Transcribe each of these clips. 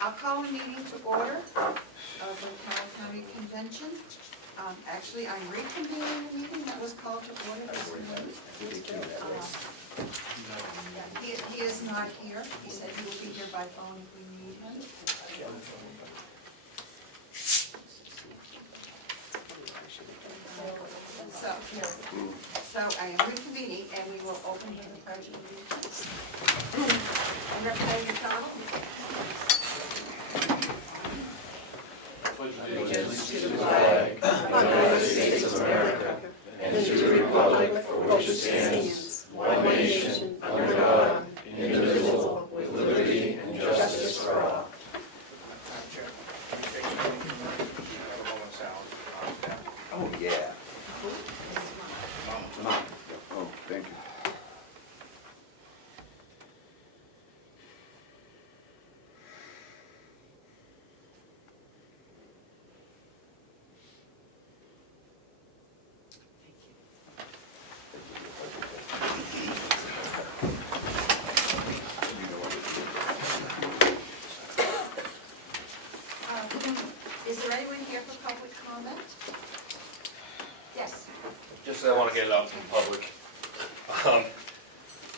I'll call a meeting to order of the Carroll County Convention. Actually, I'm reconvening the meeting that was called to order this morning. He is not here. He said he will be here by phone if we need him. So I am reconvening, and we will open with the pledge of allegiance. And Representative Carroll. Allegiance to the flag of the United States of America and to the republic for which it stands, one nation, under God, indivisible, with liberty and justice for all. Oh, yeah. Oh, thank you. Is there anyone here for public comment? Yes. Just I want to get it out to the public.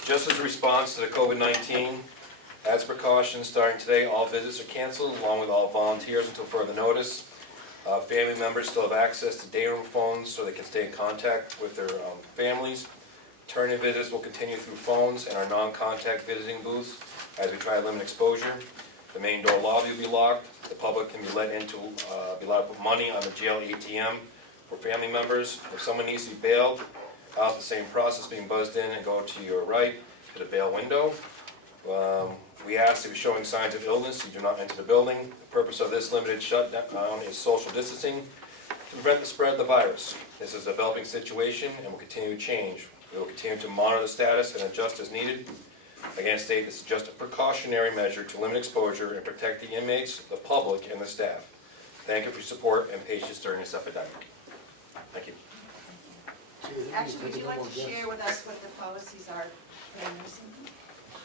Just as a response to the COVID-19, as precaution, starting today, all visits are canceled, along with all volunteers until further notice. Family members still have access to day room phones so they can stay in contact with their families. Turn-in visits will continue through phones and our non-contact visiting booths as we try to limit exposure. The main door lobby will be locked. The public can be let in to be allowed to put money on the jail ATM for family members. If someone needs to be bailed, out the same process, being buzzed in and go to your right to the bail window. We ask if you're showing signs of illness, you do not enter the building. The purpose of this limited shutdown is social distancing to prevent the spread of the virus. This is a developing situation and will continue to change. We will continue to monitor the status and adjust as needed. Again, state this is just a precautionary measure to limit exposure and protect the inmates, the public, and the staff. Thank you for your support and patience during this epidemic. Thank you. Actually, would you like to share with us what the policies are for nursing?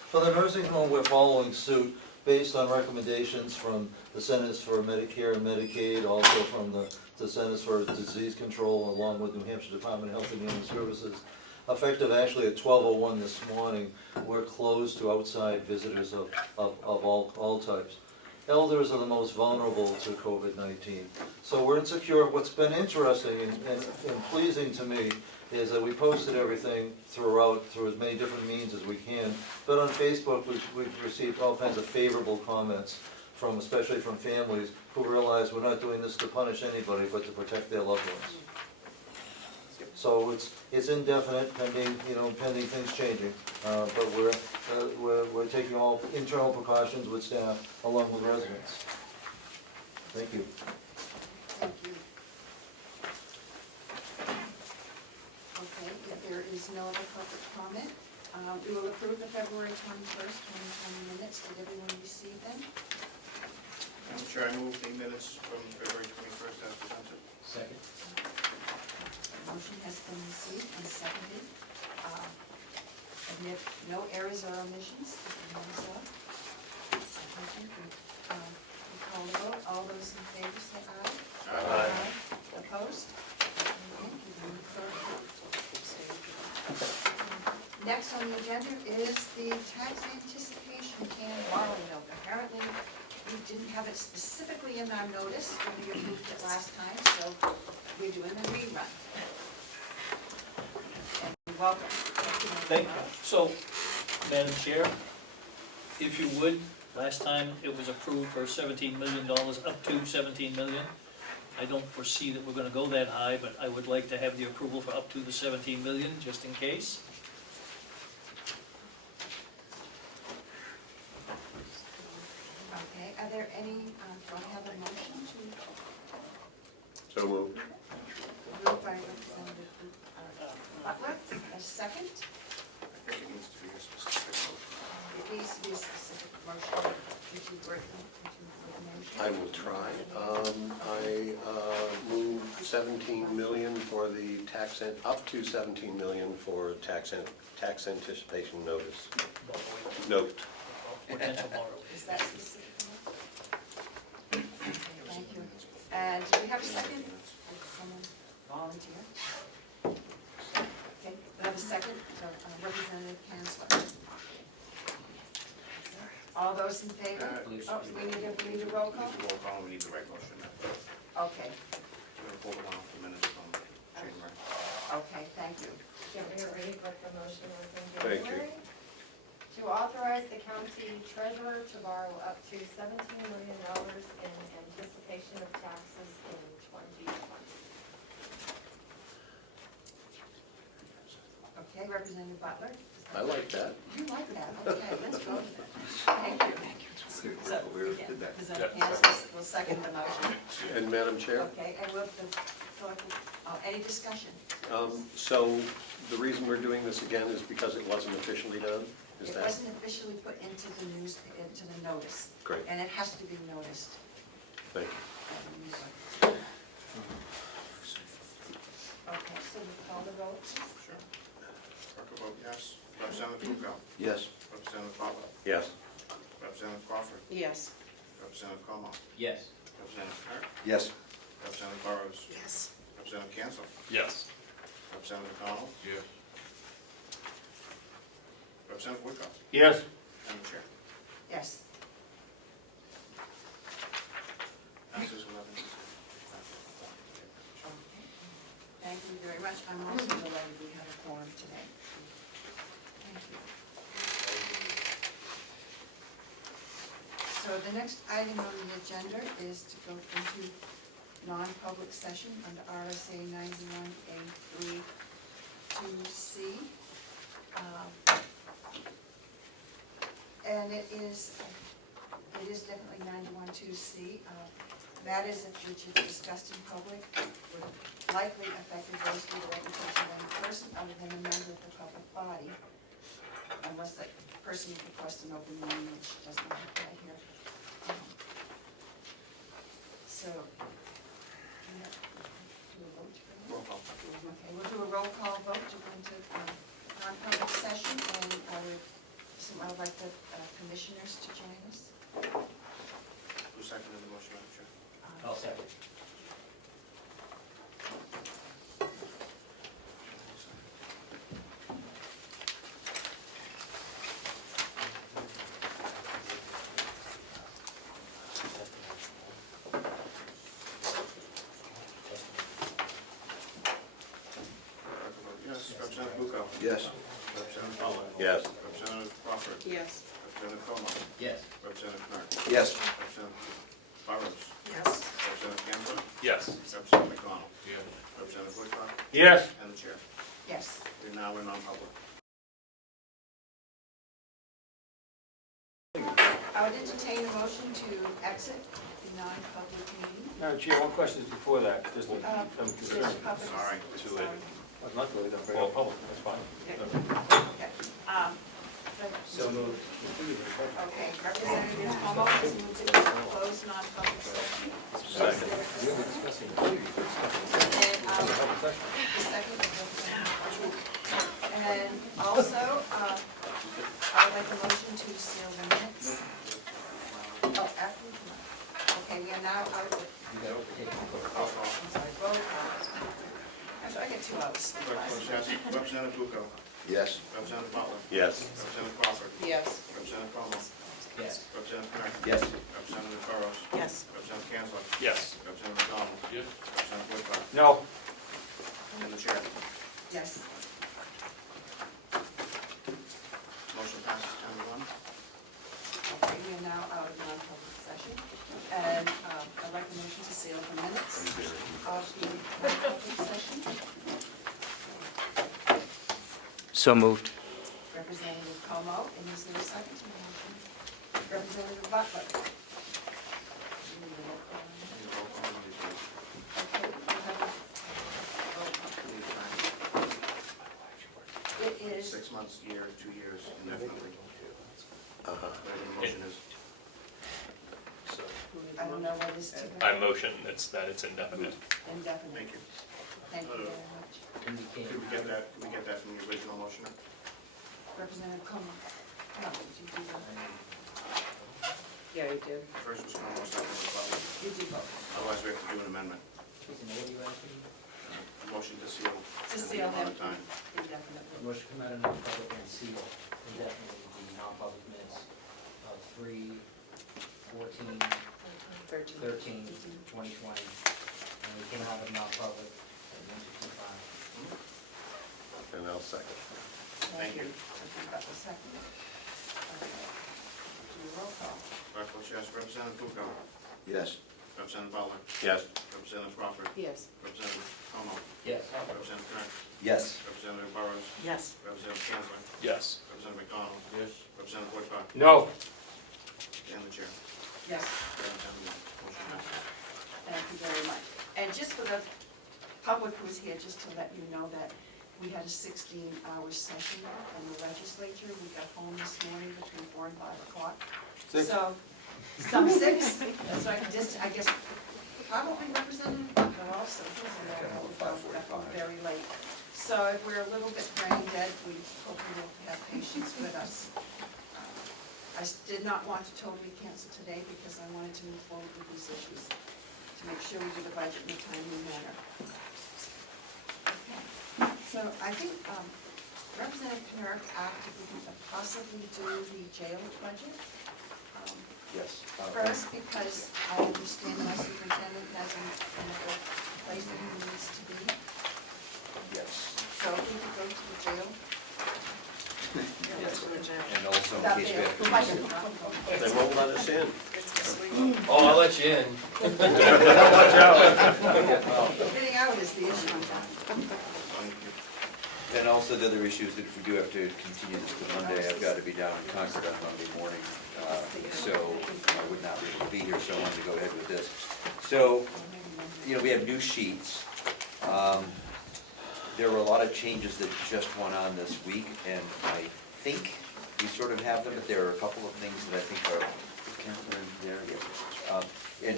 For the nursing home, we're following suit based on recommendations from the Centers for Medicare and Medicaid, also from the Centers for Disease Control, along with New Hampshire Department of Health and Human Services. Effective actually at 12:01 this morning, we're closed to outside visitors of all types. Elders are the most vulnerable to COVID-19. So we're insecure. What's been interesting and pleasing to me is that we posted everything throughout through as many different means as we can. But on Facebook, we've received all kinds of favorable comments from, especially from families who realize we're not doing this to punish anybody, but to protect their loved ones. So it's indefinite, pending things changing. But we're taking all internal precautions with staff along with residents. Thank you. Thank you. Okay, if there is no other public comment, we will approve the February 21st, 2020 minutes. Did everyone receive them? Mr. Chair, I move the minutes from February 21st as presented. Second. Motion has been received and seconded. And if no errors or omissions, we call the vote. All those in favor say aye. Aye. Opposed? Next on the agenda is the tax anticipation can borrowing note. Apparently, we didn't have it specifically in our notice when we approved it last time, so we're doing a rerun. And welcome. Thank you. So, Madam Chair, if you would, last time it was approved for $17 million, up to $17 million. I don't foresee that we're going to go that high, but I would like to have the approval for up to the $17 million, just in case. Okay, are there any, do I have a motion to? So moved. Moved by Representative Butler, a second. I think it needs to be a specific motion. It needs to be a specific motion. Would you work the motion? I will try. I move 17 million for the up to 17 million for tax anticipation notice. Note. potential borrowing. Is that specific enough? Thank you. And do we have a second? Did someone volunteer? Okay, we have a second, so Representative Hansler. All those in favor? Oh, we need a roll call? Roll call, we need the right motion. Okay, We're gonna pull the one off the minutes from January. okay, thank you. Get me ready what the motion was in Thank you. January. To authorize the county treasurer to borrow up to $17 million in anticipation of taxes in 2020. Okay, Representative Butler? I like that. You like that, okay, let's go with it. Thank you. So, again, Representative Hansler will second the motion. And Madam Chair? Okay, and will the clerk, any discussion? So the reason we're doing this again is because it wasn't officially done? Is It that wasn't officially put into the news, into the notice, great? and it has to be noticed. Thank you. Okay, so we call the roll, please. Sure. Clerk will vote yes. Representative Bucco? Yes. Representative Butler? Yes. Representative Crawford? Yes. Representative Comeau? Yes. Representative Knapp? Yes. Representative Burrows? Yes. Representative Cancel? Yes. Representative McDonald? Yes. Representative Woodcock? Yes. And the chair. Yes. Passes 11. Thank you very much. I'm also delighted we had a quorum today. Thank you. So the next item on the agenda is to go into non-public session under RSA 91A3 2C. And it is definitely 91-2C. Matters which is discussed in public would likely affect adversely the reputation of any person other than a member of the public body, unless that person requests an open meeting, which does not apply here. So, do we have to do a vote for that? Roll call. Okay, we'll do a roll call vote to go into non-public session, and I would like the commissioners to join us. Who seconded the motion, Madam Chair? I'll second. Yes. Representative Bucco? Yes. Representative Butler? Yes. Representative Crawford? Yes. Representative Comeau? Yes. Representative Knapp? Yes. Representative Burrows? Yes. Representative Cancel? Yes. Representative McDonald? Yes. Representative Woodcock? Yes. And the chair. Yes. We're now in non-public. I would entertain a motion to exit the non-public meeting. Madam Chair, one question is before that, just There's public- Sorry, too late. not really, that's very public, that's fine. Okay. So moved. Okay, Representative Comeau has moved to close non-public session. And, the second is Representative. And also, I would like a motion to seal the minutes. Oh, after, okay, we are now out of, Roll call. I'm sorry, roll call. I get 2 hours. Clerk votes yes. Representative Bucco? Yes. Representative Butler? Yes. Representative Crawford? Yes. Representative Comeau? Yes. Representative Knapp? Yes. Representative Burrows? Yes. Representative Cancel? Yes. Representative McDonald? Yes. Representative Woodcock? No. And the chair. Yes. Motion passes 10-1. Okay, we are now out of non-public session. And I'd like a motion to seal the minutes of the non-public session. So moved. Representative Comeau, and is there a second to the motion? Representative Butler. Any roll call on these votes? Okay, we have a roll call. It is, 6 months, year, 2 years, indefinitely. Uh-huh. Whatever the motion is. I don't know what is to I motion that it's indefinite. indefinite. Thank you. Thank you very much. Did we get that from the original motioner? Representative Comeau. No, did you do that? Yeah, you do. First was Comeau, second was Butler. You do both. Otherwise, we have to do an amendment. Jason, what are you asking? Motion to seal. To and seal the amount them of time. indefinitely. Motion to come out of non-public and seal indefinitely the non-public minutes of 3/14, 13, 2020. And we came out of non-public at 1:55. And I'll second. Thank you. You've got the second. Okay. Do a roll call. Clerk will yes. Representative Bucco. Yes. Representative Butler. Yes. Representative Crawford. Yes. Representative Comeau. Yes. Representative Kern. Yes. Representative Burrows. Yes. Representative Kansler. Yes. Representative McDonald. Yes. Representative Woodcock. No. And the chair. Yes, Motion passes. thank you very much. And just for the public who's here, just to let you know that we had a 16-hour session from the legislature. We got home this morning between 4 and 5 o'clock. So, some 6, that's right, I guess, probably Representative Butler also, he's in there, very late. So if we're a little bit brain dead, we hope you will have patience with us. I did not want to totally cancel today because I wanted to move forward with these issues, to make sure we do the budget in a timely manner. Okay. So I think Representative Knurk asked if we could possibly do the jail budget. Yes. First, because I understand my superintendent has in a good place that he needs to be. Yes. So if we could go to the jail. And also That in case we there, have the to. microphone. They won't let us in. Oh, I'll let you in. Getting out is the issue. And also the other issue is that if we do have to continue this to Monday, I've got to be down in Concord on Monday morning. So I would not be able to be here, so I wanted to go ahead with this. So, we have new sheets. There were a lot of changes that just went on this week, and I think we sort of have them, but there are a couple of things that I think are, is Catherine there? Yes. And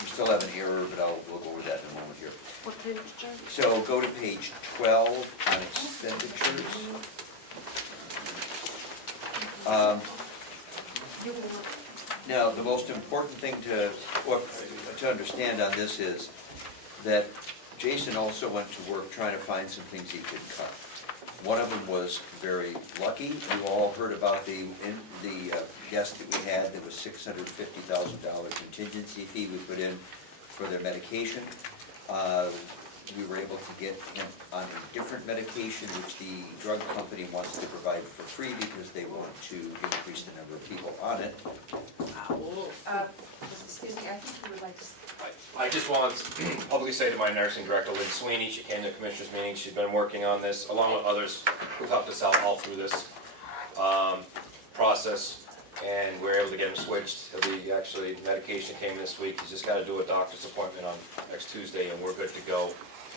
we still have an error, but we'll go over that in a moment here. What page, John? So go to page 12 on expenditures. Now, the most important thing to understand on this is that Jason also went to work trying to find some things he could cut. One of them was very lucky. You all heard about the guest that we had. There was $650,000 contingency fee we put in for their medication. We were able to get him on a different medication, which the drug company wants to provide for free because they want to increase the number of people on it. Excuse me, I think you would like to. I just want to publicly say to my nursing director, Lynn Sweeney, she came to the commissioners meeting, she's been working on this, along with others who've helped us out all through this process, and we were able to get him switched. Actually, medication came this week, he's just got to do a doctor's appointment on next Tuesday, and we're good to go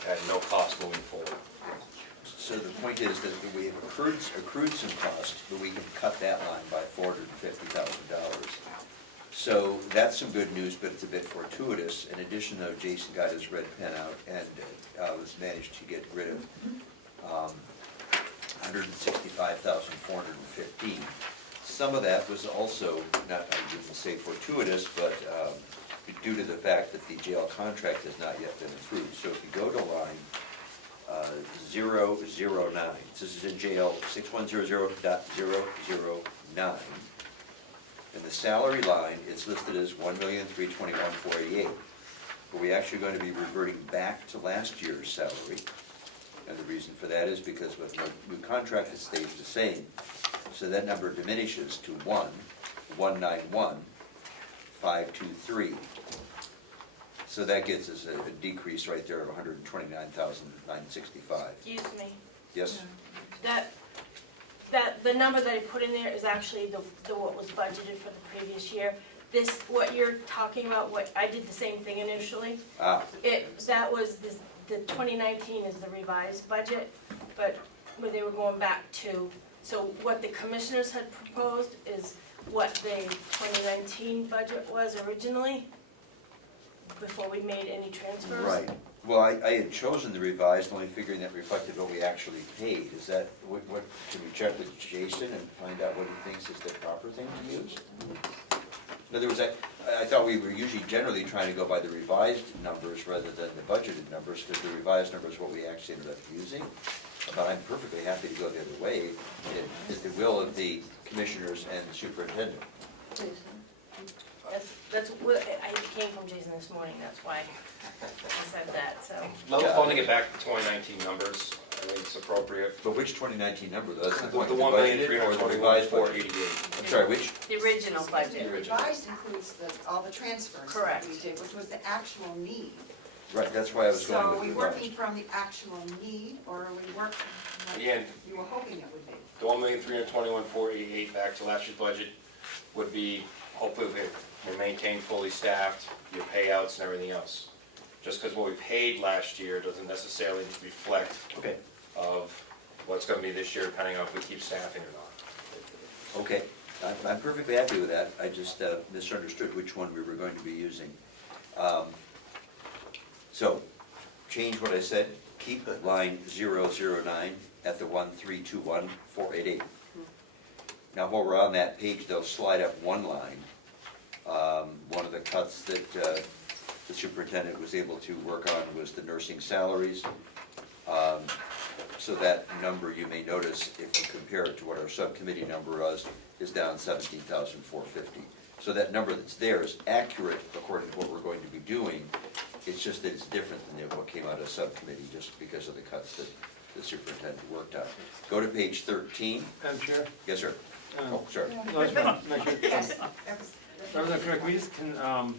at no cost moving forward. So the point is that we have accrued some cost, but we can cut that line by $450,000. So that's some good news, but it's a bit fortuitous. In addition, though, Jason got his red pen out and was managed to get rid of $165,415. Some of that was also not, I wouldn't say fortuitous, but due to the fact that the jail contract has not yet been approved. So if you go to line 009, this is in jail 6100.009. In the salary line, it's listed as $1,321,488. But we're actually going to be reverting back to last year's salary. And the reason for that is because with the new contract, it stays the same. So that number diminishes to 1,191,523. So that gives us a decrease right there of $129,965. Excuse me, Yes? the number that I put in there is actually the what was budgeted for the previous year. This, what you're talking about, what, I did the same thing initially. That was, the 2019 is the revised budget, but where they were going back to, so what the commissioners had proposed is what the 2019 budget was originally, before we made any transfers. Right. Well, I had chosen the revised, only figuring that reflected what we actually paid. Is that, what can we check with Jason and find out what he thinks is the proper thing to use? In other words, I thought we were usually generally trying to go by the revised numbers rather than the budgeted numbers, because the revised numbers is what we actually ended up using. But I'm perfectly happy to go the other way, at the will of the commissioners and the superintendent. That's what, I came from Jason this morning, that's why I said that, so. Level funding it back to 2019 numbers, I think it's appropriate. But which 2019 number, though? That's the The one, the 1,321,488. budgeted or the revised budget? I'm sorry, which? The original budget. The revised includes all the transfers that Correct. we did, which was the actual need. Right, that's why I was So going are with we the working revised. from the actual need, or are we working like Yeah. you were hoping it would be? The 1,321,488 back to last year's budget would be, hopefully, we maintain fully staffed, your payouts and everything else. Just because what we paid last year doesn't necessarily reflect Okay, of what's gonna be this year, depending on if we keep staffing or not. okay, I'm perfectly happy with that, I just misunderstood which one we were going to be using. So, change what I said, keep line 009 at the 1,321,488. Now, while we're on that page, they'll slide up one line. One of the cuts that the superintendent was able to work on was the nursing salaries. So that number, you may notice, if you compare it to what our subcommittee number was, is down 17,450. So that number that's there is accurate according to what we're going to be doing. It's just that it's different than what came out of subcommittee, just because of the cuts that the superintendent worked on. Go to page 13. Madam Chair? Yes, sir. Oh, sorry. No, it's fine. No, sure. Yes, that was- Representative Cook, can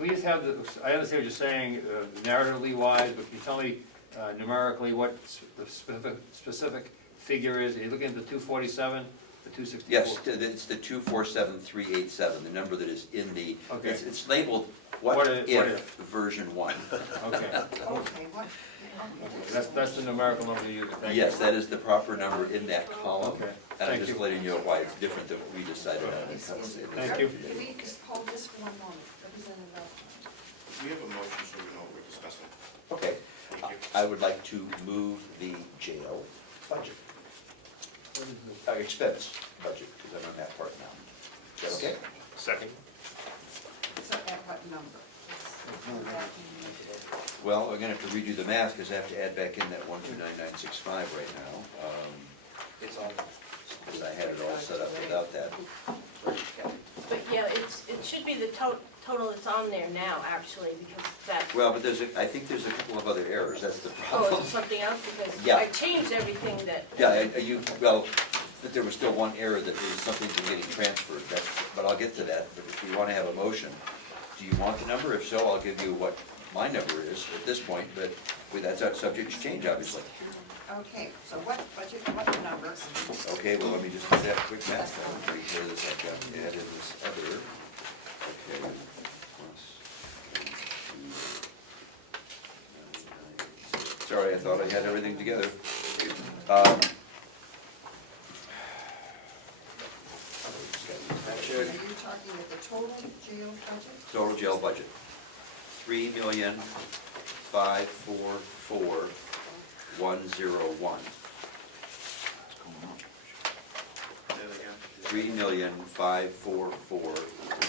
we just have the, I understand what you're saying, narratively wise, but can you tell me numerically what the specific figure is? Are you looking at the 247, the 264? Yes, it's the 247387, the number that is in the, Okay. it's labeled What what if- if version 1. Okay, Okay, what? that's the numerical number you're using, thank you. Yes, that is the proper number in that column. Okay, And I'm thank just you. letting you know why it's different than we decided on the cuts. Thank you. Can we just hold this for one moment, Representative Beltran? We have a motion, so we know what we're discussing. Okay, I would like to move the jail budget, expense budget, because I'm on that part now. Is that okay? Second. So at what number? Well, we're gonna have to redo the math, because I have to add back in that 129965 right now. It's on. Because I had it all set up without that. But yeah, it should be the total that's on there now, actually, because that, Well, but I think there's a couple of other errors, that's the oh, is problem. it something else? Because Yeah. I changed everything that, Yeah, well, that there was still one error, that there was something from getting transferred, but I'll get to that. But if you want to have a motion, do you want the number? If so, I'll give you what my number is at this point, but that's our subject to change, obviously. Okay, so what budget, what number? Okay, well, let me just do that quick math, I'm pretty sure this, I've got added this other, okay. Sorry, I thought I had everything together. Are you talking at the total jail budget? Total jail budget, 3,544,101.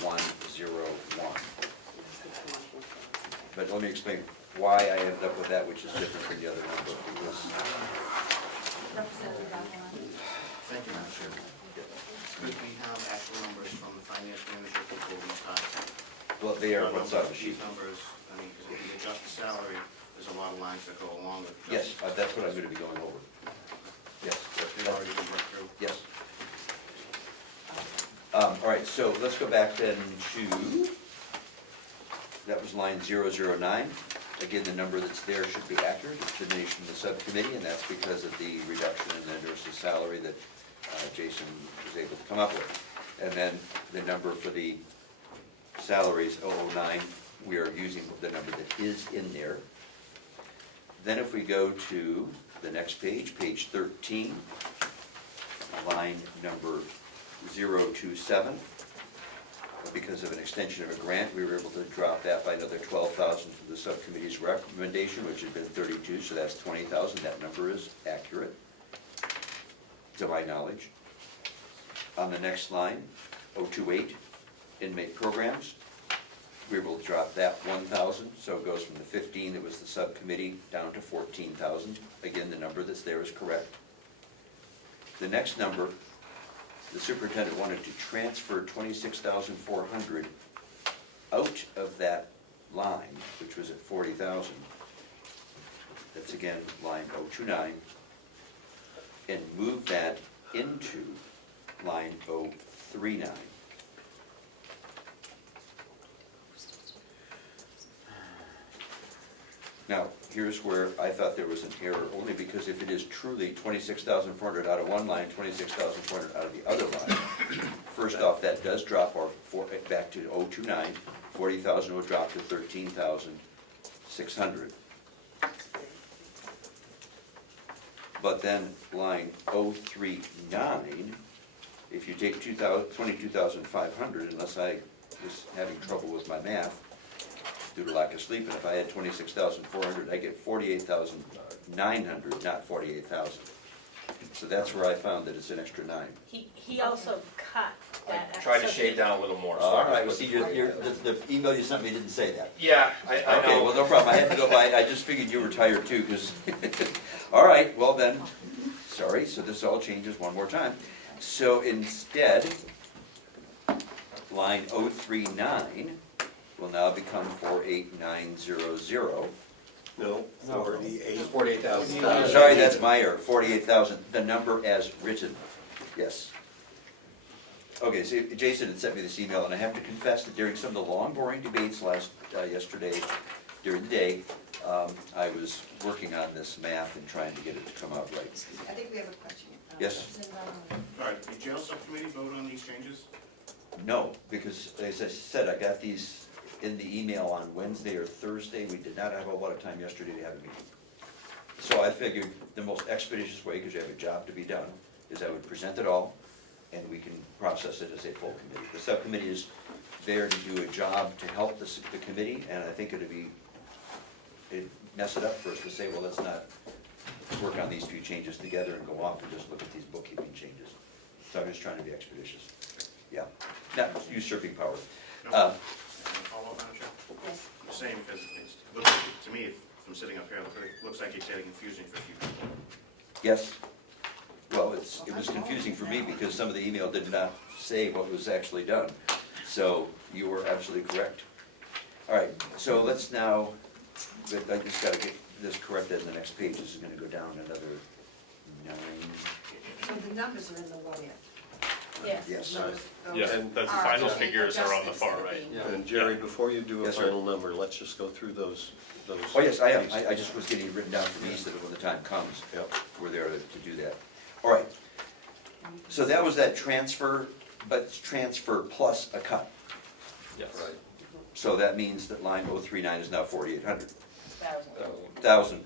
3,544,101. But let me explain why I ended up with that, which is different from the other number, because, Representative Beltran? Thank you, Madam Chair. Could we have actual numbers from the finance manager before we start? well, they are what's on the sheet. These numbers, I mean, because if you adjust the salary, there's a lot of lines that go along with. Yes, that's what I'm gonna be going over. Yes, They've already been worked through. yes. All right, so let's go back then to, that was line 009. Again, the number that's there should be accurate. It's diminished from the subcommittee, and that's because of the reduction in the nurse's salary that Jason was able to come up with. And then the number for the salaries, 009, we are using the number that is in there. Then if we go to the next page, page 13, line number 027, because of an extension of a grant, we were able to drop that by another 12,000 from the subcommittee's recommendation, which had been 32, so that's 20,000. That number is accurate, to my knowledge. On the next line, 028, inmate programs. We will drop that 1,000, so it goes from the 15 that was the subcommittee down to 14,000. Again, the number that's there is correct. The next number, the superintendent wanted to transfer 26,400 out of that line, which was at 40,000. That's again line 029, and move that into line 039. Now, here's where I thought there was an error, only because if it is truly 26,400 out of one line, 26,400 out of the other line, first off, that does drop back to 029, 40,000 will drop to 13,600. But then line 039, if you take 22,500, unless I was having trouble with my math, due to lack of sleep, and if I had 26,400, I get 48,900, not 48,000. So that's where I found that it's an extra 9. He also cut that. Try to shade down a little more. so All I right, was see, putting the email you sent me didn't say that. Yeah, I know. Okay, well, no problem, I had to go by, I just figured you were tired too, because, all right, well then, sorry, so this all changes one more time. So instead, line 039 will now become 48900. No, No. 48. 48,000. Sorry, that's my error, 48,000, the number as written, yes. Okay, so Jason had sent me this email, and I have to confess that during some of the long, boring debates yesterday, during the day, I was working on this math and trying to get it to come out right. I think we have a question. Yes. All right, the jail subcommittee vote on these changes? No, because as I said, I got these in the email on Wednesday or Thursday. We did not have a lot of time yesterday to have a meeting. So I figured the most expeditious way, because you have a job to be done, is I would present it all, and we can process it as a full committee. The subcommittee is there to do a job to help the committee, and I think it'd mess it up for us to say, well, let's not work on these few changes together and go off and just look at these bookkeeping changes. So I'm just trying to be expeditious. Yeah, not usurping power. Follow up, Madam Chair? Yes. I'm just saying, because it looks like, to me, from sitting up here, it looks like it's getting confusing for a few people. Yes. Well, it was confusing for me because some of the email did not say what was actually done. So you were absolutely correct. All right, so let's now, I just got to get this corrected in the next page. This is going to go down another 9. So the numbers are in the what if? Yes. Yes. Yes, And- the final figures are on the far right. And Jerry, before you do a Yes, sir. final number, let's just go through those. Oh, yes, I am. I just was getting it written down for me so that when the time comes, Yep. we're there to do that. All right. So that was that transfer, but it's transfer plus a cut. Yes. Right. So that means that line 039 is now 4,800. 1,000.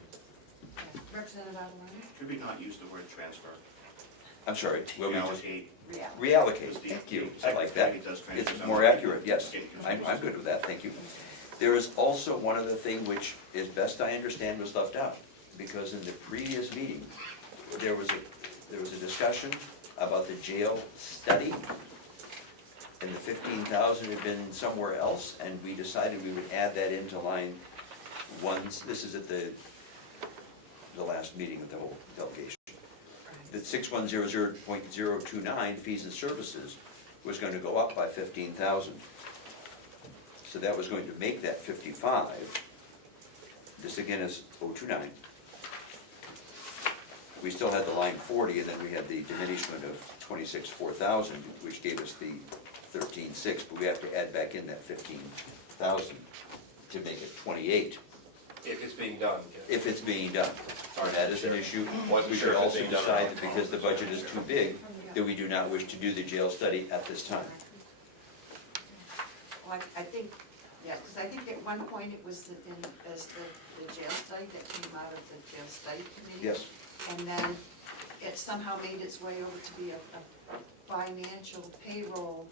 Representative Avalon? Could we not use the word transfer? I'm sorry, what we just, Allocate. reallocate, thank you, I like that. It's more accurate, yes, I'm good with that, thank you. There is also one other thing which, as best I understand, was left out, because in the previous meeting, there was a discussion about the jail study, and the 15,000 had been somewhere else, and we decided we would add that into line 1. This is at the last meeting of the whole delegation. That 6100.029 fees and services was going to go up by 15,000. So that was going to make that 55. This again is 029. We still had the line 40, and then we had the diminishment of 26,400, which gave us the 13,600, but we have to add back in that 15,000 to make it 28. If it's being done. If it's being done. And that is an issue. Wasn't We sure should if it's also being done or decide not. that because the budget is too big, that we do not wish to do the jail study at this time. Well, I think, yeah, because I think at one point it was as the jail study that came out of the jail study committee. Yes. And then it somehow made its way over to be a financial payroll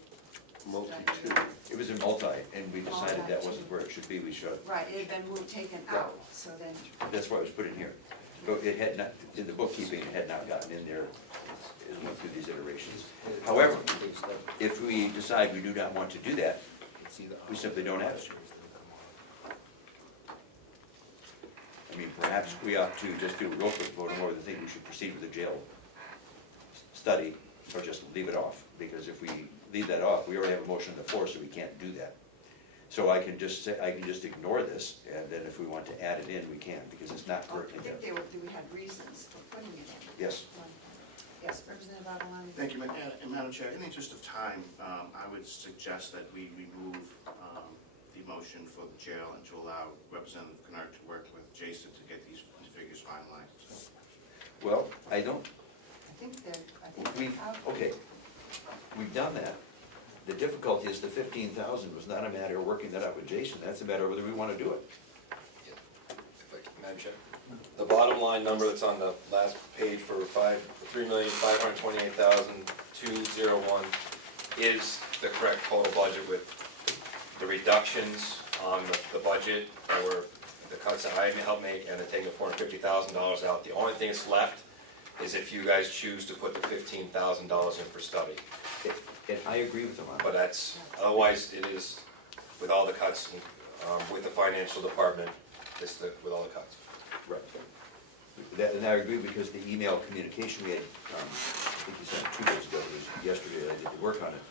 Multi-two. study. It was in multi, and we decided that wasn't where it should be. We should, Right, it had been moved, taken Yeah. out, so then, that's why it was put in here. But it had not, in the bookkeeping, it had not gotten in there as went through these iterations. However, if we decide we do not want to do that, we simply don't have it. I mean, perhaps we ought to just do a real quick vote on whether we think we should proceed with the jail study, or just leave it off, because if we leave that off, we already have a motion on the floor, so we can't do that. So I can just say, I can just ignore this, and then if we want to add it in, we can, because it's not I currently there. think we had reasons for putting it in. Yes. Yes, Representative Avalon. Thank you, and Madam Chair, in the interest of time, I would suggest that we remove the motion for the jail and to allow Representative Kennard to work with Jason to get these figures finalized. Well, I don't, I think they're we've, out. okay, we've done that. The difficulty is the 15,000 was not a matter of working that out with Jason, that's a matter of whether we want to do it. Madam Chair, the bottom line number that's on the last page for $3,528,201 is the correct total budget with the reductions on the budget or the cuts that I helped make and the taking $450,000 out. The only thing that's left is if you guys choose to put the $15,000 in for study. And I agree with them on But that. that's, otherwise it is, with all the cuts, with the financial department, it's with all the cuts. Right. That, and I agree, because the email communication we had, I think you sent it 2 days ago, it was yesterday, I did the work on it.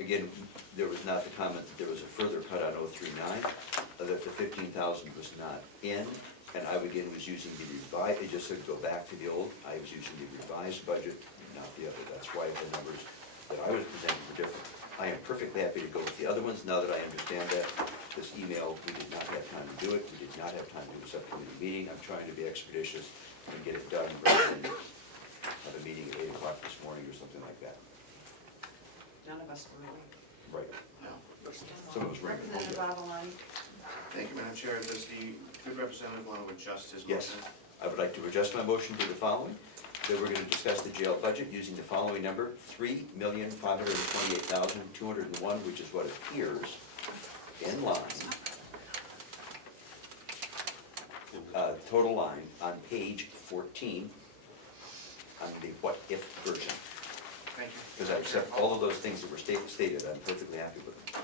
Again, there was not the comment that there was a further cut on 039, that the 15,000 was not in, and I again was using the revised, it just said go back to the old, I was using the revised budget, not the other. That's why the numbers that I was presenting were different. I am perfectly happy to go with the other ones, now that I understand that. This email, we did not have time to do it, we did not have time to do a subcommittee meeting. I'm trying to be expeditious and get it done rather than have a meeting at 8 o'clock this morning or something like that. None of us were awake. Right. No. Some of us ring. Representative Avalon. Thank you, Madam Chair. Does the good representative want to adjust his Yes, motion? I would like to adjust my motion to the following, that we're going to discuss the jail budget using the following number, $3,528,201, which is what appears in line, total line on page 14 on the what-if version. Thank you. Because I accept all of those things that were stated, I'm perfectly happy with them.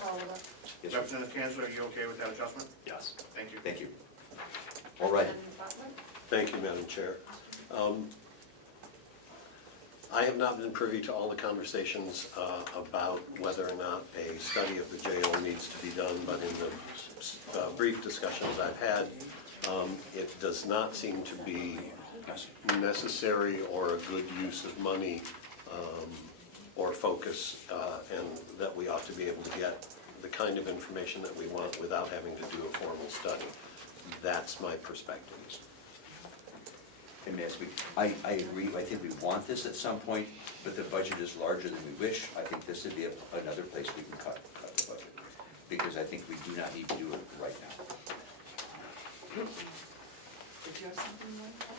Call it up. Yes, sir. Representative Kanzler, are you okay with that adjustment? Yes. Thank you. Thank you. All right. Representative Butler. Thank you, Madam Chair. I have not been privy to all the conversations about whether or not a study of the jail needs to be done, but in the brief discussions I've had, it does not seem to be necessary or a good use of money or focus, and that we ought to be able to get the kind of information that we want without having to do a formal study. That's my perspective. And yes, I agree, I think we want this at some point, but the budget is larger than we wish. I think this would be another place we can cut the budget, because I think we do not need to do it right now. Did you have something like that?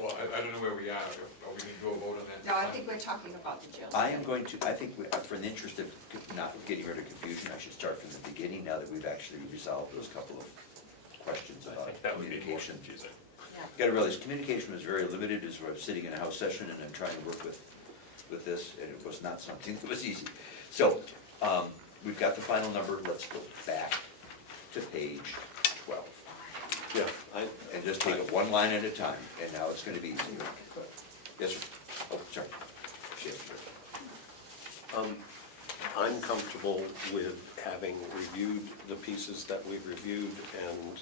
Well, I don't know where we are we going to do a vote on that? No, I think we're talking about the jail. I am going to, I think, for the interest of not getting rid of confusion, I should start from the beginning, now that we've actually resolved those couple of questions I about think that would be more communication. confusing. Yeah. You gotta realize, communication was very limited, as I was sitting in a house session and I'm trying to work with this, and it was not something that was easy. So, we've got the final number, let's go back to page 12. Yeah, And just take it one line at a time, and now it's gonna be easier. Yes, sir. Oh, sorry. I'm comfortable with having reviewed the pieces that we've reviewed, and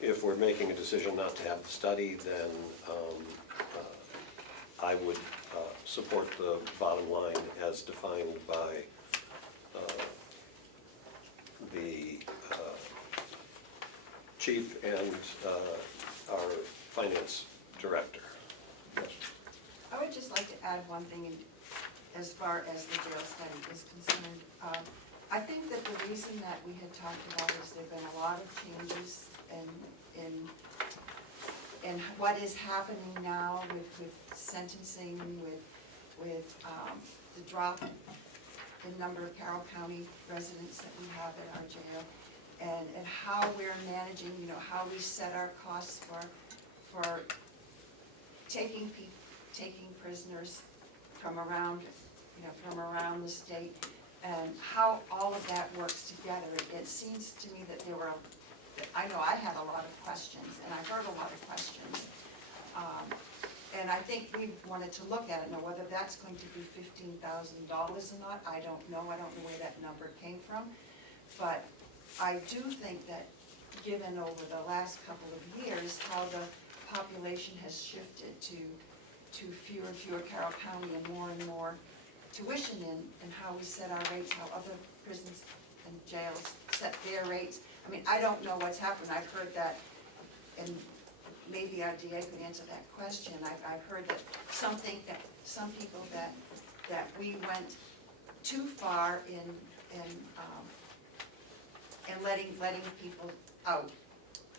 if we're making a decision not to have the study, then I would support the bottom line as defined by the chief and our finance director. I would just like to add one thing as far as the jail study is concerned. I think that the reason that we had talked about is there've been a lot of changes in what is happening now with sentencing, with the drop in number of Carroll County residents that we have at our jail. and how we're managing, you know, how we set our costs for taking prisoners from around, you know, from around the state, and how all of that works together. It seems to me that I know I had a lot of questions, and I heard a lot of questions. And I think we wanted to look at it. Now, whether that's going to be $15,000 or not, I don't know. I don't know where that number came from. But I do think that given over the last couple of years how the population has shifted to fewer and fewer Carroll County and more tuition in how we set our rates, how other prisons and jails set their rates. I mean, I don't know what's happened. I've heard that, and maybe our DA could answer that question. I've heard that some people that we went too far in letting people out.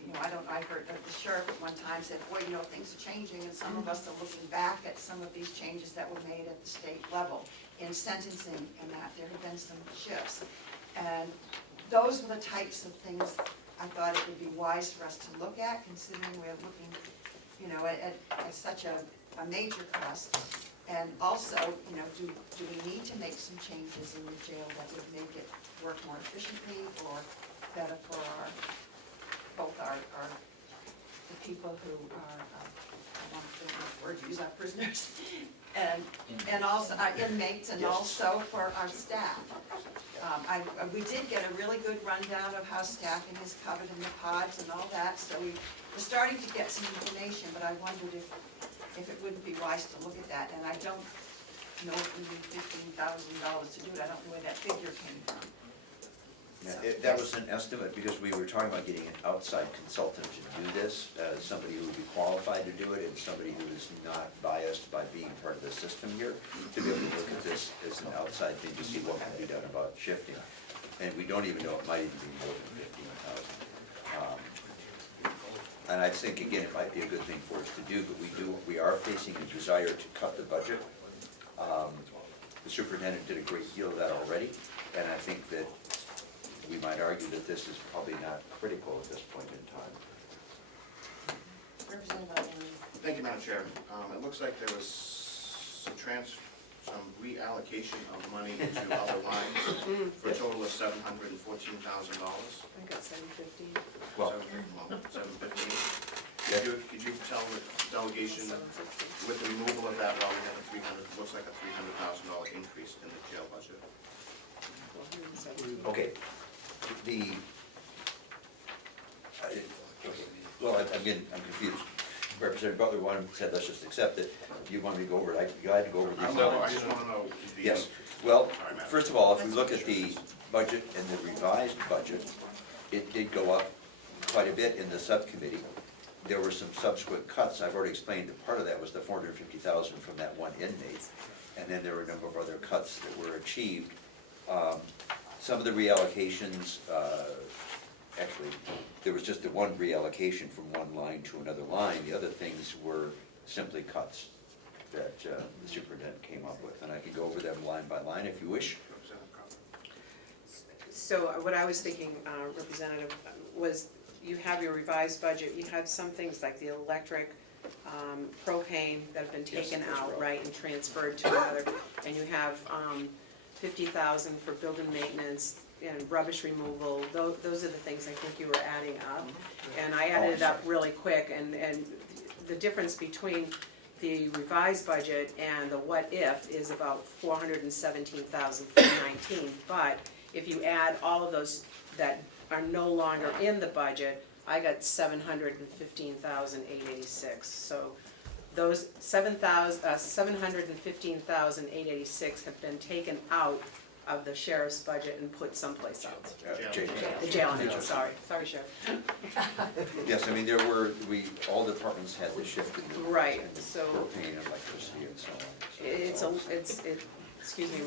You know, I heard that the sheriff at one time said, boy, you know, things are changing, and some of us are looking back at some of these changes that were made at the state level in sentencing, and that there have been some shifts. And those were the types of things I thought it would be wise for us to look at, considering we're looking, you know, at such a major cost. And also, you know, do we need to make some changes in the jail that would make it work more efficiently or better for both the people who are, I don't know the word to use, our prisoners, and also our inmates, and also for our staff. We did get a really good rundown of how staffing is covered in the pods and all that, so we're starting to get some information, but I wondered if it wouldn't be wise to look at that, and I don't know if we need $15,000 to do it. I don't know where that figure came from. Yeah, that was an estimate because we were talking about getting an outside consultant to do this, somebody who would be qualified to do it and somebody who is not biased by being part of the system here, to be able to look at this as an outside thing to see what can be done about shifting. And we don't even know, it might even be more than 15,000. And I think, again, it might be a good thing for us to do, but we are facing a desire to cut the budget. The superintendent did a great deal of that already, and I think that we might argue that this is probably not critical at this point in time. Thank you, Madam Chair. It looks like there was some reallocation of money into other lines for a total of $714,000. I got $715. Well, $715. Could you tell the delegation with the removal of that, well, we had looks like a $300,000 increase in the jail budget. okay. Well, again, I'm confused. Representative Butler said let's just accept it. You want me to go over it? You had to go over these No, I lines. just want to know. Yes, well, first of all, if we look at the budget and the revised budget, it did go up quite a bit in the subcommittee. There were some subsequent cuts. I've already explained that part of that was the $450,000 from that one inmate, and then there were a number of other cuts that were achieved. Some of the reallocations, actually, there was just the one reallocation from one line to another line. The other things were simply cuts that the superintendent came up with, and I can go over them line by line if you wish. So what I was thinking, Representative, was you have your revised budget, you have some things like the electric, propane that have been taken out, right, and transferred to another, and you have $50,000 for building maintenance and rubbish removal. Those are the things I think you were adding up. And I added it up really quick, and the difference between the revised budget and the what if is about $417,419. But if you add all of those that are no longer in the budget, I got $715,886. So those $715,886 have been taken out of the sheriff's budget and put someplace else. The jail, sorry, Sheriff. Yes, I mean, all departments had the shift in the, Right, in the so propane, electricity, and so on. Excuse me,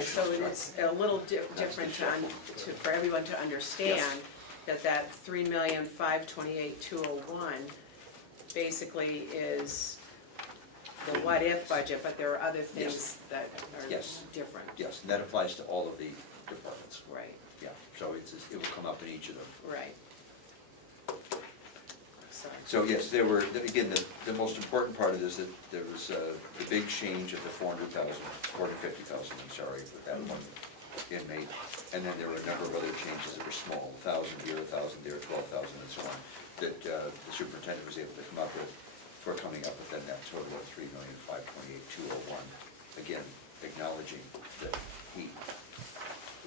so it's a little different for everyone to understand that $3,528,201 basically is the what-if budget, but there are other things that are different. Yes, and that applies to all of the departments. Right. Yeah, so it will come up in each of them. Right. Sorry. So yes, there were, again, the most important part of this, that there was the big change of the 450,000, I'm sorry, for that one inmate. And then there were a number of other changes that were small, 1,000 here, 1,000 there, 12,000 and so on, that the superintendent was able to come up with for coming up with then that total of $3,528,201. Again, acknowledging that heat,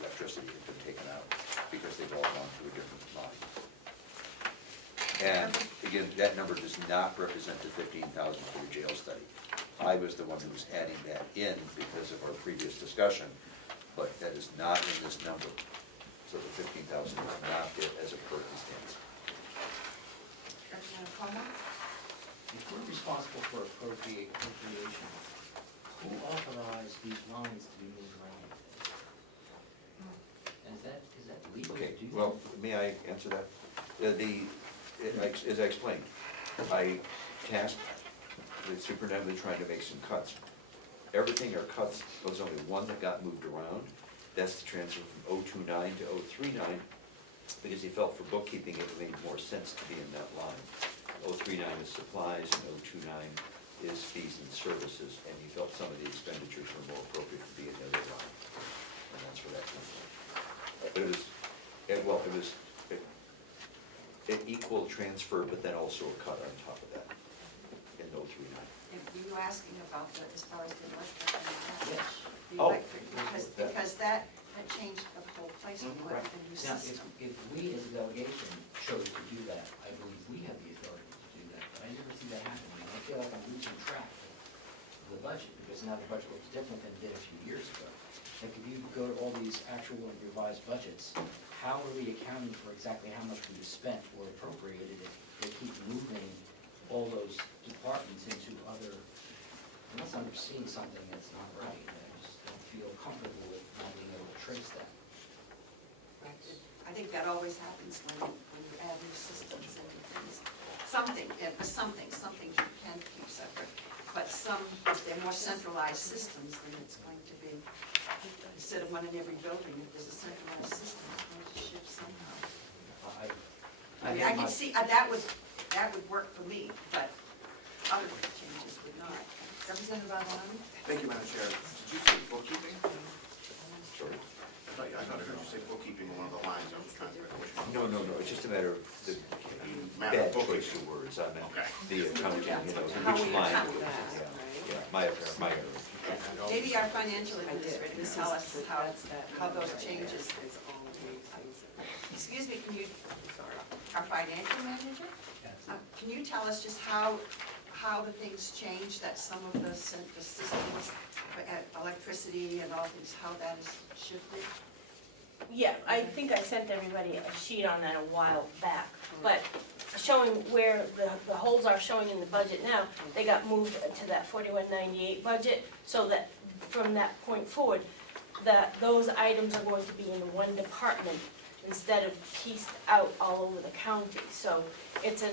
electricity had been taken out because they've all gone to a different line. And again, that number does not represent the 15,000 for the jail study. I was the one who was adding that in because of our previous discussion, but that is not in this number. So the 15,000 is not there as a circumstance. Representative Comeau? If we're responsible for appropriation, who authorized these lines to be moved around? And is that legal to Okay, do that? well, may I answer that? As I explained, I tasked the superintendent with trying to make some cuts. Everything are cuts, there was only one that got moved around. That's the transfer from 029 to 039, because he felt for bookkeeping it made more sense to be in that line. 039 is supplies and 029 is fees and services, and he felt some of the expenditures were more appropriate to be in the other line. And that's where that comes from. But it was an equal transfer, but then also a cut on top of that in 039. And were you asking about the, as far as the electric and that? Yes. The Oh. electric, because that had changed the whole place with Right. the new Now, system. if we as a delegation chose to do that, I believe we have the authority to do that, but I never see that happening. I feel like I'm losing track of the budget, because now the budget looks different than it did a few years ago. Like, if you go to all these actual and revised budgets, how are we accounting for exactly how much we spent or appropriated if they keep moving all those departments into other, unless I'm seeing something that's not right, I just don't feel comfortable with not being able to trace that. I think that always happens when you add new systems and things. Something you can keep separate, but some, if they're more centralized systems, then it's going to be, instead of one in every building, if there's a centralized system, it's going to shift somehow. I mean, I can see, that would work for me, but other changes would not. Representative Avalon? Thank you, Madam Chair. Did you say bookkeeping? Sorry? I thought I heard you say bookkeeping in one of the lines. I was trying to figure out which one. No, it's just a matter of the Matter bad of choice bookkeeping. of words. I meant Okay. the accounting, How which we line. account it was. that, Yeah, my error. Maybe our financial administrator can tell us how those changes. Excuse me, can you, our financial manager? Can you tell us just how the things change, that some of the systems, electricity and all things, how that is shifted? Yeah, I think I sent everybody a sheet on that a while back, but showing where the holes are showing in the budget now, they got moved to that 4198 budget, so that from that point forward, that those items are going to be in one department instead of pieced out all over the county. So it's an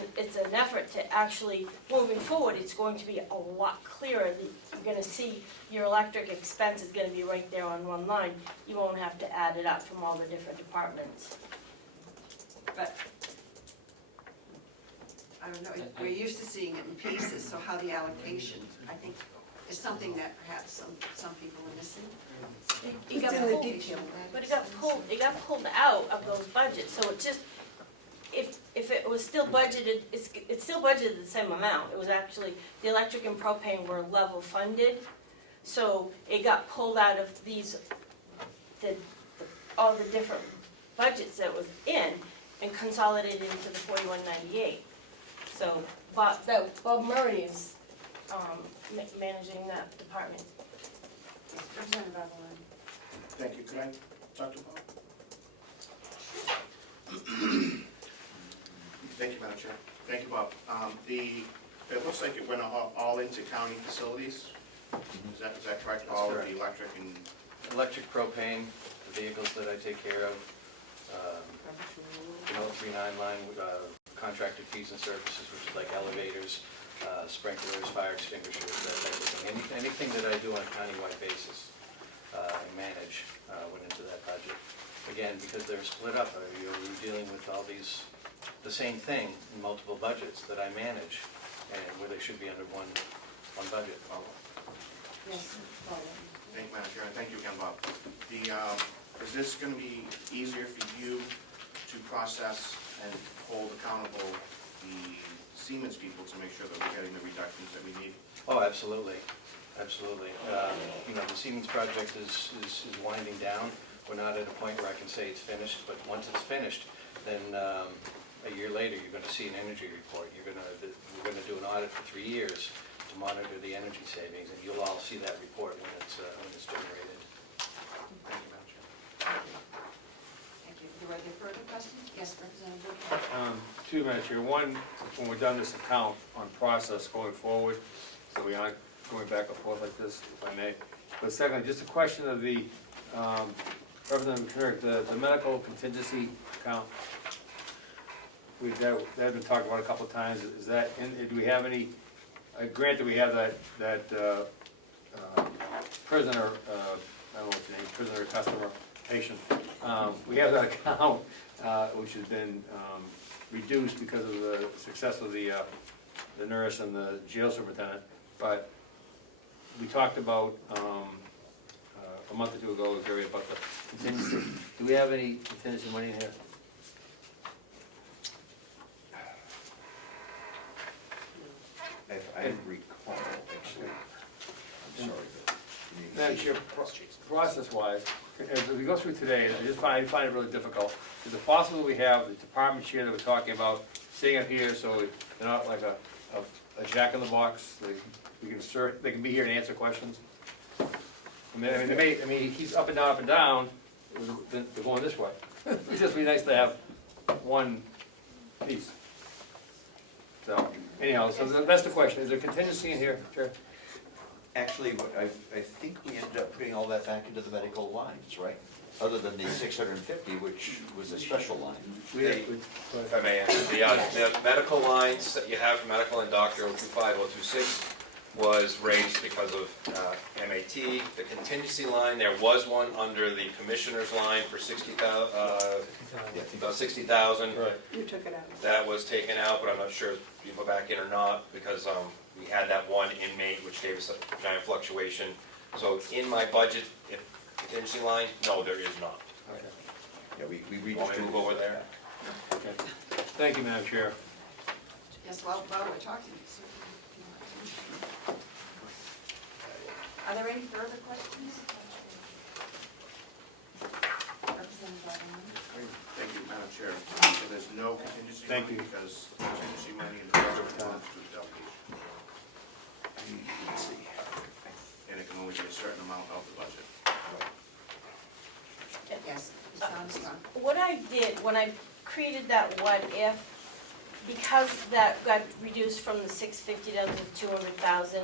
effort to actually, moving forward, it's going to be a lot clearer. You're gonna see your electric expense is gonna be right there on one line. You won't have to add it up from all the different departments. But, I don't know, we're used to seeing it in pieces, so how the allocation, I think, is something that perhaps some people are missing. It got pulled, but it got pulled out of those budgets, so it just, if it was still budgeted, it's still budgeted the same amount. It was actually, the electric and propane were level funded, so it got pulled out of all the different budgets that it was in and consolidated into the 4198. So Bob Murray is managing that department. Representative Avalon. Thank you. Could I talk to Bob? Thank you, Madam Chair. Thank you, Bob. It looks like it went all into county facilities. Is that correct? That's All correct. of the electric and, Electric, propane, the vehicles that I take care of, the 039 line, contracted fees and services, which is like elevators, sprinklers, fire extinguishers, that type of thing. Anything that I do on a countywide basis and manage went into that budget. again, because they're split up, you're dealing with all these, the same thing in multiple budgets that I manage, and where they should be under one budget. Yes, follow. Thank you, Madam Chair, and thank you again, Bob. Is this going to be easier for you to process and hold accountable the Siemens people to make sure that we're getting the reductions that we need? Oh, absolutely, absolutely. You know, the Siemens project is winding down. We're not at a point where I can say it's finished, but once it's finished, then a year later, you're gonna see an energy report. We're gonna do an audit for 3 years to monitor the energy savings, and you'll all see that report when it's generated. Thank you, Madam Chair. Thank you. Are there further questions? Yes, Representative Wood. Two, Madam Chair. One, when we're done this account on process going forward, so we aren't going back and forth like this, if I may. But secondly, just a question of the, Representative Kirk, the medical contingency account. That had been talked about a couple of times. Is that, do we have any, granted we have that prisoner, I don't know what the name, prisoner, customer, patient. We have that account, which has been reduced because of the success of the nurse and the jail superintendent. But we talked about, a month or two ago, Gary, about the contingency. Do we have any contingency money in here? If I recall, actually, I'm sorry, but. Madam Chair, process-wise, as we go through today, I find it really difficult. Is it possible we have the department chair that we're talking about sitting up here so they're not like a jack-in-the-box? They can be here and answer questions? I mean, he's up and down, they're going this way. It'd just be nice to have one piece. So, anyhow, so that's the question. Is there contingency in here, Chair? Actually, I think we ended up putting all that back into the medical lines, right? Other than the 650, which was a special line. If I may answer, the medical lines that you have for medical and doctor 025, 026 was raised because of MAT. The contingency line, there was one under the commissioner's line for 60,000. About 60,000. Right. You took it out. That was taken out, but I'm not sure if you put back in or not, because we had that one inmate, which gave us a giant fluctuation. So in my budget, contingency line, no, there is not. Okay. Yeah, we Want me to redistributed move over there? Okay. Thank you, Madam Chair. Yes, while we're talking. Are there any further questions? Representative Bottomoli? Thank you, Madam Chair. So there's no contingency Thank money you. because contingency money in the budget belongs to the delegation. Let's see. And it can only be a certain amount of the budget. Yes, Ms. Armstrong. What I did, when I created that what if, because that got reduced from the 650 down to the 200,000,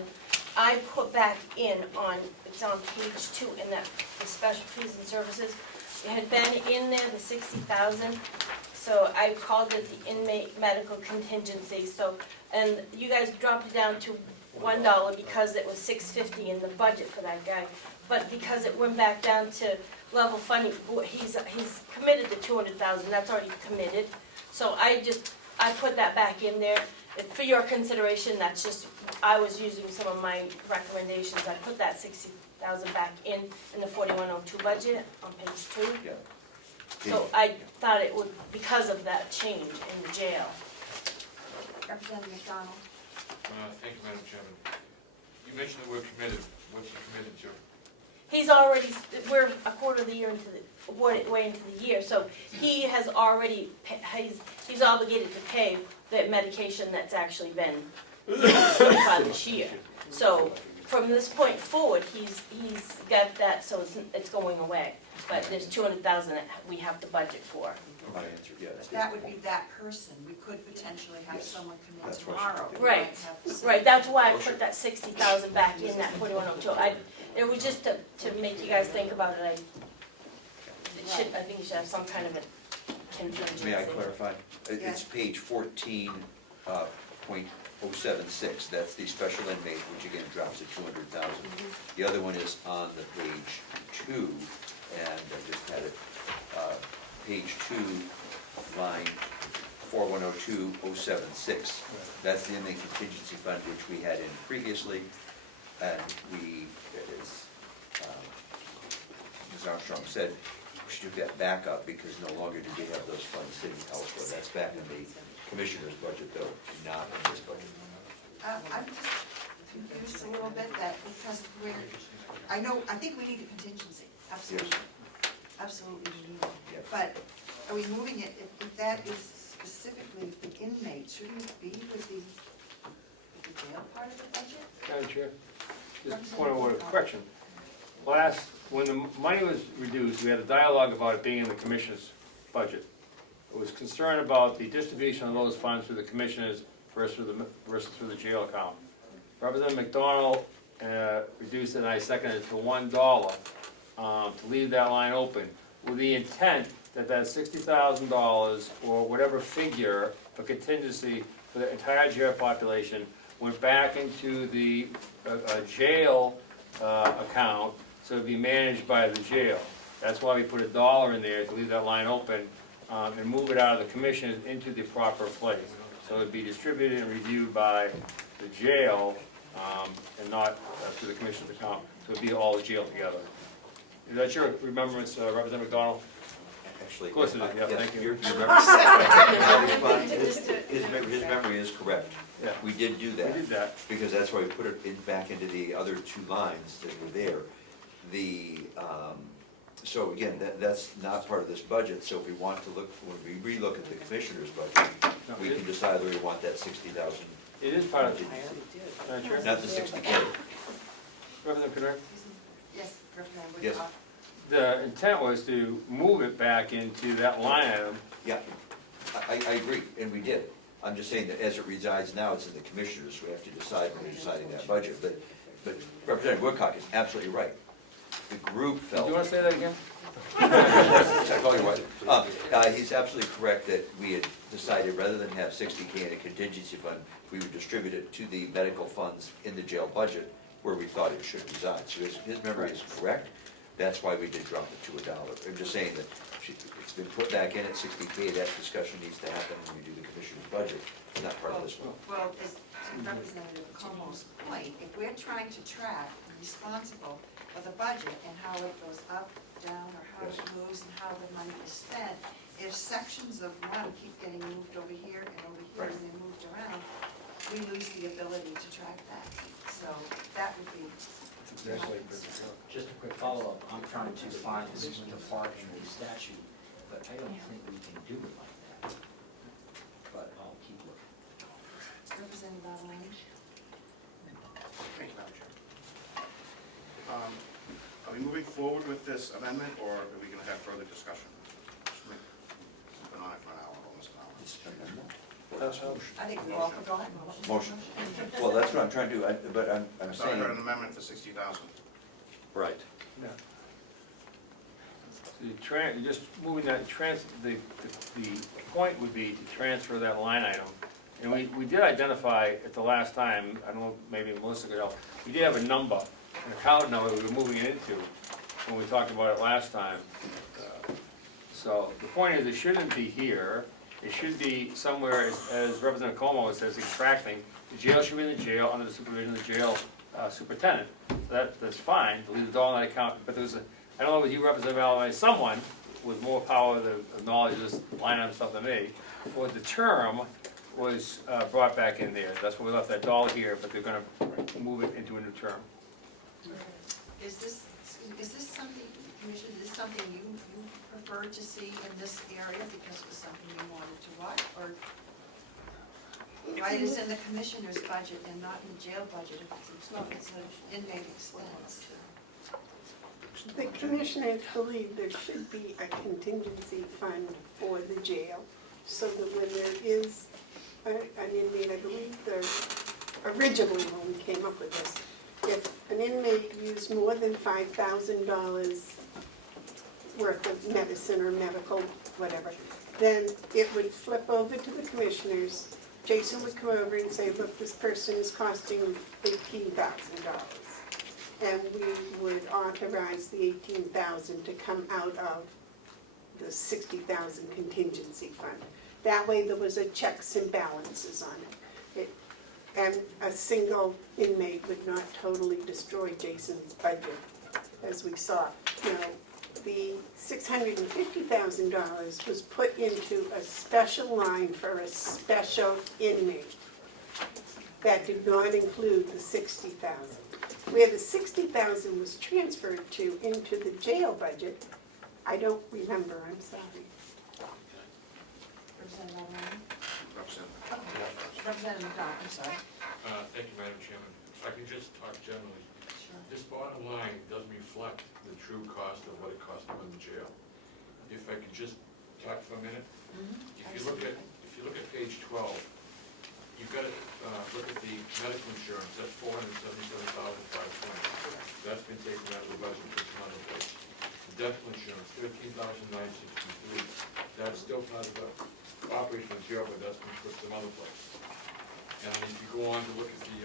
I put back in on, it's on page 2 in that, the special fees and services. It had been in there, the 60,000, so I called it the inmate medical contingency, so, and you guys dropped it down to $1 because it was $650 in the budget for that guy. But because it went back down to level funding, he's committed to 200,000, that's already committed. So I put that back in there. For your consideration, that's just, I was using some of my recommendations. I put that 60,000 back in the 4102 budget on page 2. Yeah. So I thought it would, because of that change in the jail. Representative McDonald? Thank you, Madam Chairman. You mentioned the word committed. What's he committed to? He's already, we're a quarter of the year into the, way into the year, so he has already, he's obligated to pay the medication that's actually been certified this year. So from this point forward, he's got that, so it's going away. But there's 200,000 that we have to budget for. My answer, yes. That would be that person. We could potentially have Yes. someone come in That's what tomorrow. she- who Right, might have the same- right, that's why I put that 60,000 back in that 4102. It was just to make you guys think about it. I think you should have some kind of a contingency. May I clarify? It's Yes. page 14.076, that's the special inmate, which again drops to 200,000. The other one is on the page 2, and I just had it page 2, line 4102076. That's the inmate contingency fund which we had in previously, and we, as Ms. Armstrong said, we should do that back up because no longer do we have those funds sitting elsewhere. That's back in the commissioner's budget though, not in this budget. I'm just confused a little bit that because I think we need a contingency, absolutely. Absolutely we need it. Yes. But are we moving it, if that is specifically the inmate, shouldn't it be with the jail part of the budget? Madam Chair, just point of order, correction. When the money was reduced, we had a dialogue about it being in the commissioner's budget. It was concerned about the distribution of those funds through the commissioners versus through the jail account. Representative McDonald reduced it, and I seconded it to $1 to leave that line open, with the intent that that $60,000 or whatever figure for contingency for the entire jail population went back into the jail account, so it'd be managed by the jail. That's why we put $1 in there to leave that line open and move it out of the commission into the proper place. So it'd be distributed and reviewed by the jail and not through the commission's account. So it'd be all the jail together. Is that your remembrance, Representative McDonald? Actually, Of course it is, yeah, yes, thank you. His memory is correct. Yeah. We did do that. We did that. Because that's why we put it back into the other 2 lines that were there. So again, that's not part of this budget, so if we want to look, when we relook at the commissioner's budget, we can decide whether we want that 60,000. It is part of it. Madam Chair? Not the 60K. Representative Canard? Yes, Representative Yes. Woodcock. The intent was to move it back into that line item. Yeah, I agree, and we did. I'm just saying that as it resides now, it's in the commissioners, so we have to decide when we're deciding that budget. But Representative Woodcock is absolutely right. The group Do felt. you want to say that again? I call you what? He's absolutely correct that we had decided rather than have 60K in a contingency fund, we would distribute it to the medical funds in the jail budget where we thought it should reside. So his memory is correct. That's why we did drop it to $1. I'm just saying that it's been put back in at 60K. That discussion needs to happen when we do the commissioner's budget. It's not part of this one. Well, as Representative Comeau's point, if we're trying to track and responsible for the budget and how it goes up, down, or how it moves and how the money is spent, if sections of one keep getting moved over here and over here and they're moved around, we lose the ability to track that. So that would be my concern. Just a quick follow-up, I'm trying to find this in the part in the statute, but I don't think we can do it like that. But I'll keep looking. Representative Avalon? Thank you, Madam Chair. Are we moving forward with this amendment, or are we going to have further discussion? We've been on it for an hour, almost an hour. I think we all forgot. Motion. Well, that's what I'm trying to do, but I'm I thought I saying. heard an amendment for 60,000. Right. Yeah. Just moving that, the point would be to transfer that line item. And we did identify at the last time, I don't know, maybe Melissa could help, we did have a number, an account number we were moving it into when we talked about it last time. So the point is, it shouldn't be here. It should be somewhere, as Representative Comeau says, extracting. The jail should be in the jail under the supervision of the jail superintendent. That's fine, to leave the dollar in that account, but there's I don't know if you, Representative Allen, someone with more power of knowledge of this line item stuff than me, or the term was brought back in there. That's why we left that $1 here, but they're gonna move it into a new term. Is this something, Commissioner, is this something you prefer to see in this area because it was something you wanted to watch? Or why it is in the commissioner's budget and not in the jail budget if it's an inmate expense? The commissioners believe there should be a contingency fund for the jail, so that when there is an inmate, I believe originally when we came up with this, if an inmate used more than $5,000 worth of medicine or medical, whatever, then it would flip over to the commissioners. Jason would come over and say, look, this person is costing $18,000. And we would authorize the $18,000 to come out of the 60,000 contingency fund. That way there was a checks and balances on it. And a single inmate would not totally destroy Jason's budget, as we saw. The $650,000 was put into a special line for a special inmate. That did not include the 60,000. Where the 60,000 was transferred to into the jail budget, I don't remember, I'm sorry. Representative Allen? Representative. Representative McDonald, I'm sorry. Thank you, Madam Chairman. If I can just talk generally, Sure. this bottom line doesn't reflect the true cost of what it cost to run the jail. If I could just talk for a minute, if you look at page 12, you've got to look at the medical insurance, that's $477,520. That's been taken out of the budget for some other place. The dental insurance, $13,963. That's still part of the operation of the jail, but that's been put some other place. And if you go on to look at the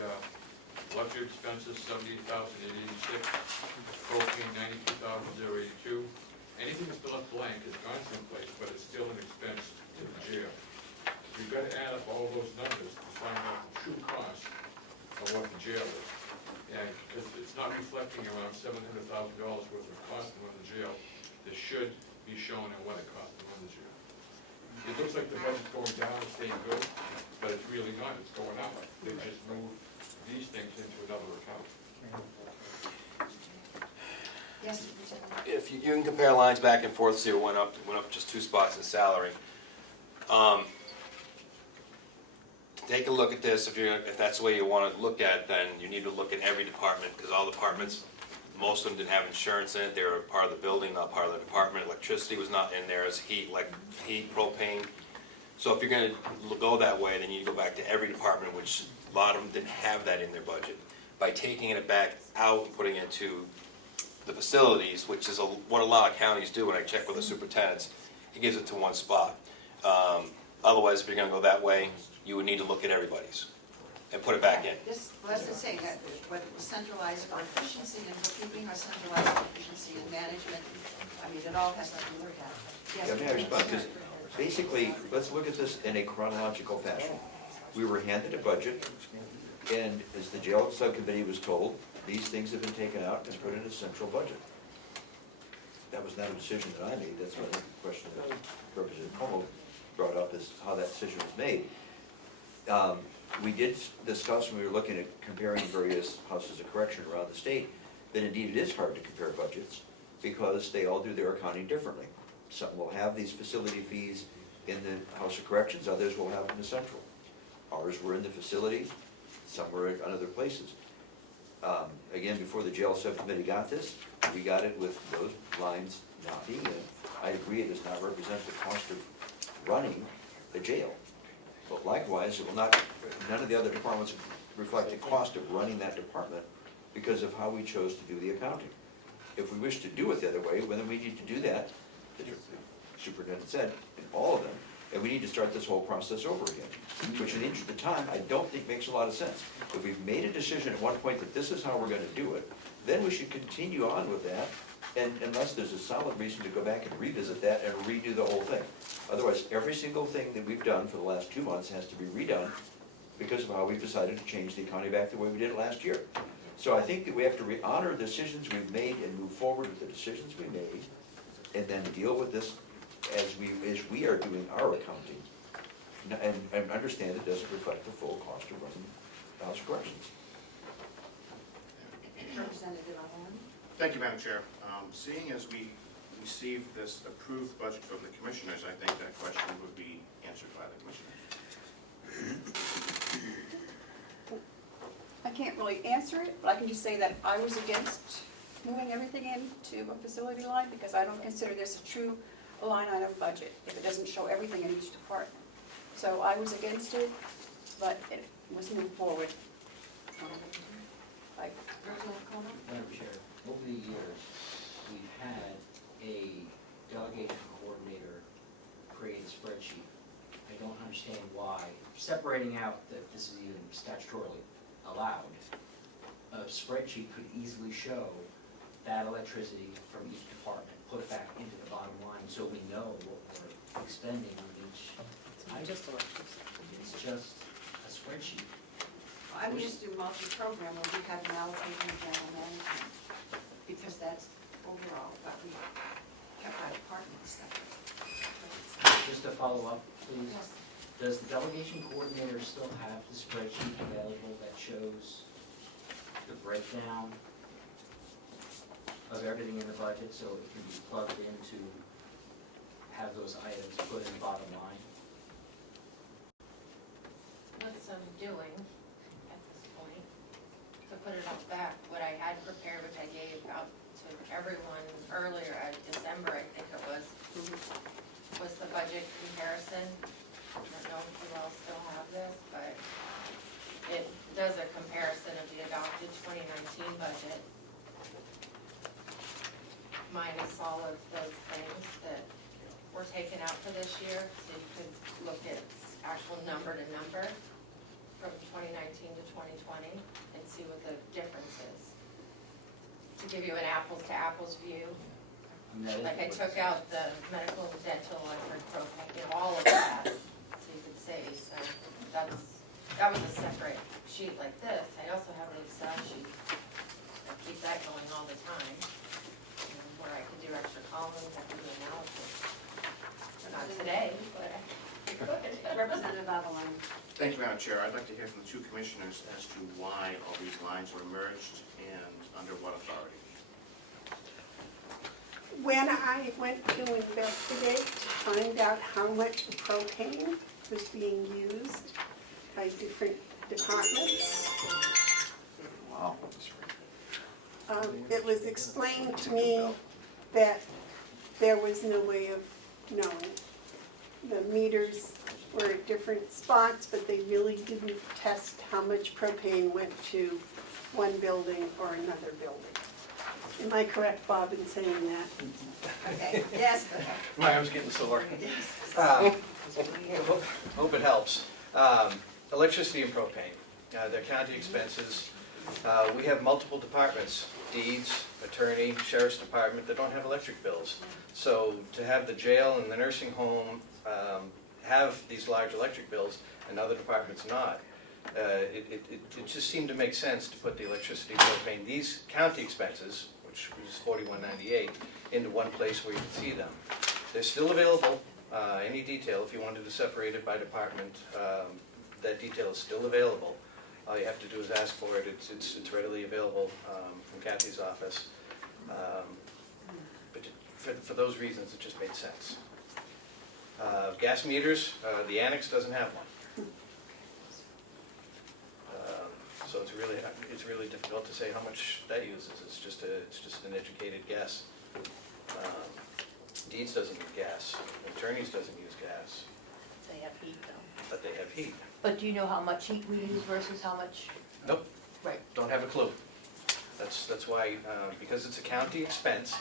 luxury expenses, $78,886, propane, $92,082. Anything that's been left blank has gone someplace, but it's still an expense to the jail. You've got to add up all those numbers to find out the true cost of what the jail is. And because it's not reflecting around $700,000 worth of cost to run the jail, that should be shown in what it costs to run the jail. It looks like the budget's going down, it's staying good, but it's really not, it's going up. They just moved these things into another account. Yes, Representative. If you can compare lines back and forth, see it went up just 2 spots in salary. Take a look at this, if that's the way you want to look at it, then you need to look at every department, because all departments, most of them didn't have insurance in it, they were part of the building, not part of the department. Electricity was not in there as heat, propane. So if you're going to go that way, then you need to go back to every department, which a lot of them didn't have that in their budget. By taking it back out and putting it into the facilities, which is what a lot of counties do when I check with the superintendents, it gives it to one spot. Otherwise, if you're going to go that way, you would need to look at everybody's and put it back in. Well, that's the saying, that whether it was centralized for efficiency in bookkeeping or centralized for efficiency in management, I mean, it all has to be looked at. Yes, Yeah, may I respond? Because basically, let's look at this in a chronological fashion. We were handed a budget, and as the jail subcommittee was told, these things have been taken out and put in a central budget. That was not a decision that I made, that's what the question that Representative Comeau brought up, is how that decision was made. We did discuss when we were looking at comparing various houses of correction around the state, that indeed it is hard to compare budgets, because they all do their accounting differently. Some will have these facility fees in the House of Corrections, others will have them in the central. Ours were in the facility, some were in other places. Again, before the jail subcommittee got this, we got it with those lines not being in. I agree, it does not represent the cost of running the jail. But likewise, it will not, none of the other departments reflect the cost of running that department because of how we chose to do the accounting. If we wish to do it the other way, well, then we need to do that, as the superintendent said, in all of them, and we need to start this whole process over again, which in the interest of time, I don't think makes a lot of sense. If we've made a decision at one point that this is how we're gonna do it, then we should continue on with that, and unless there's a solid reason to go back and revisit that and redo the whole thing. Otherwise, every single thing that we've done for the last 2 months has to be redone because of how we've decided to change the accounting back the way we did it last year. So I think that we have to honor the decisions we've made and move forward with the decisions we made, and then deal with this as we are doing our accounting, and understand it doesn't reflect the full cost of running the House of Corrections. Representative Allen? Thank you, Madam Chair. Seeing as we received this approved budget from the commissioners, I think that question would be answered by the commissioners. I can't really answer it, but I can just say that I was against moving everything into a facility line because I don't consider this a true line item budget if it doesn't show everything in each department. So I was against it, but it was moved forward. Representative Coleman? Madam Chair, over the years, we've had a delegation coordinator create a spreadsheet. I don't understand why, separating out that this is even statutorily allowed, a spreadsheet could easily show that electricity from each department, put back into the bottom line, so we know what we're expending on each item. It's just a spreadsheet. I'm used to multi-program where we have an allocation of general management, because that's overall what we kept our departments separate. Just to follow up, please. Yes. Does the delegation coordinator still have the spreadsheet available that shows the breakdown of everything in the budget, so it can be plugged in to have those items put in the bottom line? What's I'm doing at this point, to put it all back, what I had prepared, which I gave out to everyone earlier at December, I think it was the budget comparison. I don't know if you all still have this, but it does a comparison of the adopted 2019 budget minus all of those things that were taken out for this year, so you could look at actual number to number from 2019 to 2020 and see what the difference is. To give you an apples to apples view. Like I took out the medical and dental, I heard propane, you know, all of that, so you could see, so that was a separate sheet like this. I also have an Excel sheet, I keep that going all the time, where I can do extra columns, I can do analysis. Not today, but I could. Representative Avalon. Thank you, Madam Chair. I'd like to hear from the two commissioners as to why all these lines were merged and under what authority. When I went to investigate to find out how much propane was being used by different departments, it was explained to me that there was no way of knowing. The meters were at different spots, but they really didn't test how much propane went to one building or another building. Am I correct, Bob, in saying that? Okay, yes, go ahead. My arm's getting sore. Yes. Hope it helps. Electricity and propane, they're county expenses. We have multiple departments, deeds, attorney, sheriff's department, that don't have electric bills. So to have the jail and the nursing home have these large electric bills and other departments not, it just seemed to make sense to put the electricity, propane, these county expenses, which was $41.98, into one place where you can see them. They're still available, any detail, if you wanted to separate it by department, that detail is still available. All you have to do is ask for it. It's readily available from Kathy's office. But for those reasons, it just made sense. Gas meters, the annex doesn't have one. So it's really difficult to say how much that uses. It's just an educated guess. Deeds doesn't use gas. Attorneys doesn't use gas. They have heat though. But they have heat. But do you know how much heat we use versus how much? Nope. Right. Don't have a clue. That's why, because it's a county expense,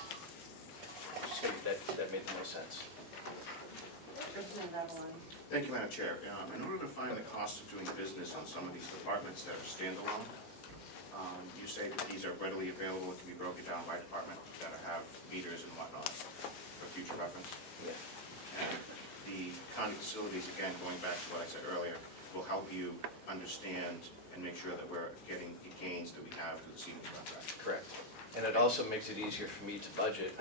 I just figured that made the most sense. Representative Avalon. Thank you, Madam Chair. In order to find the cost of doing business on some of these departments that are standalone, you say that these are readily available, it can be broken down by department, that have meters and whatnot for future reference. Yeah. And the county facilities, again, going back to what I said earlier, will help you understand and make sure that we're getting the gains that we have to the senior contract. Correct. And it also makes it easier for me to budget.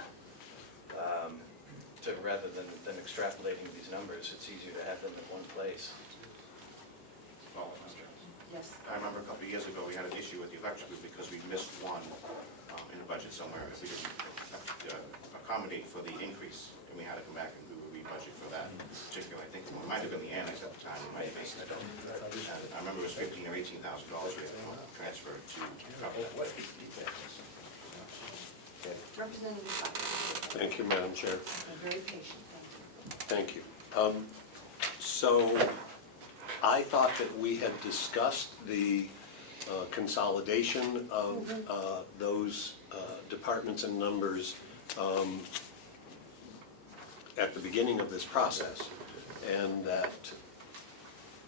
So rather than extrapolating these numbers, it's easier to have them in one place. Well, Mr. Yes. I remember a couple of years ago, we had an issue with the electric group because we missed one in the budget somewhere. We didn't accommodate for the increase, and we had to come back and do a re-budget for that particular. I think it might have been the annex at the time. It might have been. I remember it was $15,000 or $18,000 we had to transfer to cover that. Representative Buckles. Thank you, Madam Chair. You're very patient, thank you. Thank you. So I thought that we had discussed the consolidation of those departments and numbers at the beginning of this process, and that,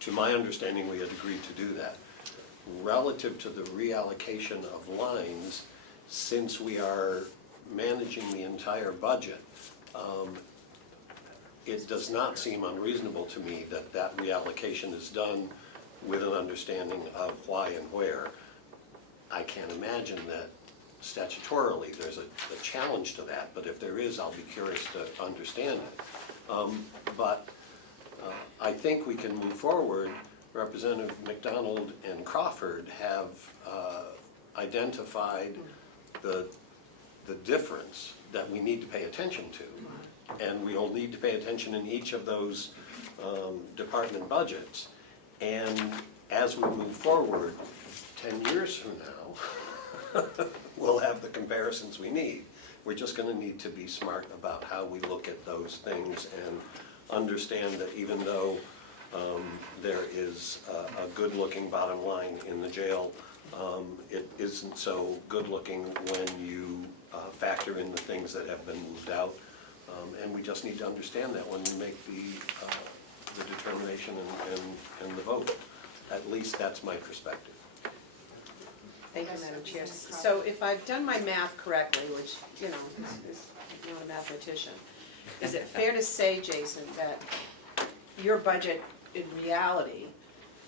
to my understanding, we had agreed to do that. Relative to the reallocation of lines, since we are managing the entire budget, it does not seem unreasonable to me that that reallocation is done with an understanding of why and where. I can't imagine that statutorily there's a challenge to that, but if there is, I'll be curious to understand it. But I think we can move forward. Representative McDonald and Crawford have identified the difference that we need to pay attention to. And we will need to pay attention in each of those department budgets. And as we move forward, 10 years from now, we'll have the comparisons we need. We're just going to need to be smart about how we look at those things and understand that even though there is a good-looking bottom line in the jail, it isn't so good-looking when you factor in the things that have been moved out. And we just need to understand that when we make the determination and the vote. At least that's my perspective. Thank you, Madam Chair. So if I've done my math correctly, which, you know, is not a mathematician, is it fair to say, Jason, that your budget in reality,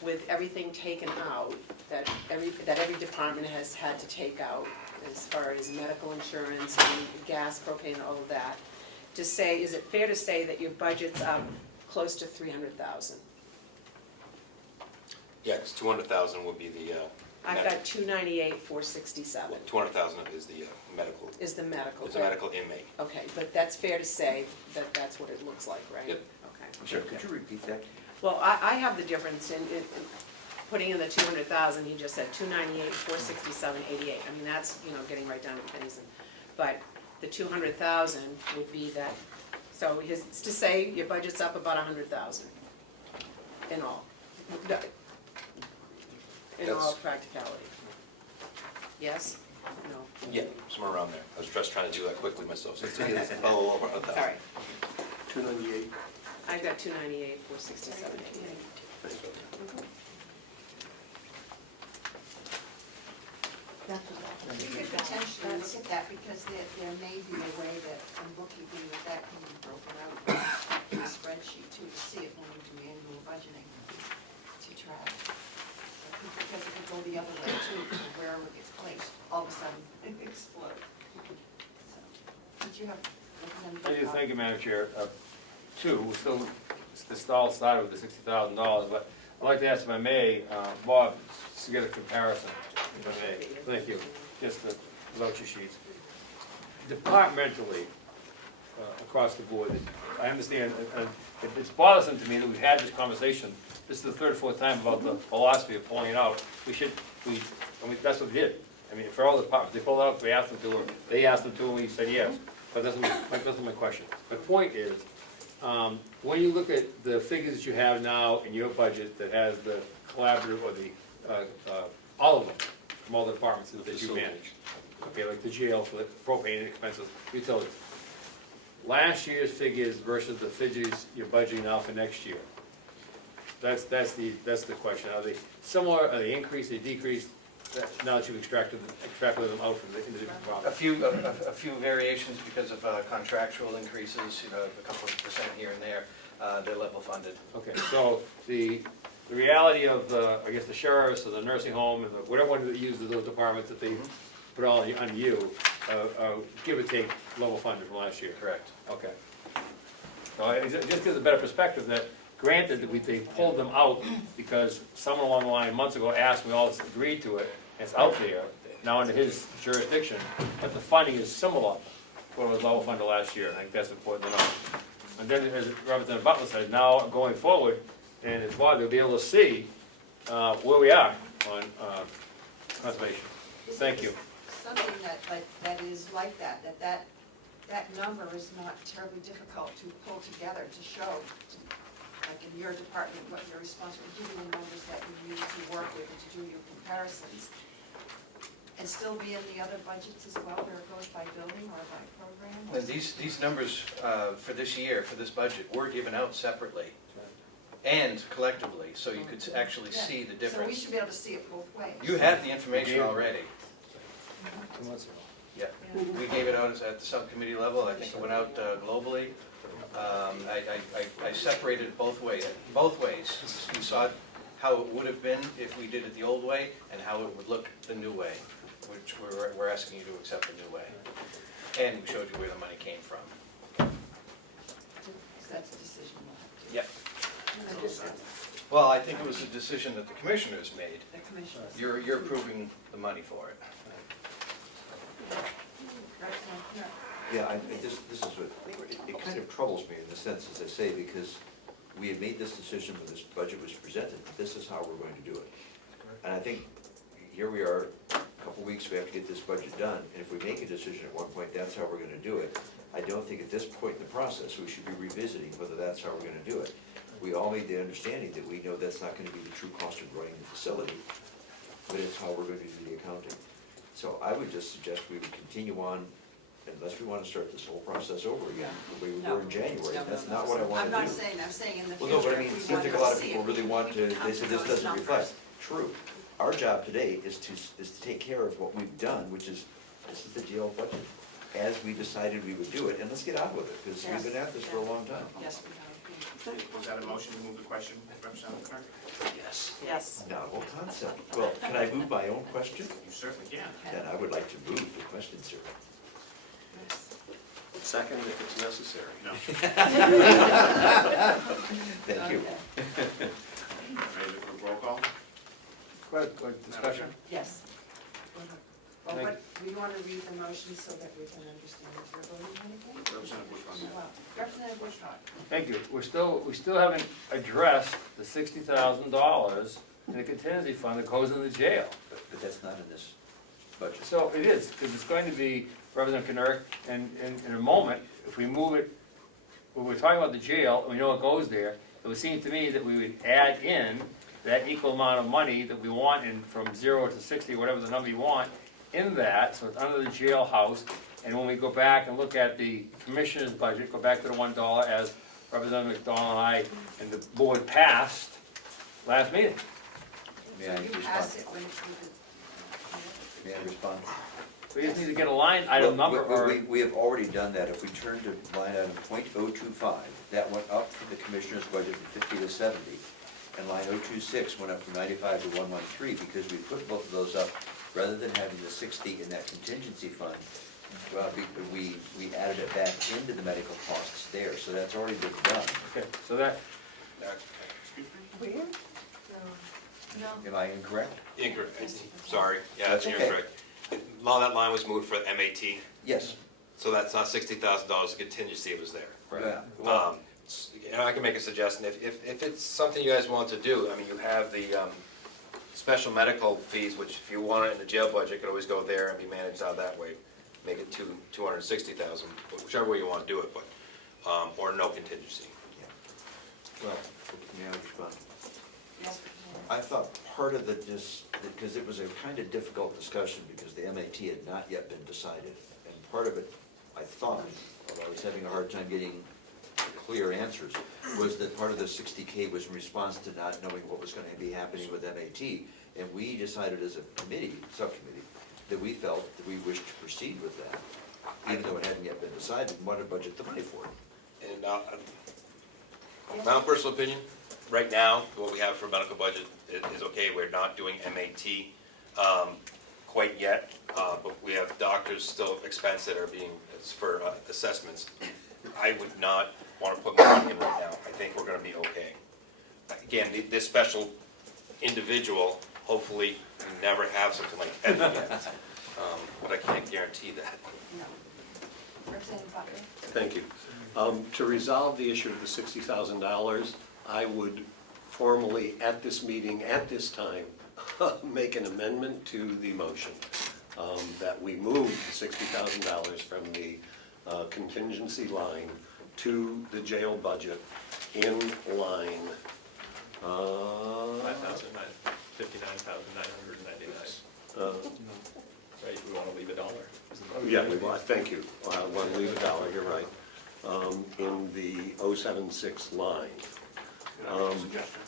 with everything taken out, that every department has had to take out, as far as medical insurance and gas, propane, all of that, to say, is it fair to say that your budget's up close to 300,000? Yeah, because 200,000 would be the, I've got 298,467 200,000 is the medical, is the medical. it's a medical inmate. Okay, but that's fair to say that that's what it looks like, right? Yep. Okay. I'm sorry, could you repeat that? Well, I have the difference in putting in the 200,000, he just said 298,467.88. I mean, that's, you know, getting right down to pennies. But the 200,000 would be that, so it's to say your budget's up about 100,000 in all. In all That's- practicality. Yes? No? Yeah, somewhere around there. I was just trying to do that quickly myself, so it's well over 100,000. All right. 298. I've got 298,467.88. You could potentially look at that because there may be a way that in bookkeeping that can be broken out in a spreadsheet too, to see it when we do annual budgeting to track. Because it could go the other way too, to wherever it gets placed, all of a sudden it explodes. So, did you have? Thank you, Madam Chair. We're still, this all started with the $60,000, but I'd like to ask if I may, Bob, just to get a comparison, if I may. Thank you. Just the voucher sheets. Departmentally, across the board, I understand, it's bothersome to me that we've had this conversation. This is the third or fourth time about the philosophy of pulling it out. I mean, that's what we did. I mean, for all the departments, they pulled it out, we asked them to, or they asked them to, and we said yes. But that's my question. My point is, when you look at the figures that you have now in your budget that has the collaborative or the, all of them, from all the departments that you manage, okay, like the jail for the propane expenses, utilities. Last year's figures versus the figures you're budgeting now for next year. That's the question. Are they similar, are they increased, are they decreased, now that you've extracted them out from the individual departments? A few variations because of contractual increases, you know, a couple of percent here and there. They're level funded. Okay, so the reality of the, I guess, the sheriffs or the nursing home and whatever one that uses those departments that they put all on you, give or take, level funded from last year? Correct. Okay. So it just gives a better perspective that, granted that they pulled them out because someone along the line months ago asked, we all agreed to it, and it's out there, now under his jurisdiction, but the funding is similar to what was level funded last year. I think that's important to know. And then, as Representative Butler said, now going forward, and it's why they'll be able to see where we are on conservation. Thank you. Something that is like that number is not terribly difficult to pull together to show, like in your department, what you're responsible, give you the numbers that you need to work with and to do your comparisons. And still be in the other budgets as well, where it goes by building or by program? Or These numbers for this year, for this budget, were given out separately and collectively, so you could actually see the difference. So we should be able to see it both ways. You have the information already. 2 months ago. Yeah, we gave it out at the subcommittee level, I think it went out globally. I separated it both ways. You saw how it would have been if we did it the old way, and how it would look the new way, which we're asking you to accept the new way. And we showed you where the money came from. That's a decision we'll have to. Yep. And I just- Well, I think it was a decision that the commissioners made. The commissioners. You're approving the money for it. Yeah, this is what, it kind of troubles me in the sense, as I say, because we had made this decision when this budget was presented, this is how we're going to do it. And I think, here we are, a couple weeks, we have to get this budget done, and if we make a decision at one point, that's how we're gonna do it. I don't think at this point in the process, we should be revisiting whether that's how we're gonna do it. We all made the understanding that we know that's not gonna be the true cost of running the facility, but it's how we're gonna do the accounting. So I would just suggest we would continue on, unless we wanna start this whole process over again, the way we were in January. That's not what I wanna do. I'm not saying, I'm saying in the Well, no, future, but I mean, if we it seems want like a lot to of see people it, really want to, we come they say this those doesn't numbers. reflect. True. Our job today is to take care of what we've done, which is, this is the jail budget, as we decided we would do it, and let's get on with it, because we've been at this for a long time. Yes, we have. Was that a motion to move the question, Representative Clark? Yes. Yes. Novel concept. Well, can I move my own question? You certainly can. Then I would like to move the question, sir. Second, if it's necessary. No. Thank you. Ready for roll call? Quick discussion? Yes. Well, Thank- what, we want to read the motion so that we can understand if you're voting anything? Representative Bushman. Well, Representative Bushrock. Thank you. We still haven't addressed the $60,000 in the contingency fund that goes in the jail. But that's not in this budget. So it is, because it's going to be, Representative Knurk, and in a moment, if we move it, when we're talking about the jail, and we know it goes there, it would seem to me that we would add in that equal amount of money that we want in from 0 to 60, whatever the number you want, in that, so it's under the jailhouse. And when we go back and look at the commissioner's budget, go back to the $1 as Representative McDonald and I and the board passed last meeting. May I So you respond? pass it when you May I respond? We just need to get a line item Well, number or. we have already done that. If we turn to line item .025, that went up for the commissioner's budget from 50 to 70. And line 026 went up from 95 to 113 because we put both of those up, rather than having the 60 in that contingency fund, we added it back into the medical costs there, so that's already been done. Okay, so that, Where? No. Am I incorrect? Incorrect, sorry, yeah, that's Okay. incorrect. A lot of that line was moved for MAT, Yes. so that's not $60,000 contingency, it was there. Yeah. Well, And I can make a suggestion, if it's something you guys want to do, I mean, you have the special medical fees, which if you want it in the jail budget, could always go there and be managed out that way. Make it $260,000, whichever way you want to do it, but, or no contingency. well, may I respond? Yes. I thought part of because it was a kind of difficult discussion because the MAT had not yet been decided. And part of it, I thought, although I was having a hard time getting clear answers, was that part of the 60K was in response to not knowing what was going to be happening with MAT. And we decided as a subcommittee, that we felt that we wished to proceed with that, even though it hadn't yet been decided, and wanted to budget the money for it. And my own personal opinion, right now, what we have for medical budget is okay. We're not doing MAT quite yet, but we have doctors' still expense that are being, it's for assessments. I would not want to put more money in right now. I think we're going to be okay. Again, this special individual, hopefully, never have something like that again. But I can't guarantee that. No. Representative Butler? Thank you. To resolve the issue of the $60,000, I would formally, at this meeting, at this time, make an amendment to the motion that we move the $60,000 from the contingency line to the jail budget in line. 59,999. Right, we want to leave $1. Yeah, we want, thank you. I want to leave $1, you're right, in the 076 line. Can I make a suggestion?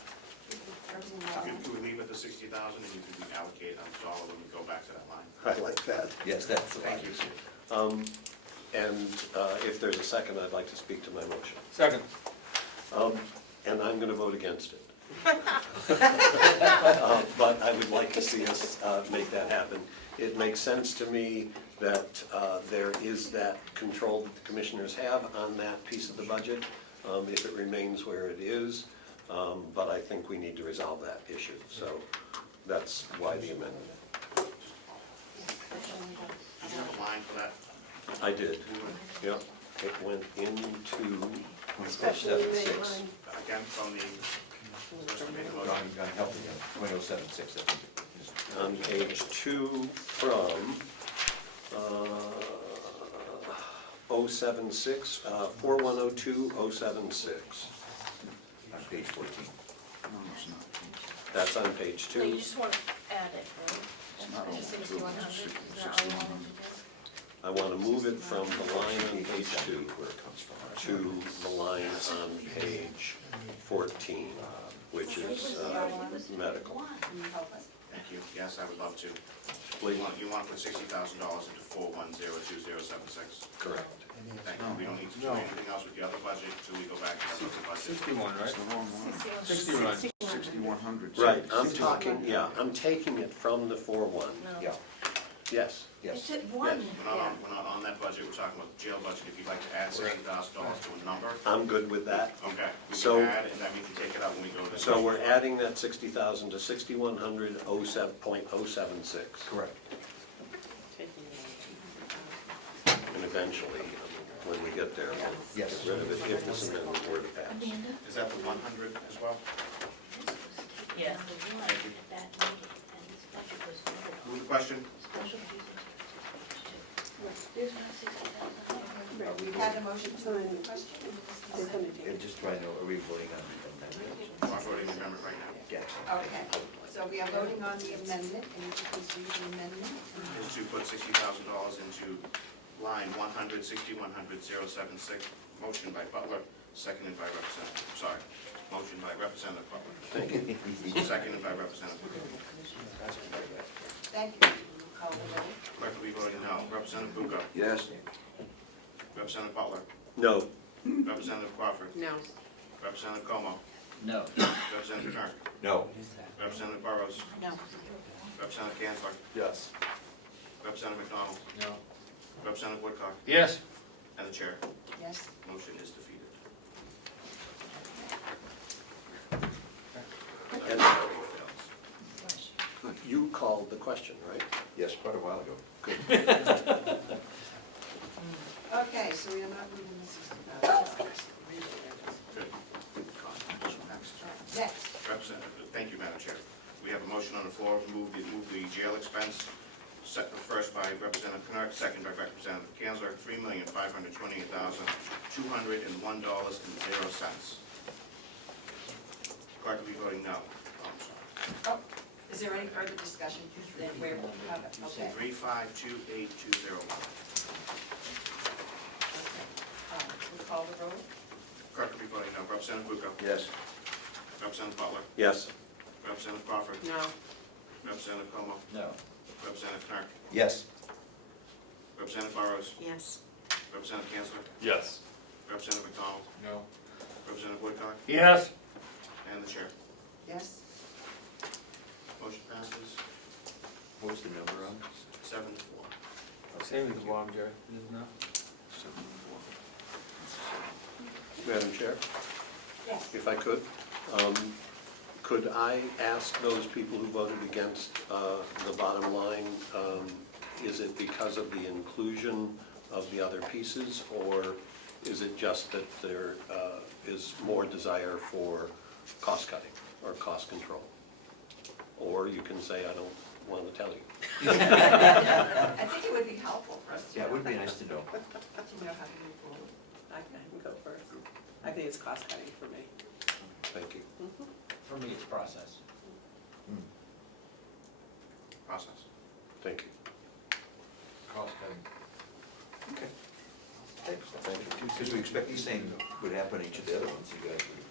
everything line. Could we leave it to 60,000 and you could reallocate a dollar when we go back to that line? I like that. Yes, that's the Thank you. And if there's a second, I'd like to speak to my motion. Second. And I'm going to vote against it. But I would like to see us make that happen. It makes sense to me that there is that control that the commissioners have on that piece of the budget, if it remains where it is. But I think we need to resolve that issue. So that's why the amendment. Did you have a line for that? I did, yeah. It went into, Especially the main line. Again, from the, special meeting motion. On health again, 0.076, that's it. on page 2 from 076, 4102, 076. On page 14. That's on page So you 2. just want to add it, right? To 6,100, is that all you wanted to do? I want to move it from the line on page 2 to the line on page 14, which is medical. Thank you. Yes, I would love to. Please. You want to put $60,000 into 41020076? Correct. Thank you. We don't need to do anything else with the other budget until we go back to the other budget. 61, right? 6,100. Right, I'm taking it from the 41. Yeah, Yes. It's yes. at one, We're not on that budget. We're talking about the jail budget. If you'd like to add $60,000 to a number, I'm good with that. okay. We So- can add, and that means we take it out when we go to. So we're adding that 60,000 to 6,100, 0.076. Correct. And eventually, when we get there, we'll Yes. get rid of it if this amendment were to pass. Is that the 100 as well? yeah. Thank you. Move the question? We've had a motion to move the question. They're gonna do And it. just trying to, are we voting on the amendment? I'm voting amendment right now. Yeah. Okay, so we are voting on the amendment, and you can please read the amendment. Is to put $60,000 into line 100, 6,100,076. Motion by Butler, seconded by Representative, sorry. Motion by Representative Butler. Thank you. Seconded by Representative Butler. Thank you. Call the roll. Clerk will be voting no. Representative Buka. Yes. Representative Butler. No. Representative Crawford. No. Representative Comeau. No. Representative Kern. No. Representative Burrows. No. Representative Gansler. Yes. Representative McDonald. No. Representative Woodcock. Yes. And the chair. Yes. Motion is defeated. And Fails. you called the question, right? Yes, quite a while ago. Okay, so we are not moving the $60,000. Good. Next. Representative, thank you, Madam Chair. We have a motion on the floor to move the jail expense, first by Representative Kennard, second by Representative Gansler, $3,528,201.00. Clerk will be voting no. Oh, I'm sorry. Oh, is there any further discussion? Then where will we have it? Okay. 3528201. We'll call the roll. Clerk will be voting no. Representative Buka. Yes. Representative Butler. Yes. Representative Crawford. No. Representative Comeau. No. Representative Kern. Yes. Representative Burrows. Yes. Representative Gansler. Yes. Representative McDonald. No. Representative Woodcock. Yes. And the chair. Yes. Motion passes What was the number on? 7-4. Same as the bottom, Jerry, isn't it? Madam Chair, Yes. if I could I ask those people who voted against the bottom line, is it because of the inclusion of the other pieces, or is it just that there is more desire for cost cutting or cost control? Or you can say, I don't want to tell you. I think it would be helpful for us to. Yeah, it would be nice to know. To know how to move forward. I can go first. I think it's cost cutting for me. Thank you. For me, it's process. Process. Thank you. Cost cutting. Okay. Thanks. Because we expect the same would happen on each of the other ones, you guys would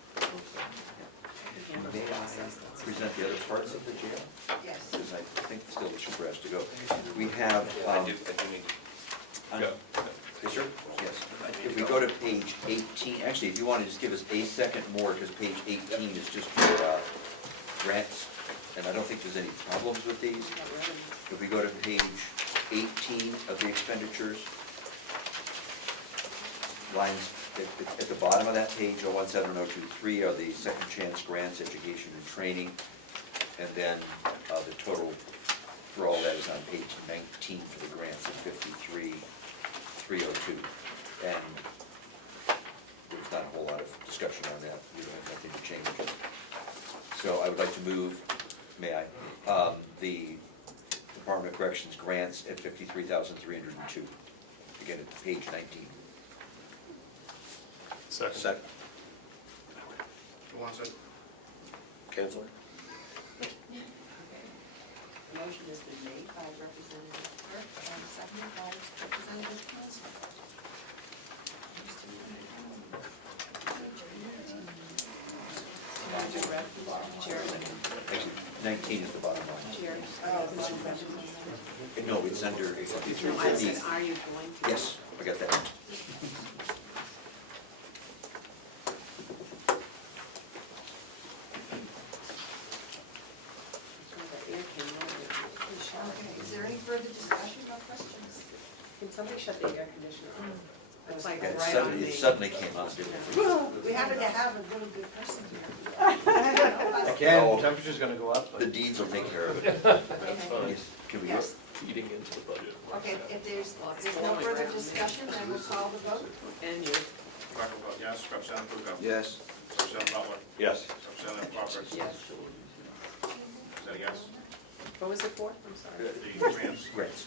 May I present the other parts of the jail? Yes. Because I think still the super has to go. We have, I do need. yes, sir? Yes. If we go to page 18, actually, if you want to just give us a second more, because page 18 is just your grants, and I don't think there's any problems with these. If we go to page 18 of the expenditures, lines at the bottom of that page, 017023 are the second chance grants, education and training, and then the total for all that is on page 19 for the grants at 53,302. And there's not a whole lot of discussion on that. We don't have nothing to change. So I would like to move, may I, the Department of Corrections grants at 53,302. Again, at page 19. Second. Who wants it? Counselor? Okay. The motion has been made by Representative Burke and seconded by Representative Counselor. Actually, 19 is the bottom line. No, it's under, it's No, I said, underneath. are you going to? Yes, I got that. Okay, is there any further discussion or questions? Can somebody shut the air conditioner on? It's like Yeah, right on me. it suddenly came on, didn't it? We happen to have a really good person here. Again, temperature's gonna go up, The deeds will take care of it. Yes, can we go? Yes. Feeding into the budget. Okay, if there's no further discussion, then we'll call the vote. And you. Clerk will vote yes. Representative Puccio? Yes. Representative Butler? Yes. Representative Crawford? Yes. Is that a yes? What was it for? I'm sorry. The grants. Grants.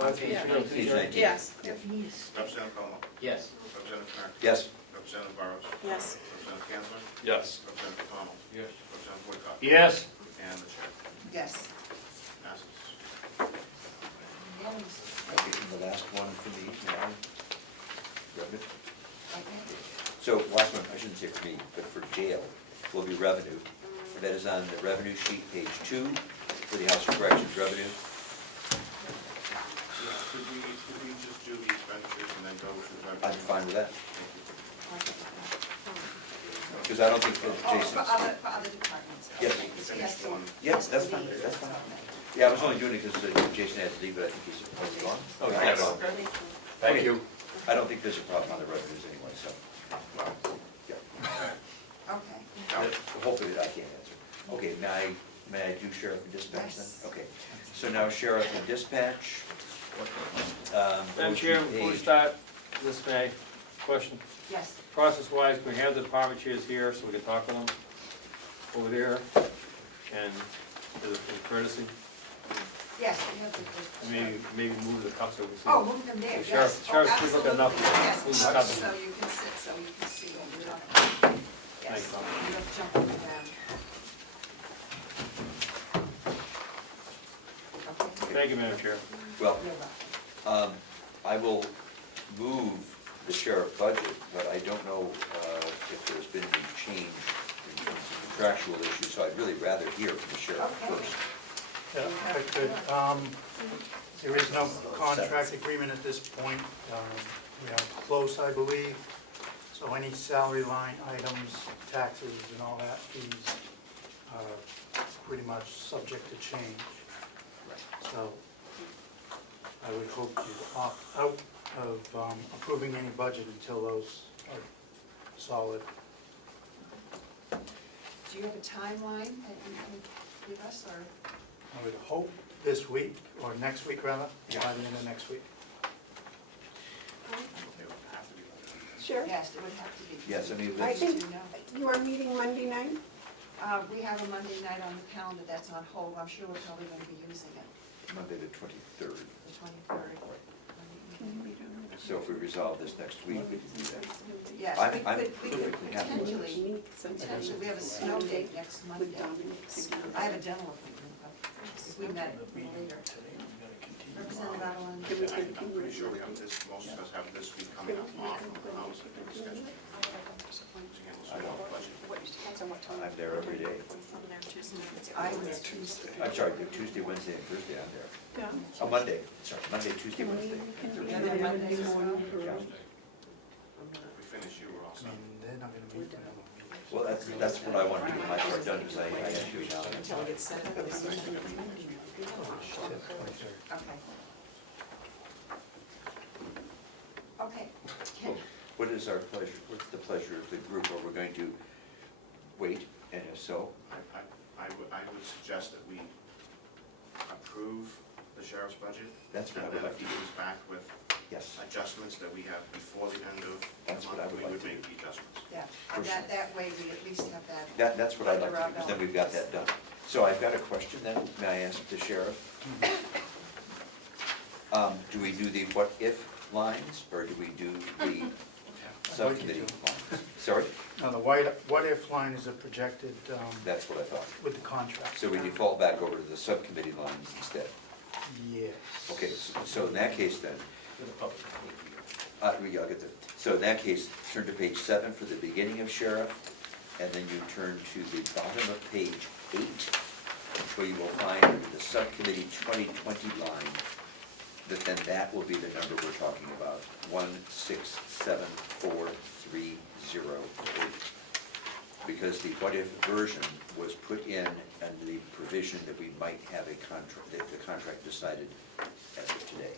Yeah. Page 19. Yes. Representative Comeau? Yes. Representative Kern? Yes. Representative Burrows? Yes. Representative Kansler? Yes. Representative Connell? Yes. Representative Woodcock? Yes. And the chair. Yes. Passes. Okay, and the last one for me now. Revenue. Okay. So last one, I shouldn't say for me, but for jail, will be revenue. And that is on the revenue sheet, page 2, for the House of Corrections revenue. Could we just do the expenditures and then go to the revenue? I'm fine with that, Thank you. because I don't think that Oh, Jason's. for other departments. Yes. Okay, 'cause he has to- Yes, that's fine, that's fine. Yeah, I was only doing it because Jason had to leave, but I think he's gone. Oh, he's Yes. gone. Thank you. I don't think there's a problem on the revenues anyway, so, yeah. Okay. Hopefully I can't answer. Okay, may I do sheriff and dispatch then? Yes. Okay, so now sheriff and dispatch. Madam Chair, before we start, this may, question, Yes. process-wise, can we have the department chairs here so we can talk to them over there? And as a courtesy, Yes, we have the. maybe move the cups over. Oh, move them there, The yes. sheriff- sheriff's good looking enough. Absolutely. Yes, Move the cups. so you can sit, so you can see what we're talking about. Yes, Thanks, Tom. you don't jump up and down. Okay. Thank you, Madam Chair. Well, You're welcome. I will move the sheriff budget, but I don't know if there's been any change in terms of contractual issues, so I'd really rather hear from the sheriff Okay. first. Yeah, if I could, there is no contract agreement at this point. We are close, I believe, so any salary line items, taxes and all that fees are pretty much subject to change. So I would hope to opt out of approving any budget until those are solid. Do you have a timeline that you can give us, or? I would hope this week, or next week rather, by the end of next week. Sure. Yes, it would have to be. Yes, I mean, I that's- think you are meeting Monday night? We have a Monday night on the calendar that's on hold. I'm sure we're probably going to be using it, Monday the 23rd. the 23rd. So if we resolve this next week, we can do that. Yes, I'm we could perfectly happy with this. potentially, we have a snow date next Monday. I have a dental appointment, but if we met later. Representative Adeline. I'm pretty sure we have this, most of us have this week coming up off of the house schedule. I don't. What, depends on what time. I'm there every day. I was Tuesday. I'm sorry, Tuesday, Wednesday, and Thursday I'm there. Yeah. Oh, Monday, sorry, Monday, Tuesday, Can we, Wednesday. can we and do Thursday. that Monday as well? Yeah. If we finish, you were all I set. mean, they're not gonna meet for another week. Well, that's what I want to get my part done, because I have to now. Until it gets set up. Oh, shit, 23rd. Okay. Okay. Ken, What is our pleasure, what's the pleasure of the group? Are we going to wait, and if so, I would suggest that we approve the sheriff's budget. That's what I would And then like if to he do. comes back with Yes, adjustments that we have before the end of the That's what I month, would we like would to make the adjustments. yeah, and that way we at least have that. that's what I'd like to do, Under our because then we've got that done. So I've got a question then, may I ask the sheriff? Do we do the what-if lines, or do we do the subcommittee lines? Sorry? Now, the what-if line is a projected, That's what I thought. with the contract. So we default back over to the subcommittee lines instead? Yes. Okay, so in that case then, I'll get that. So in that case, turn to page 7 for the beginning of sheriff, and then you turn to the bottom of page 8, where you will find the subcommittee 2020 line, then that will be the number we're talking about, 1674308. Because the what-if version was put in under the provision that we might have a contract, that the contract decided as of today.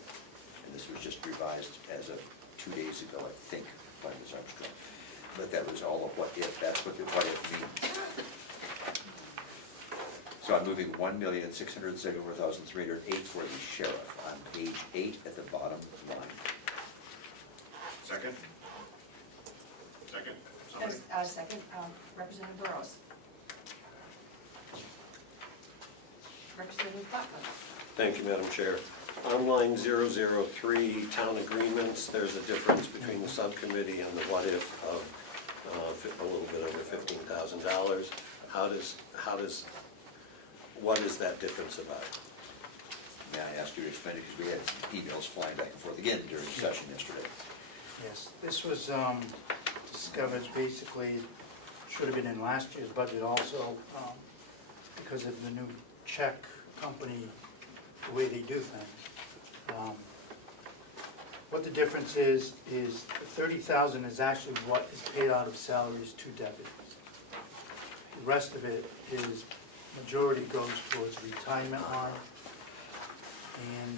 And this was just revised as of 2 days ago, I think, by Ms. Armstrong. But that was all of what-if, that's what the what-if means. So I'm moving 1,674,308 for the sheriff on page 8 at the bottom line. Second? Second? Somebody? Second, Representative Burrows. Representative Butler. Thank you, Madam Chair. On line 003, town agreements, there's a difference between the subcommittee and the what-if of a little bit over $15,000. What is that difference about? May I ask you to explain it, because we had emails flying back and forth again during the session yesterday. Yes, this was discovered basically, should have been in last year's budget also, because of the new check company, the way they do things. What the difference is the 30,000 is actually what is paid out of salaries to debit. The rest of it is, majority goes towards retirement line, and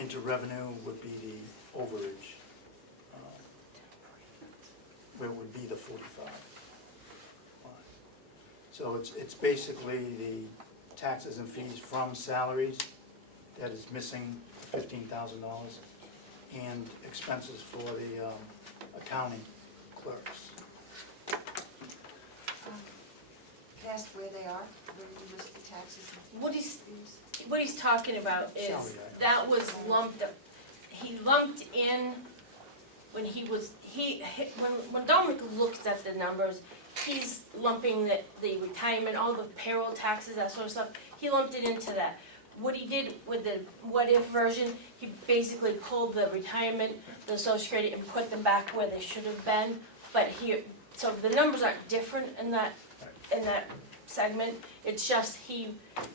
into revenue would be the overage, where it would be the 45. So it's basically the taxes and fees from salaries that is missing $15,000, and expenses for the accounting clerks. Can I ask where they are, where you list the taxes and What he's talking about is, Salary items. that was lumped, he lumped in, when when Dominic looks at the numbers, he's lumping the retirement, all the payroll taxes, that sort of stuff, he lumped it into that. What he did with the what-if version, he basically pulled the retirement, the social security, and put them back where they should have been, but so the numbers aren't different in that segment, it's just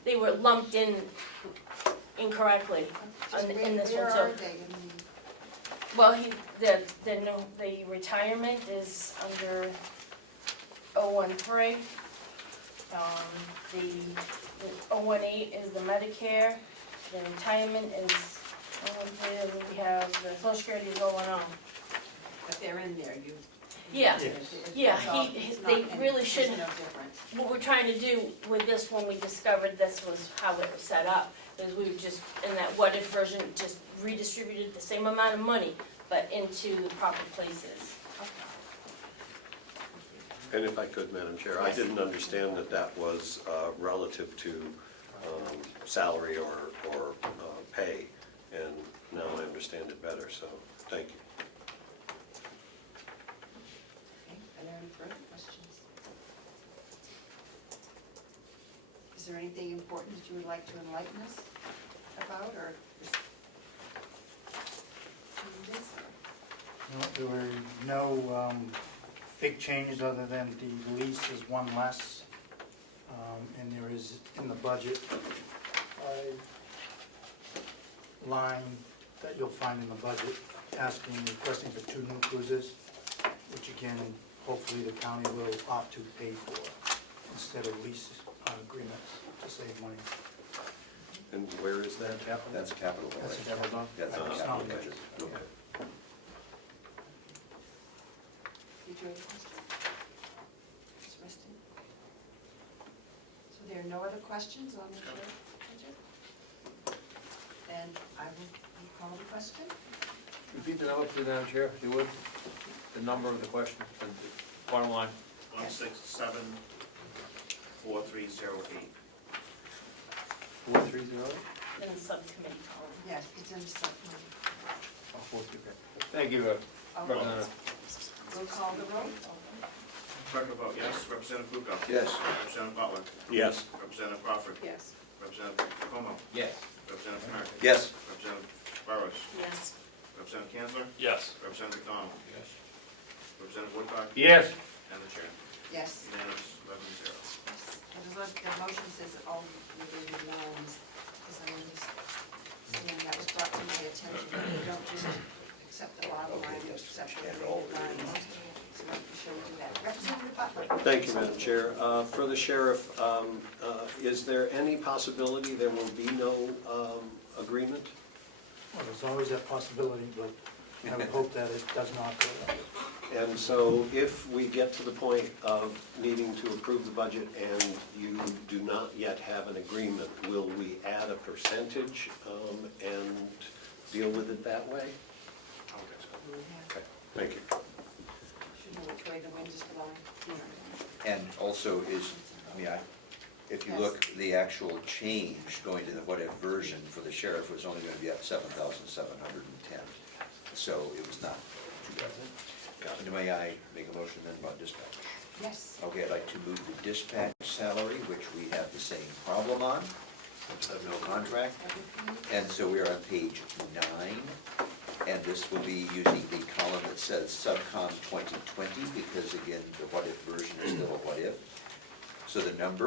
they were lumped in incorrectly just in this where one, are so. they in the? Well, the retirement is under 013. The 018 is the Medicare, the retirement is 013, and we have the social security is 010. But they're in there, you. Yeah, yeah, It's not they any- really there's shouldn't. no difference. What we're trying to do with this, when we discovered this was how it was set up, is we were just, in that what-if version, just redistributed the same amount of money, but into the proper places. And if I could, Madam Chair, I didn't understand that was relative to salary or pay, and now I understand it better, so thank you. Okay, are there any further questions? Is there anything important that you would like to enlighten us about, or changes? No, there were no big changes other than the lease is one less. And there is in the budget a line that you'll find in the budget requesting for 2 new cruisers, which again, hopefully the county will opt to pay for instead of lease agreements to save money. And where is that? That's capital. That's budget. a capital. That's a It's capital not- budget. Okay. Did you have a question? Ms. Weston? So there are no other questions on the sheriff budget? Then I will call the question. Repeat the number, please, Madam Chair, if you would. The number of the question, the bottom line. 167-4308. 430? In the subcommittee column. Yes, it's in the subcommittee. Oh, 430, okay. Thank you, Representative. We'll call the roll. Record vote, yes. Representative Bucco? Yes. Representative Butler? Yes. Representative Crawford? Yes. Representative Comeau? Yes. Representative Connor? Yes. Representative Burrows? Yes. Representative Kanzler? Yes. Representative McDonald? Yes. Representative Woodcock? Yes. And the chair. Yes. Unanimous, 11-0. The motion says that all related lines, because I understand that was brought to my attention, you don't just accept the bottom line, you accept the related lines. So make sure we do that. Representative Butler? Thank you, Madam Chair. For the sheriff, is there any possibility there will be no agreement? Well, there's always that possibility, but I would hope that it does not go that way. And so if we get to the point of needing to approve the budget and you do not yet have an agreement, will we add a percentage and deal with it that way? Okay, thank you. Should know which way the wind is blowing. And also if you look, the actual change going to the what-if version for the sheriff was only going to be up 7,710. So it was not too bad. May I make a motion then about dispatch? Yes. Okay, I'd like to move the dispatch salary, which we have the same problem on, no contract. And so we are on page 9, and this will be using the column that says Subcom 2020, because again, the what-if version is still a what-if. So the number,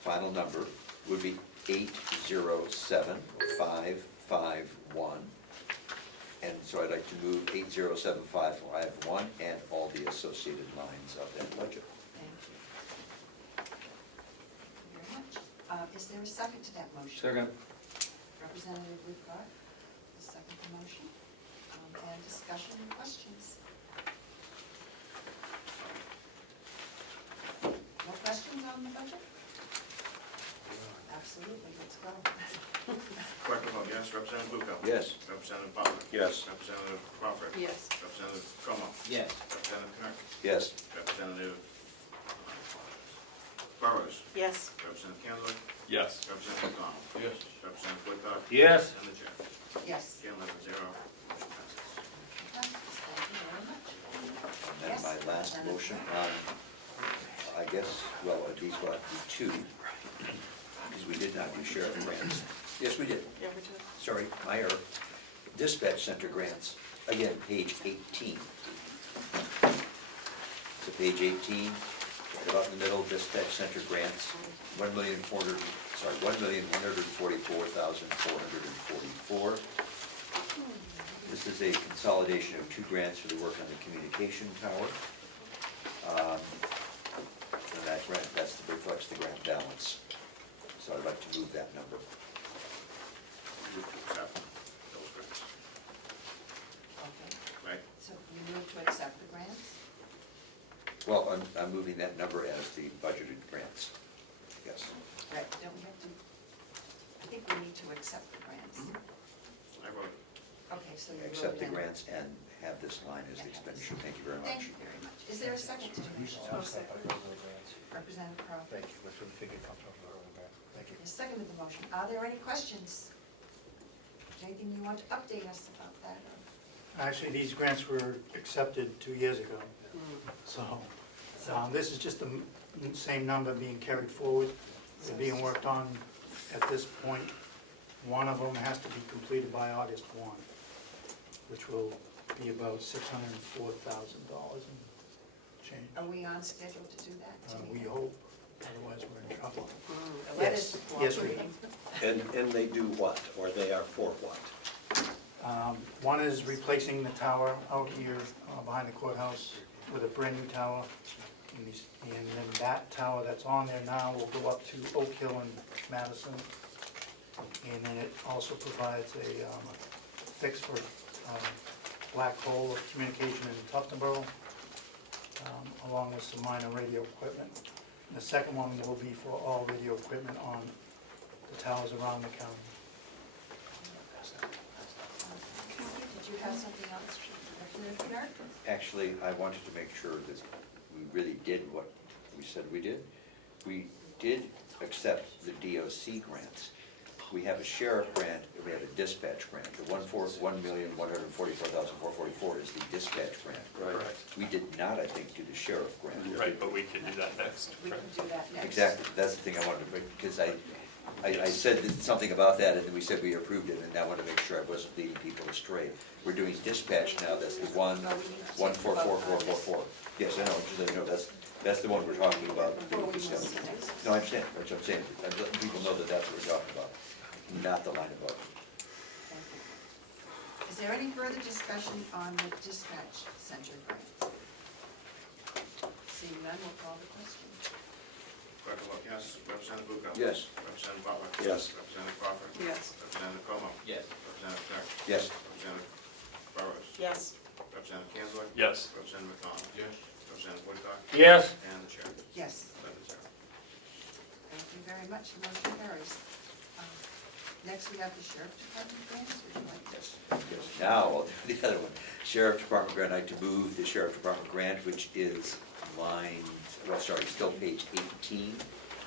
final number, would be 807,551. And so I'd like to move 807,551 and all the associated lines of that budget. Thank you very much. Is there a second to that motion? Second. Representative Woodcock, second the motion. And discussion and questions. No questions on the budget? Absolutely, let's go. Record vote, yes. Representative Bucco? Yes. Representative Butler? Yes. Representative Crawford? Yes. Representative Comeau? Yes. Representative Connor? Yes. Representative Burrows? Yes. Representative Kanzler? Yes. Representative McDonald? Yes. Representative Woodcock? Yes. And the chair. Yes. Again, 11-0. Motion passes. Thank you very much. And then my last motion on, I guess, well, these will have to be 2, because we did not do sheriff grants. Yes, we did. Yeah, we do. Sorry, my error. Dispatch center grants, again, page 18. So page 18, right about in the middle, dispatch center grants, $1,144,444. This is a consolidation of 2 grants for the work on the communication tower. And that grant, reflects the grant balance. So I'd like to move that number. Move to accept those grants. Okay, Right? so you move to accept the grants? Well, I'm moving that number as the budgeted grants. Yes. Right, don't we have to, I think we need to accept the grants. I wrote it. Okay, so you Accept the voted in. grants and have this line as the expenditure. Thank you very Thank much. you very much. Is there a second to the motion? Representative Crawford? Thank you, that's where the figure comes from, thank you. Is seconded the motion. Are there any questions? Anything you want to update us about that? Actually, these grants were accepted 2 years ago, so this is just the same number being carried forward. They're being worked on at this point. One of them has to be completed by August 1, which will be about $604,000 in change. Are we on schedule to do that? We hope, otherwise we're in trouble. The letters Yes, we cooperating. And they do what, or they are for what? One is replacing the tower out here behind the courthouse with a brand new tower. And then that tower that's on there now will go up to Oak Hill and Madison. And then it also provides a fix for black hole of communication in Tuftonboro, along with some minor radio equipment. And the second one will be for all radio equipment on the towers around the county. Did you have something else, Representative Kennard? Actually, I wanted to make sure that we really did what we said we did. We did accept the DOC grants. We have a sheriff grant, and we have a dispatch grant. The $1,144,444 is the dispatch grant. Correct. We did not, I think, do the sheriff grant. Right, but we can do that next. We can do that next. Exactly, that's the thing I wanted to make, because I said something about that, and then we said we approved it, and I wanted to make sure I wasn't leading people astray. We're doing dispatch now, that's the 144,444. Yes, I know, just so you know, that's the one we're talking about. No, I understand, that's what I'm saying, I'm letting people know that that's what we're talking about, not the line above. Thank you. Is there any further discussion on the dispatch center grant? Seeing none, we'll call the question. Clerk will vote yes. Representative Bucco? Yes. Representative Butler? Yes. Representative Crawford? Yes. Representative Comeau? Yes. Representative Clerk? Yes. Representative Burrows? Yes. Representative Kanzler? Yes. Representative McDonald? Yes. Representative Woodcock? Yes. And the chair. Yes, 11-0. thank you very much, the motion carries. Next, we have the sheriff department grants, would you like this? Yes. Now, I'll do the other one. Sheriff Department grant, I'd like to move the Sheriff Department grant, which is still page 18,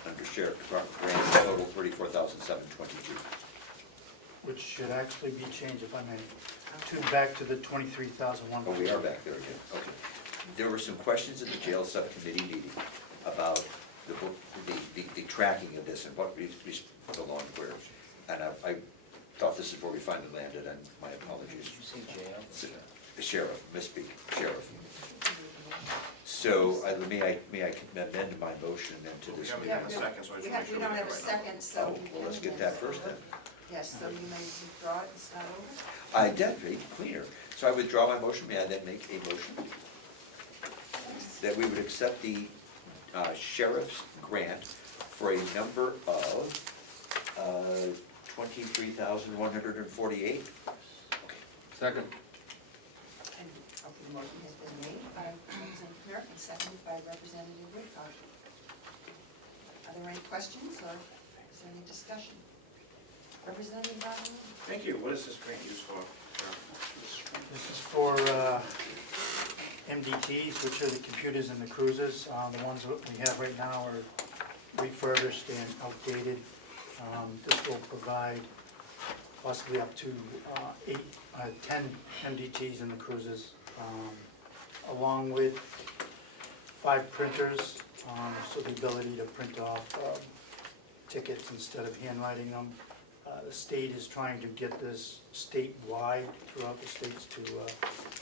under Sheriff Department grants, total $34,722. Which should actually be changed, if I may, back to the 23,001. Oh, we are back there again, okay. There were some questions in the jail subcommittee meeting about the tracking of this and what belonged where. And I thought this is where we finally landed, and my apologies. Did you say jail? Sheriff, misspeak, sheriff. So, may I amend my motion then to We this? haven't Yeah, had a second, so I we just make sure don't we have a get it right second, so. Oh, well, let's get that first then. Yes, so you may withdraw it and start over. I did, make it cleaner. So I withdraw my motion, may I then make a motion that we would accept the sheriff's grant for a number of $23,148. Second. And, okay, the motion has been made by Representative Kennard and seconded by Representative Woodcock. Are there any questions, or is there any discussion? Representative Donald? Thank you. What is this grant used for? This is for MDTs, which are the computers in the cruisers. The ones that we have right now are refurbished and outdated. This will provide possibly up to 10 MDTs in the cruisers, along with 5 printers, so the ability to print off tickets instead of handwriting them. The state is trying to get this statewide throughout the states to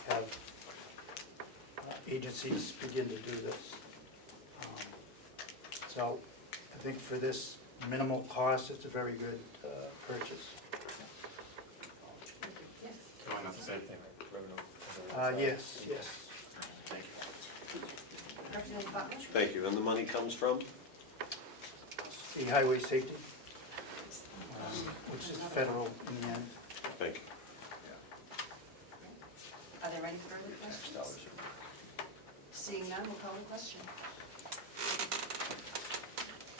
have agencies begin to do this. So I think for this minimal cost, it's a very good purchase. Yes. Going up the same thing. Yes, yes. Thank you. Representative Butler? Thank you. And the money comes from? The highway safety, which is federal in the end. Thank you. Are there any further questions? Seeing none, we'll call the question.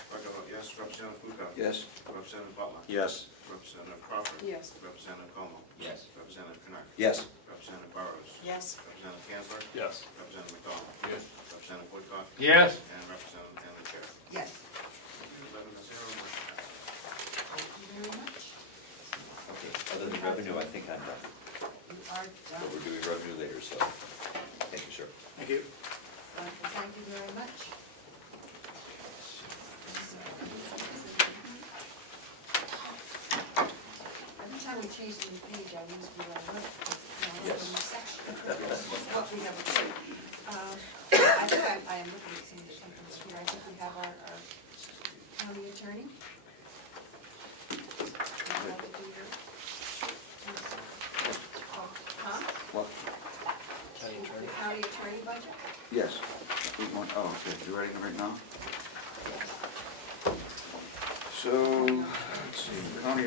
Clerk will vote yes. Representative Bucco? Yes. Representative Butler? Yes. Representative Crawford? Yes. Representative Comeau? Yes. Representative Kennard? Yes. Representative Burrows? Yes. Representative Kanzler? Yes. Representative McDonald? Yes. Representative Woodcock? Yes. And Representative and the chair. Yes. 11-0, motion passes. Thank you very much. Okay, other than revenue, I think I'm done. You are But done. we're doing revenue later, so, thank you, sir. Thank you. Wonderful, thank you very much. Every time time we change the new page, I use what I wrote, because it's Yes. a new section. What we have approved. I think I am looking at some of the symptoms here. I think we have our county attorney. Huh? What? The county attorney budget? Yes. Oh, okay, you ready right now? Yes. So, let's see, county,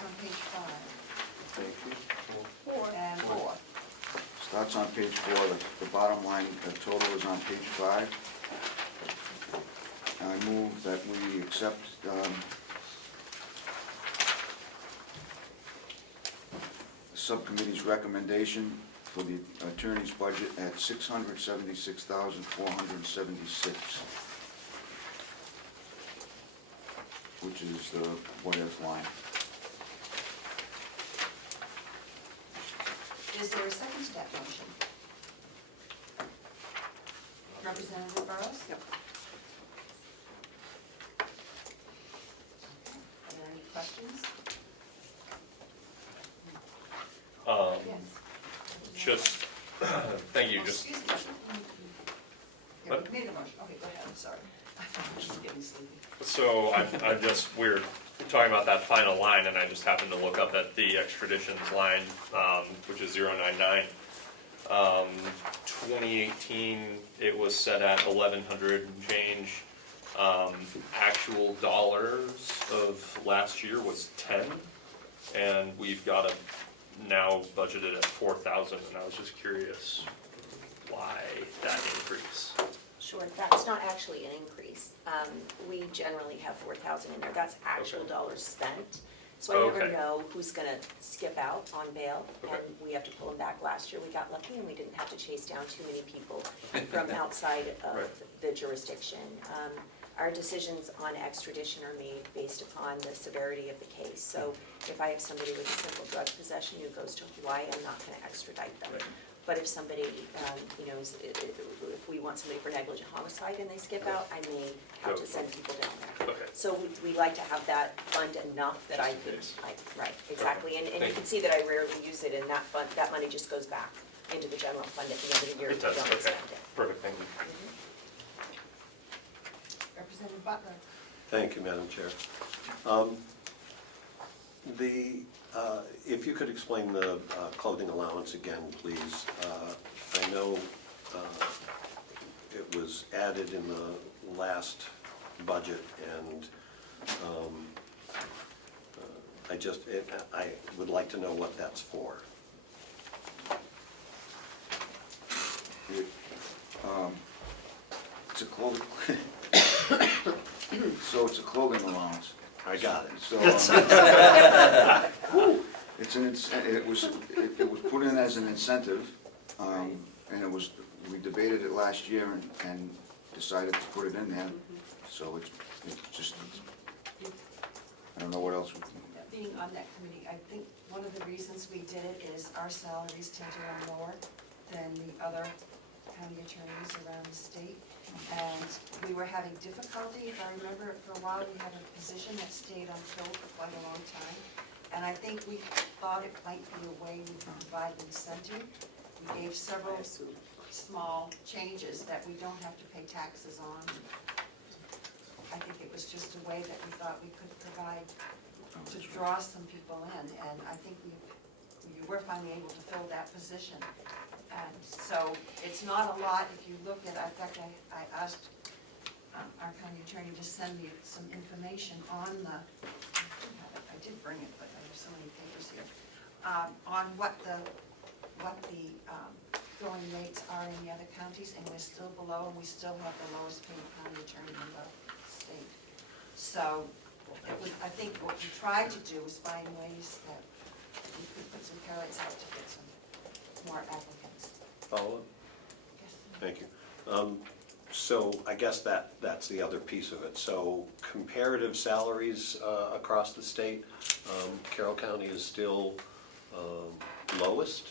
On page 5. And 4. starts on page 4, the bottom line, the total is on page 5. I move that we accept the subcommittee's recommendation for the attorney's budget at $676,476, which is the what-if line. Is there a second to that motion? Representative Burrows? Yep. Are there any questions? Yes. Just, thank you, Oh, just, excuse me. Yeah, we made a motion. Okay, go ahead, I'm sorry. I'm just getting sleepy. so I'm just, we're talking about that final line, and I just happened to look up at the extraditions line, which is 099. 2018, it was set at 1,100 and change. Actual dollars of last year was 10, and we've got a now budgeted at 4,000, and I was just curious why that increase. Sure, that's not actually an increase. We generally have 4,000 in there, that's actual Okay. dollars spent. So I never Okay. know who's gonna skip out on bail, Okay. and we have to pull them back. Last year, we got lucky and we didn't have to chase down too many people from outside of Right. the jurisdiction. Our decisions on extradition are made based upon the severity of the case. So if I have somebody with a simple drug possession who goes to Hawaii, I'm not gonna extradite them. Right. But if somebody, if we want somebody for negligent homicide and they skip out, I may have to send people down there. Okay. So we like to have that fund enough that I could, right, exactly. And you Thank can see that I rarely use it, and that fund, that money just goes back into the general fund at the end of the year It if we does, don't okay. spend it. Perfect, thank you. Representative Butler? Thank you, Madam Chair. If you could explain the clothing allowance again, please. I know it was added in the last budget, and I would like to know what that's for. It's a clothing, so it's a clothing allowance. I got it. So, it's it was put in as an incentive, and we debated it last year and decided to put it in there. So it's just, I don't know what else. Being on that committee, I think one of the reasons we did it is our salaries tend to run lower than the other county attorneys around the state. And we were having difficulty, if I remember, for a while, we had a position that stayed unfilled for quite a long time. And I think we thought it might be a way we could provide incentive. We gave several small changes that we don't have to pay taxes on. I think it was just a way that we thought we could provide to draw some people in. And I think we were finally able to fill that position. And so it's not a lot if you look at, in fact, I asked our county attorney to send me some information on the, I did bring it, but I have so many papers here, on what the going rates are in the other counties, and we're still below, and we still have the lowest paid county attorney in the state. So it was, I think what we tried to do was find ways that we could put some carrots out to get some more applicants. Follow up? Yes. Thank you. So I guess that's the other piece of it. So comparative salaries across the state, Carroll County is still lowest?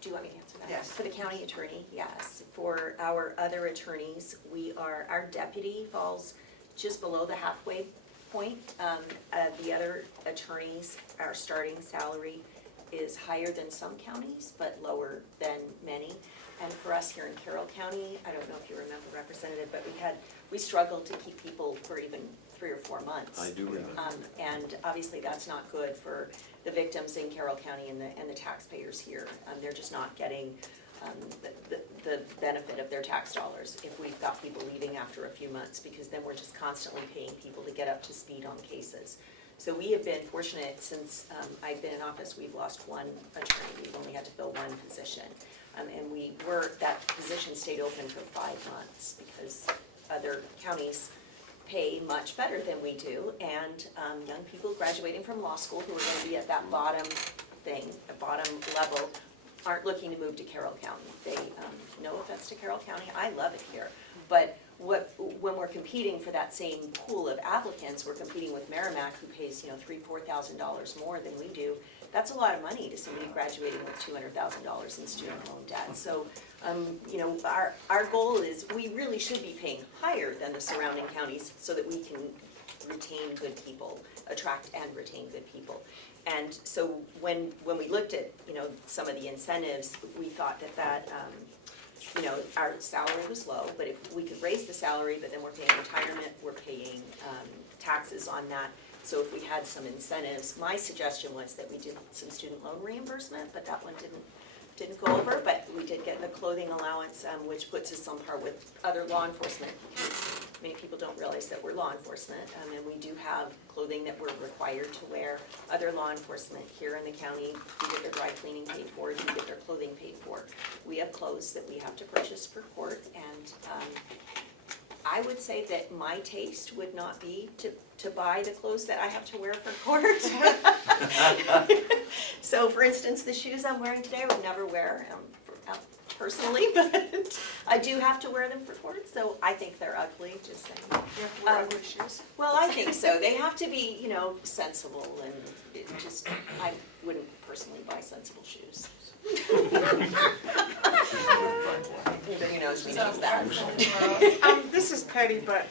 Do you want me to answer that? Yes. For the county attorney, yes. For our other attorneys, our deputy falls just below the halfway point. The other attorneys, our starting salary is higher than some counties, but lower than many. And for us here in Carroll County, I don't know if you remember, Representative, but we struggled to keep people for even 3 or 4 months. I do remember. And obviously that's not good for the victims in Carroll County and the taxpayers here. They're just not getting the benefit of their tax dollars if we've got people leaving after a few months, because then we're just constantly paying people to get up to speed on cases. So we have been fortunate since I've been in office, we've lost 1 attorney. We've only had to fill 1 position. And that position stayed open for 5 months because other counties pay much better than we do, and young people graduating from law school who are going to be at that bottom level, aren't looking to move to Carroll County. They, no offense to Carroll County, I love it here, but when we're competing for that same pool of applicants, we're competing with Merrimack, who pays $3,000 to $4,000 more than we do. That's a lot of money to somebody graduating with $200,000 in student loan debt. So, our goal is we really should be paying higher than the surrounding counties so that we can retain good people, attract and retain good people. And so when we looked at some of the incentives, we thought that our salary was low, but if we could raise the salary, but then we're paying retirement, we're paying taxes on that. So if we had some incentives, my suggestion was that we did some student loan reimbursement, but that one didn't go over, but we did get the clothing allowance, which puts us on par with other law enforcement, because many people don't realize that we're law enforcement, and we do have clothing that we're required to wear. Other law enforcement here in the county do get their dry cleaning paid for, do get their clothing paid for. We have clothes that we have to purchase for court, and I would say that my taste would not be to buy the clothes that I have to wear for court. So for instance, the shoes I'm wearing today I would never wear personally, but I do have to wear them for court, so I think they're ugly, just saying. You have to wear ugly shoes? Well, I think so. They have to be, sensible, and I wouldn't personally buy sensible shoes. Everybody knows me knows that. This is petty, but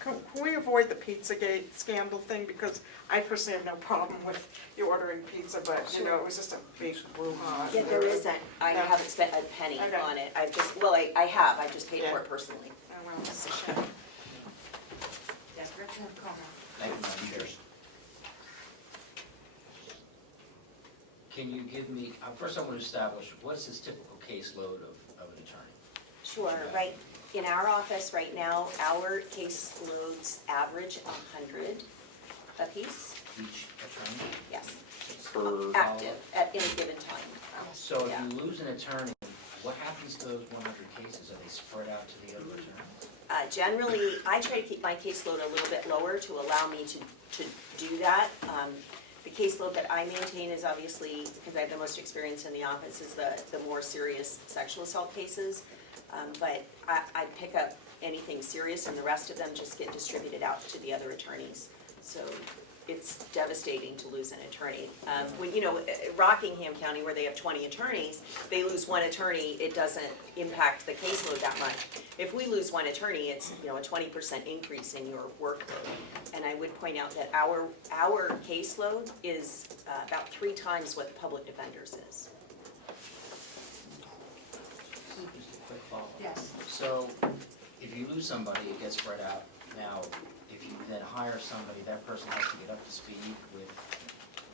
can we avoid the Pizzagate scandal thing? Because I personally have no problem with you ordering pizza, but it was just a big brouhaha. Yeah, there isn't. I haven't spent a penny on it. I've just paid for it personally. Oh, well, that's a shame. Yes, Representative Comeau. Thank you, Madam Chair. Can you give me, first I want to establish, what's this typical caseload of an attorney? Sure, right. In our office right now, our caseloads average 100 apiece. Each attorney? Yes. Per active at any given time. So if Yeah. you lose an attorney, what happens to those 100 cases? Are they spread out to the other attorneys? Generally, I try to keep my caseload a little bit lower to allow me to do that. The caseload that I maintain is obviously, because I have the most experience in the office, is the more serious sexual assault cases. But I pick up anything serious, and the rest of them just get distributed out to the other attorneys. So it's devastating to lose an attorney. When Rockingham County, where they have 20 attorneys, they lose 1 attorney, it doesn't impact the caseload that much. If we lose 1 attorney, it's a 20% increase in your workload. And I would point out that our caseload is about 3 times what the public defender's is. Just a quick follow-up. Yes. So if you lose somebody, it gets spread out. Now, if you then hire somebody, that person has to get up to speed with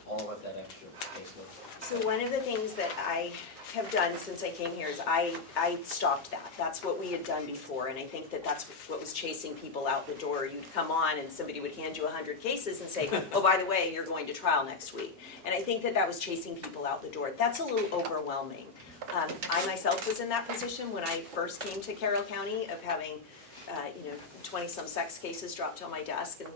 all of that extra caseload. So one of the things that I have done since I came here is I stopped that. That's what we had done before, and I think that that's what was chasing people out the door. You'd come on and somebody would hand you 100 cases and say, oh, by the way, you're going to trial next week. And I think that was chasing people out the door. That's a little overwhelming. I myself was in that position when I first came to Carroll County of having 20-some sex cases dropped on my desk and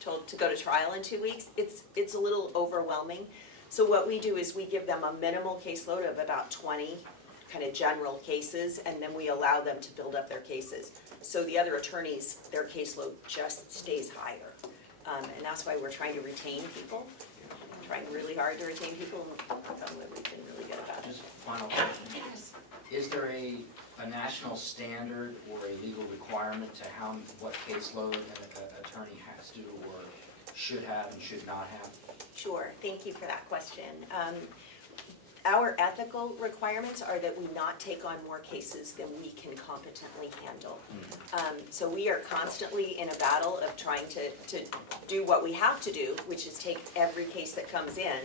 told to go to trial in 2 weeks. It's a little overwhelming. So what we do is we give them a minimal caseload of about 20 kind of general cases, and then we allow them to build up their cases. So the other attorneys, their caseload just stays higher. And that's why we're trying to retain people. Trying really hard to retain people, and we've been really good about it. Just final question. Is there a a national standard or a legal requirement to what caseload an attorney has to or should have and should not have? Sure, thank you for that question. Our ethical requirements are that we not take on more cases than we can competently handle. So we are constantly in a battle of trying to do what we have to do, which is take every case that comes in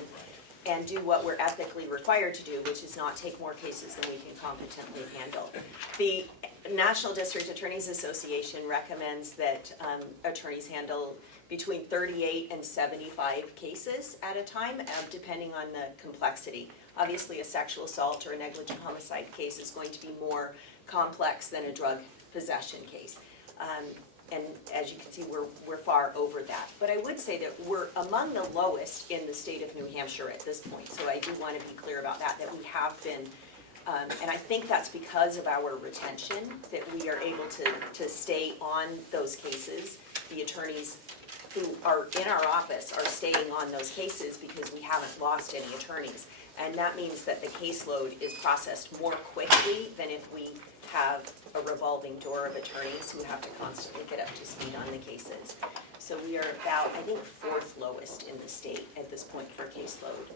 and do what we're ethically required to do, which is not take more cases than we can competently handle. The National District Attorneys Association recommends that attorneys handle between 38 and 75 cases at a time, depending on the complexity. Obviously, a sexual assault or a negligent homicide case is going to be more complex than a drug possession case. And as you can see, we're far over that. But I would say that we're among the lowest in the state of New Hampshire at this point. So I do want to be clear about that we have been, and I think that's because of our retention, that we are able to stay on those cases. The attorneys who are in our office are staying on those cases because we haven't lost any attorneys. And that means that the caseload is processed more quickly than if we have a revolving door of attorneys who have to constantly get up to speed on the cases. So we are about, I think, 4th lowest in the state at this point for caseload,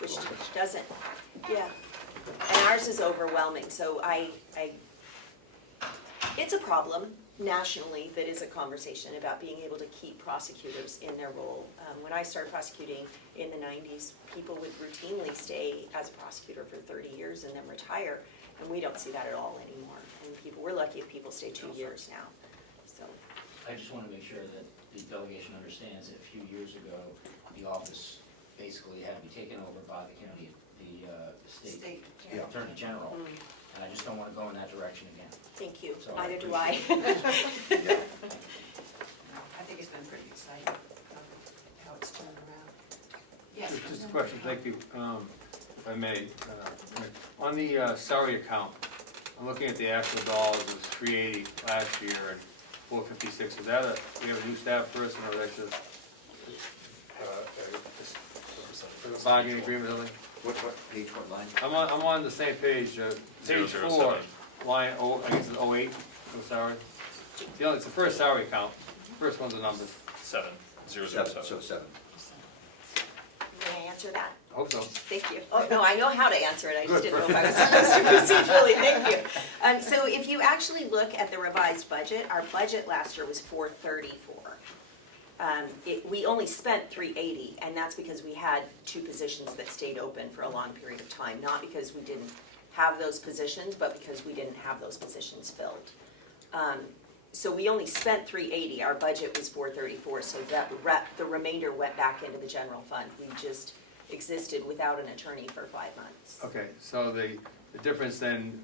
which doesn't, yeah. And ours is overwhelming, so it's a problem nationally that is a conversation about being able to keep prosecutors in their role. When I started prosecuting in the 90s, people would routinely stay as a prosecutor for 30 years and then retire, and we don't see that at all anymore. And we're lucky if people stay 2 years now. So I just want to make sure that the delegation understands that a few years ago, the office basically had to be taken over by the county, the state attorney general. And I just don't want to go in that direction again. thank you, So neither do I. I think it's been pretty exciting how it's turned around. Yes. Just a question, thank you, if I may. On the salary account, I'm looking at the actual dollars, it was 380 last year and 456. Is that we have a new staff person or that's just a bargaining agreement or something? What page, what line? I'm on the same page, page 4, line, I guess it's 08, for salary. It's the first salary account, first one's the numbers. 7007. So 7. May I answer that? I hope so. Thank you. Oh, no, I know how to answer it, I just Good. didn't know if I was supposed to procedurally, thank you. So if you actually look at the revised budget, our budget last year was 434. We only spent 380, and that's because we had 2 positions that stayed open for a long period of time, not because we didn't have those positions, but because we didn't have those positions filled. So we only spent 380, our budget was 434, so the remainder went back into the general fund. We just existed without an attorney for 5 months. Okay, so the difference then,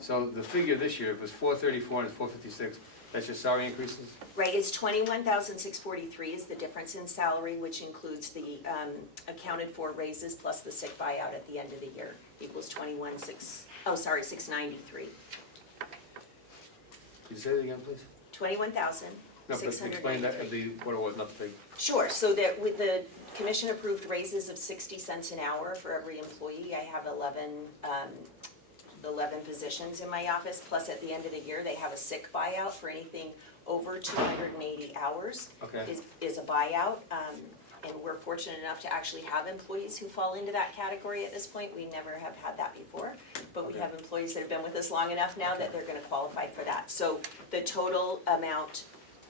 so the figure this year was 434 and 456, that's your salary increases? Right, it's 21,643 is the difference in salary, which includes the accounted for raises plus the sick buyout at the end of the year, equals 693. Could you say that again, please? 21,693. No, but explain that, what it was, not the figure. Sure, so that with the commission approved raises of 60 cents an hour for every employee, I have 11 positions in my office, plus at the end of the year, they have a sick buyout for anything over 280 hours. Okay. Is a buyout, and we're fortunate enough to actually have employees who fall into that category at this point. We never have had that before, but we have employees that have been with us long enough now that they're gonna qualify for that. So the total amount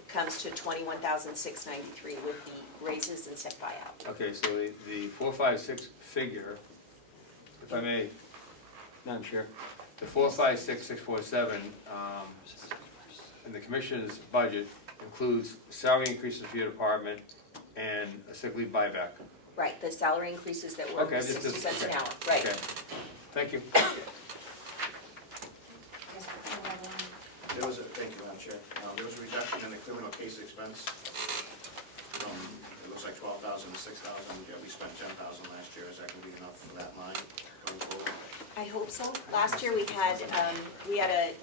comes to 21,693 with the raises and sick buyout. Okay, so the 456 figure, if I may, Madam Chair, the 456,647 in the commissioner's budget includes salary increases for your department and a sick leave buyback. Right, the salary increases that were 60 cents an hour, right. Okay. Thank you. There was thank you, Madam Chair. There was a reduction in the criminal case expense from, it looks like 12,000 to 6,000. We spent 10,000 last year. Is that going to be enough for that line going forward? I hope so. Last year we had a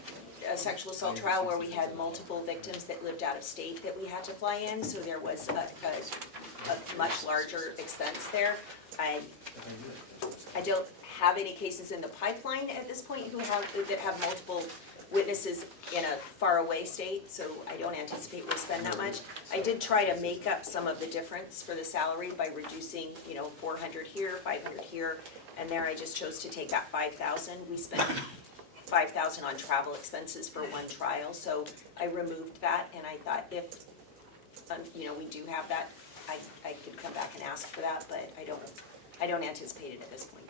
sexual assault trial where we had multiple victims that lived out of state that we had to fly in, so there was a much larger expense there. I don't have any cases in the pipeline at this point that have multiple witnesses in a faraway state, so I don't anticipate we'll spend that much. I did try to make up some of the difference for the salary by reducing, 400 here, 500 here, and there I just chose to take that 5,000. We spent 5,000 on travel expenses for one trial, so I removed that, and I thought if, we do have that, I could come back and ask for that, but I don't anticipate it at this point.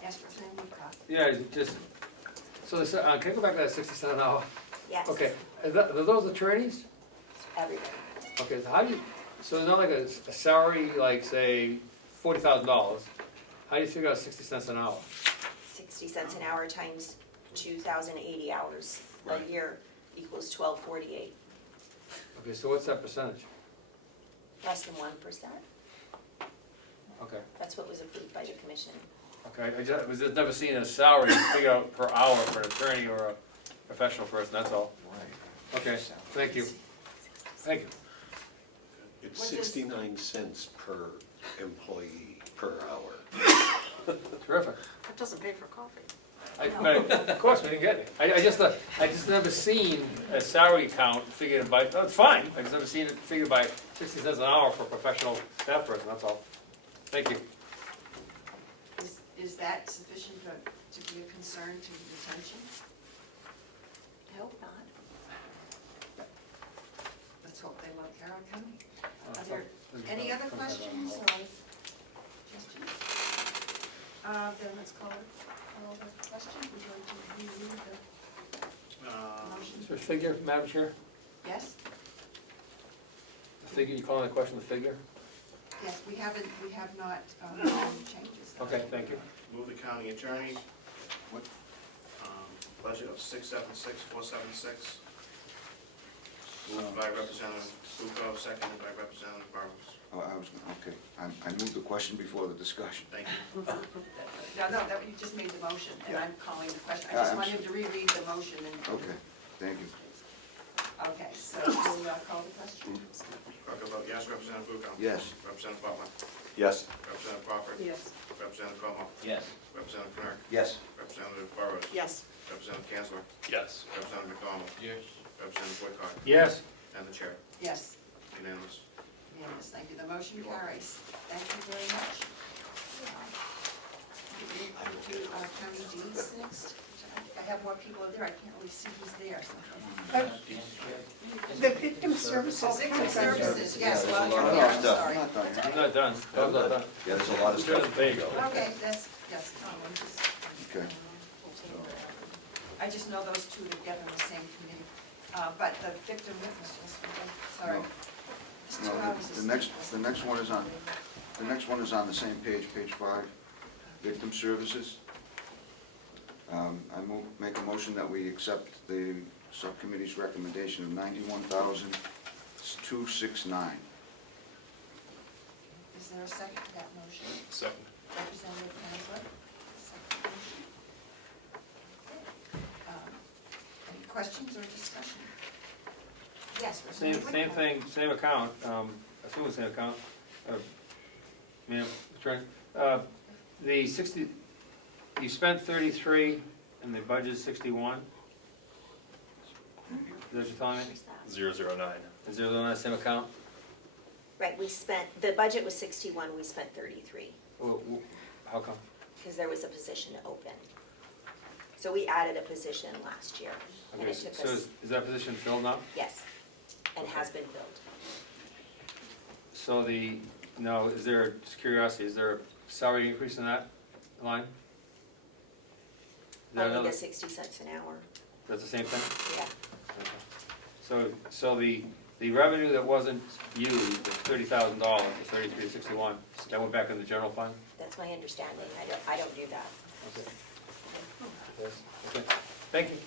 Yes, Representative Cox. Yeah, just, so this, can I go back to that 60 cents an hour? Yes. Okay, are those attorneys? Everybody. Okay, so how do you, so it's not like a salary, like, say, $40,000, how do you figure out 60 cents an hour? 60 cents an hour times 2,080 hours a year equals 1248. Okay, so what's that percentage? Less than 1%. Okay, That's what was approved by the commission. okay, I was just never seen a salary figured out per hour for an attorney or a professional person, that's all. Okay, thank you. Thank you. It's What does- 69 cents per employee per hour. Terrific. That doesn't pay for coffee. Of course, we didn't get it. I just never seen a salary count figured by, that's fine, I just never seen it figured by 60 cents an hour for a professional staff person, that's all. Thank you. Is that sufficient to be a concern to the detention? I hope not. Let's hope they love Carroll County. Are there any other questions or suggestions? Then let's call the question. Would you like to reread the motion? Is there a figure, Madam Chair? Yes? The figure, you calling the question the figure? Yes, we have not made any changes. Okay, thank you. Move the county attorney, budget of 676,476. Moved by Representative Bucco, seconded by Representative Burrows. Okay, I moved the question before the discussion. Thank you. No, you just made the motion, and I'm calling the question. I Yeah, just I'm wanted to reread the motion and. Okay, thank you. Okay, so we'll call the question. Clerk will vote yes. Representative Bucco? Yes. Representative Butler? Yes. Representative Crawford? Yes. Representative Comeau? Yes. Representative Knerr? Yes. Representative Burrows? Yes. Representative Kanzler? Yes. Representative McDonald? Yes. Representative Boycott? Yes. And the chair. Yes, Unanimous. yes, thank you. The motion carries. Thank you very much. We do county deeds next. I have more people there. I can't really see who's there. The victim services. Oh, victim services, yes, well, There's a lot yeah, of I'm stuff. sorry. I'm not done. I'm not done. Yeah, there's a lot of stuff. There you go. Okay, yes, Tom, I'm just. Okay. I just know those two together in the same committee. But the victim witness, yes, okay, sorry. No. It's 2 No, hours. the next one is on the same page, page 5, victim services. I make a motion that we accept the subcommittee's recommendation of $91,269. Is there a second to that motion? Second. Representative Kanzler, second motion. Okay. Any questions or discussion? Yes, Same Representative thing, same account, I assume it's the same account. Ma'am, Attorney, the 60, you spent 33 and the budget is 61? Is that what you're telling me? 009. Is there on that same account? Right, the budget was 61, we spent 33, How come? because there was a position open. So we added a position last year, and Okay, it took so us, is that position filled now? yes, and has been filled. So now, is there, just curiosity, is there a salary increase in that line? Is that Only another- the 60 cents an hour, That's the same thing? yeah. So the revenue that wasn't used, the $30,000, the 33 to 61, that went back in the general fund? That's my understanding, I don't do that. Okay. Yes, okay, thank you.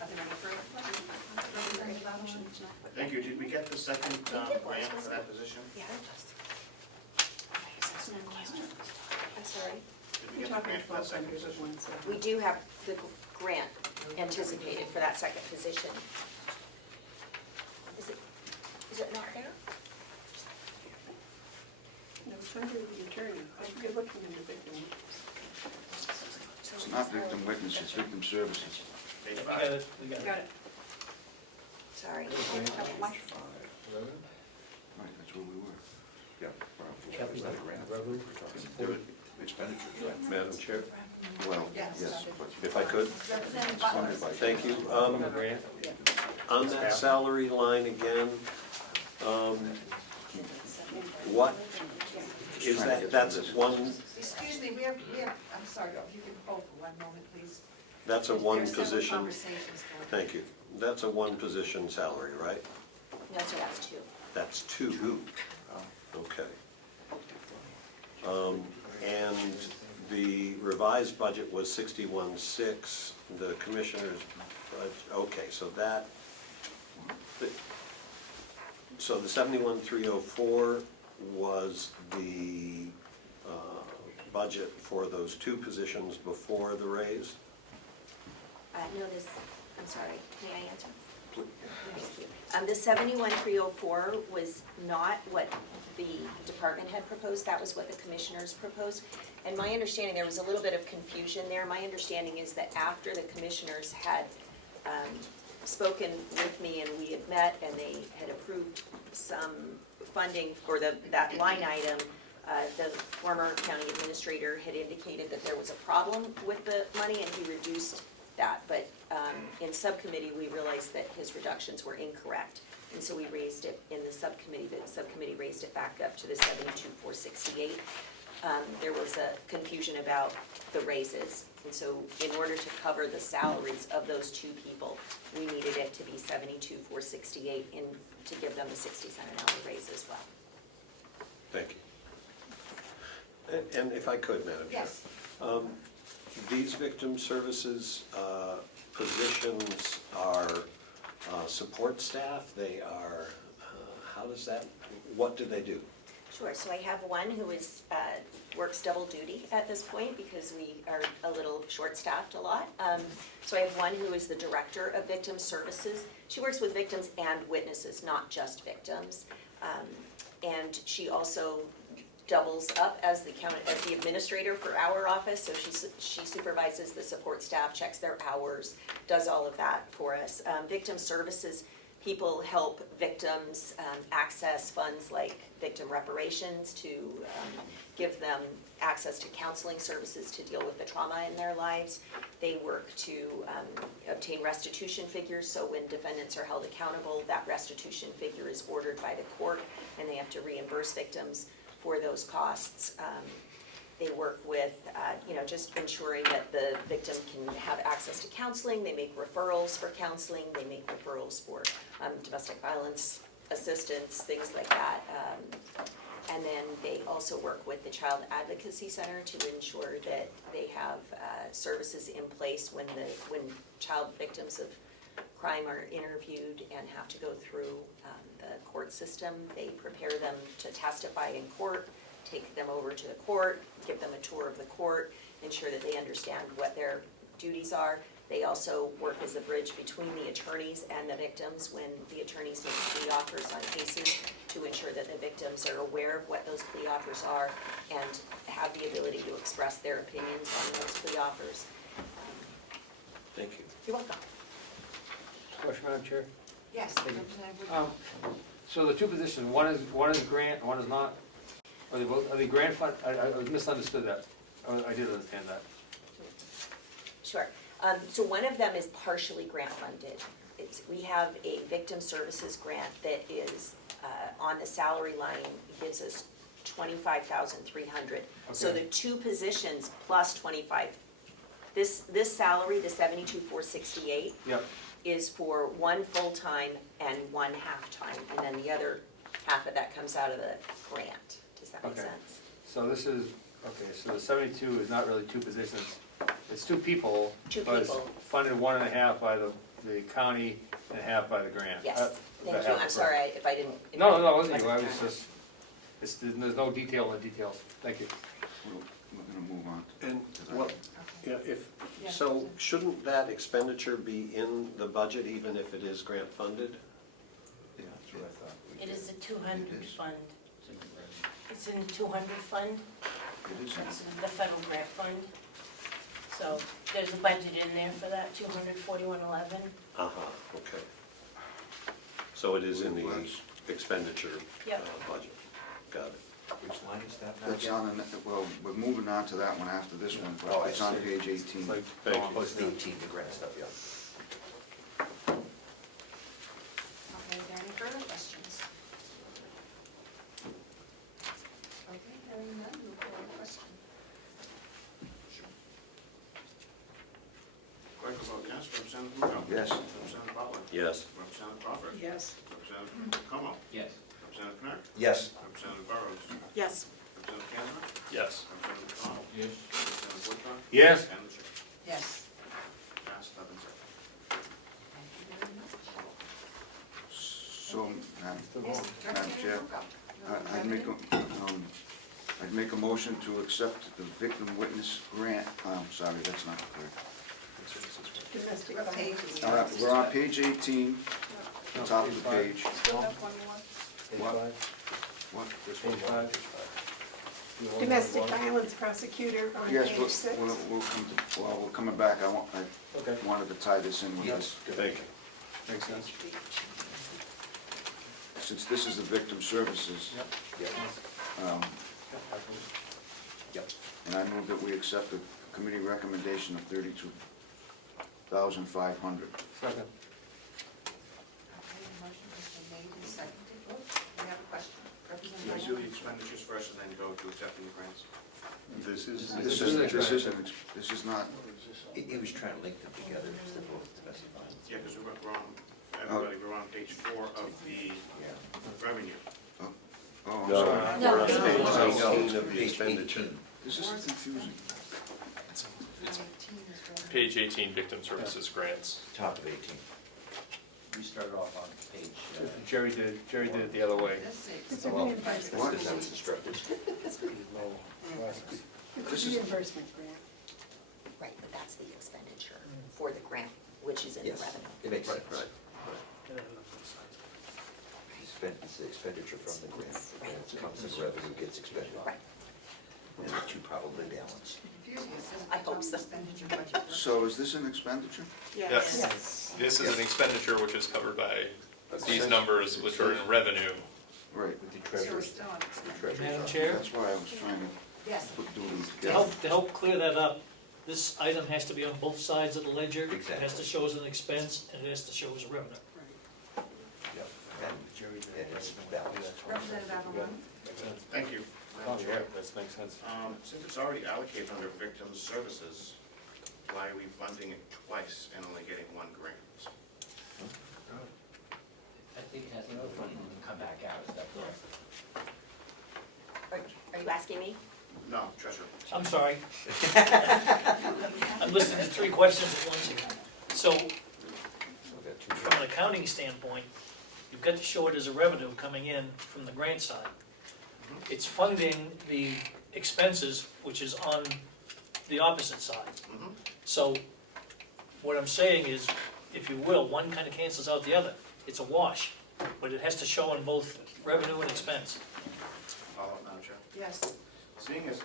Are there any further questions? Representative Bowden? Thank you. Did we get the second grant for that position? Yeah. I'm sorry. Did we get the grant for that second position? We do have the grant anticipated for that second position. Is it not there? Under the attorney, I'm looking in the victim. It's not victim witness, it's victim services. We got it, we got it. Got it. Sorry. Right, that's where we were. Yeah. Expenditures, right? Madam Chair, Well, Yes. yes, but if I could, Representative Butler. funded by. thank you. Grant? On that salary line again, what is that, that's one, Excuse me, we have, I'm sorry, if you can hold for one moment, please. that's a There one are several position, conversations going on. thank you. That's a one position salary, right? That's what that's two. That's two. Okay. And the revised budget was 61.6, the commissioner's budget, okay, so that, so the 71,304 was the budget for those two positions before the raise? No, this, I'm sorry, may I answer? Thank you. The 71,304 was not what the department had proposed, that was what the commissioners proposed. And my understanding, there was a little bit of confusion there. My understanding is that after the commissioners had spoken with me and we had met and they had approved some funding for that line item, the former county administrator had indicated that there was a problem with the money and he reduced that. But in subcommittee, we realized that his reductions were incorrect. And so we raised it in the subcommittee, the subcommittee raised it back up to the 72,468. There was a confusion about the raises. And so in order to cover the salaries of those two people, we needed it to be 72,468 and to give them the 60-cent an hour raise as well. Thank you. And if I could, Madam Chair. Yes. These victim services positions are support staff, they are, how does that, what do they do? Sure, so I have one who is, works double duty at this point because we are a little short-staffed a lot. So I have one who is the director of victim services. She works with victims and witnesses, not just victims. And she also doubles up as the administrator for our office, so she supervises the support staff, checks their hours, does all of that for us. Victim services people help victims access funds like victim reparations to give them access to counseling services to deal with the trauma in their lives. They work to obtain restitution figures, so when defendants are held accountable, that restitution figure is ordered by the court and they have to reimburse victims for those costs. They work with, just ensuring that the victim can have access to counseling. They make referrals for counseling. They make referrals for domestic violence assistance, things like that. And then they also work with the Child Advocacy Center to ensure that they have services in place when child victims of crime are interviewed and have to go through the court system. They prepare them to testify in court, take them over to the court, give them a tour of the court, ensure that they understand what their duties are. They also work as a bridge between the attorneys and the victims when the attorneys make plea offers on cases to ensure that the victims are aware of what those plea offers are and have the ability to express their opinions on those plea offers. Thank you. You're welcome. Question, Madam Chair? Yes, Thank you. Representative Wood. So the two positions, one is grant, one is not? Are they grant fund, I misunderstood that. I did understand that. Sure. So one of them is partially grant funded. We have a victim services grant that is on the salary line, gives us $25,300. So Okay. the two positions plus 25. This salary, the 72,468, Yep. is for one full-time and one half-time, and then the other half of that comes out of the grant. Does that make Okay. sense? So this is, okay, so the 72 is not really two positions. It's two people. Two But it's people. funded 1.5 by the county and half by the grant. Yes, that thank you. helps, I'm right? sorry if I didn't. if No, I no, it wasn't you, I wasn't was just, there's no detail in the details. Thank you. We're gonna move on. And what, yeah, so shouldn't that expenditure be in the budget even if it is grant funded? Yeah, that's what I thought. It is a 200 fund. It's in the 200 fund, It is. that's the federal grant fund. So there's a budget in there for that, 24111. Okay. So it is in the expenditure Yep. budget. Got it. Which line is that now? That's on, well, we're moving on to that one after this one, Oh, I but it's on see. page 18. Thank Oh, you. it's the 18, the grant stuff, yeah. Okay, are there any further questions? Okay, hearing none, move for a question. Quack will vote yes. Representative Comeau. Yes. Representative Butler. Yes. Representative Crawford. Yes. Representative Comeau. Yes. Representative Knapp. Yes. Representative Burrows. Yes. Representative Kansler. Yes. Representative Connell. Yes. Representative Woodcock. Yes. And the chair. Yes. Passed 11-0. Thank you very much. So, Yes, Madam Chair, I'd make a motion to accept the victim witness grant, sorry, that's not correct. Domestic What page violence. is it? We're on page 18, the top of the page. Still have one more. What? What? Domestic violence prosecutor on Yes, page we'll 6. come to, well, we're coming back, I wanted to tie this in with this. Thank you. Makes sense. Since this is the victim services. um, Yep. And I move that we accept the committee recommendation of $32,500. Second. Okay, the motion has been made and seconded. Oh, we have a question. Can we Representative do the Young? expenditures first and then go to accepting the grants? This is. This is not, He was trying to link them together, just to both specify. Yeah, because we're on, everybody, we're on page 4 of the revenue. oh, I'm No, sorry. we're on No. page No. 18 of the Page expenditure. 18. This is confusing. 19 is revenue. Page 18, victim services grants. Top of 18. We started off on page, Jerry did it the other way. Let's see. It's a Well, reimbursement. What? Defense instructors. It's This a is- reimbursement grant. Right, but that's the expenditure for the grant, which is in the Yes, revenue. it makes sense. Right. It's the expenditure from the grant. Grant comes in revenue, gets expended. Right. And the two probably balance. Confusing, it says I hope so. expenditure budget. So is this an expenditure? Yes. This is an expenditure which is covered by these numbers, which are in revenue. Right. With the So treasurer's, it's still on the expenditure. treasurer's Madam office. Chair, That's why I was trying to Yes. do them to together. help clear that up, this item has to be on both sides of the ledger. It has to Exactly. show as an expense, and it has to show as a revenue. Yep. And it's balanced. Representative Avalon? Thank you. Oh, Madam Chair. That makes sense. Since it's already allocated under victim services, why are we funding it twice and only getting one grant? I think it has to go from and come back out, is that correct? Are you asking me? No, treasurer. I'm sorry. I'm listening to three questions at once here. So, So we got two. from an accounting standpoint, you've got to show it as a revenue coming in from the grant side. It's funding the expenses, which is on the opposite side. Mhm. So, what I'm saying is, if you will, one kind of cancels out the other. It's a wash, but it has to show on both revenue and expense. Follow up, Madam Chair. Yes. Seeing as,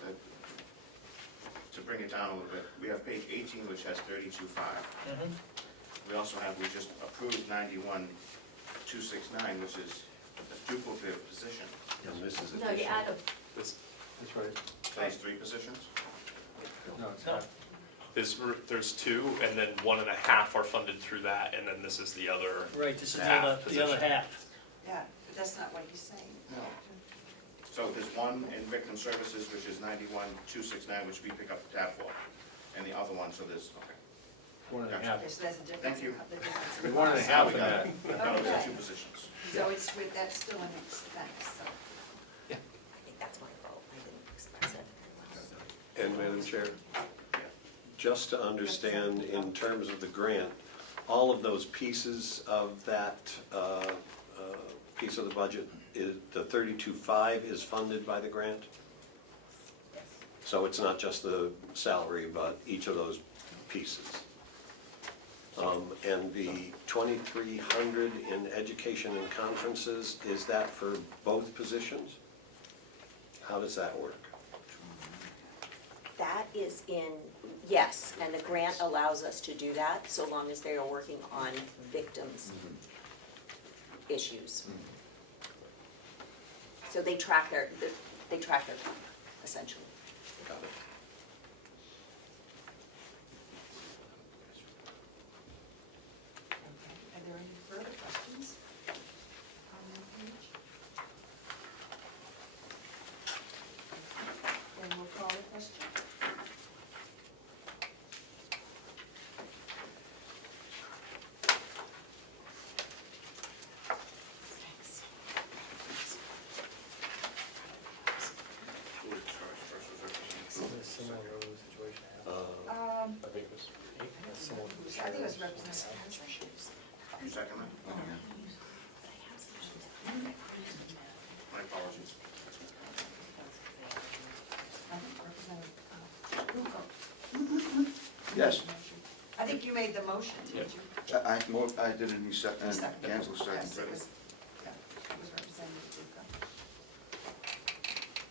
to bring it down a little bit, we have page 18, which has 32.5. We also have, we just approved 91,269, which is a duplicative position. And this is No, you additional. add them. That's right. Those 3 positions? No, it's No. not. There's two, and then 1.5 are funded through that, and then this is the other. Right, this is half the other position. half. Yeah, but that's not what he's saying. No. So there's one in victim services, which is 91,269, which we pick up the tab for, and the other one, so there's, okay. 1.5. Okay, so that's the difference. Thank you. The difference. There's 1.5 in that. I thought it was Okay. 2 positions. So it's with, that's still an expense, so. I think that's my fault, I didn't express it. And Madam Chair, just to understand in terms of the grant, all of those pieces of that piece of the budget, the 32.5 is funded by the grant? So it's not just the salary, but each of those pieces? And the 2,300 in education and conferences, is that for both positions? How does that work? That is in, yes, and the grant allows us to do that, so long as they are working on victims' issues. So they track their time, essentially. Got it. Okay, are there any further questions on that page? Then we'll call the question. Who was charged first, was represented? Similar situation. I think it was think it was Representative Carroll. You second that? Oh, yeah. My apologies. I think Representative Yes. I think you made the motion, didn't you? I did it in second, Second. cancel second. Yes, it was, yeah, it was Representative Duca.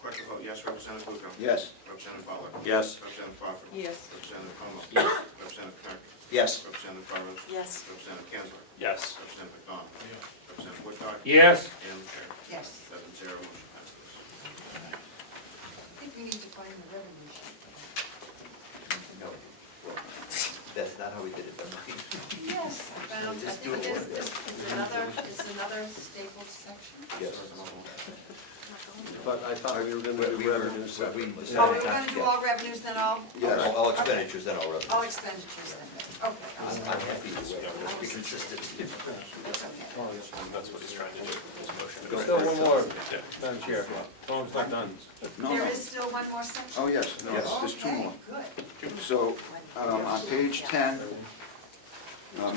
Question vote, yes, Representative Bucco? Yes. Representative Butler? Yes. Representative Crawford? Yes. Representative Comeau? Yes. Representative Knapp? Yes. Representative Burrows? Yes. Representative Kinsler? Yes. Representative McDonald? Representative Woodcock? Yes. And the chair. Yes. 7-0, motion passes. I think we need to find the revenue sheet for that. No. That's not how we did it, though. Yes, I found, I Just do think it this is another stapled section. Yes. But I thought we were going to do revenue separate. Oh, we're gonna do all revenues, then all? Yes. All expenditures, then all revenue. All expenditures then, okay. I'm happy to wait, let's be consistent. That's okay. That's what he's trying to do, his motion. Still one more, Madam Chair. Tom's not done. No, There no. is still one more section? Oh, yes, yes, there's two more. Okay, good. So, on page 10,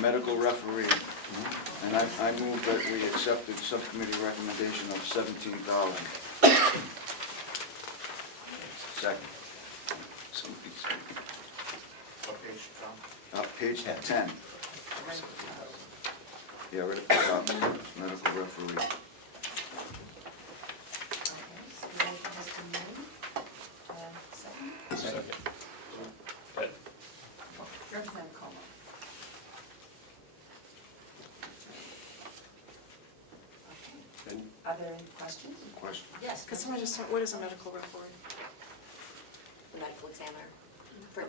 medical referee, and I move that we accepted subcommittee recommendation of 17,000. Second. Somebody second. What page, Tom? Page 10. Yeah, right at the top, medical referee. Okay, so the motion has been made. Second? Second. Ed? Representative Comeau. Okay. And Are there any questions? Question. Yes. Could someone just, what is a medical referee? The medical examiner for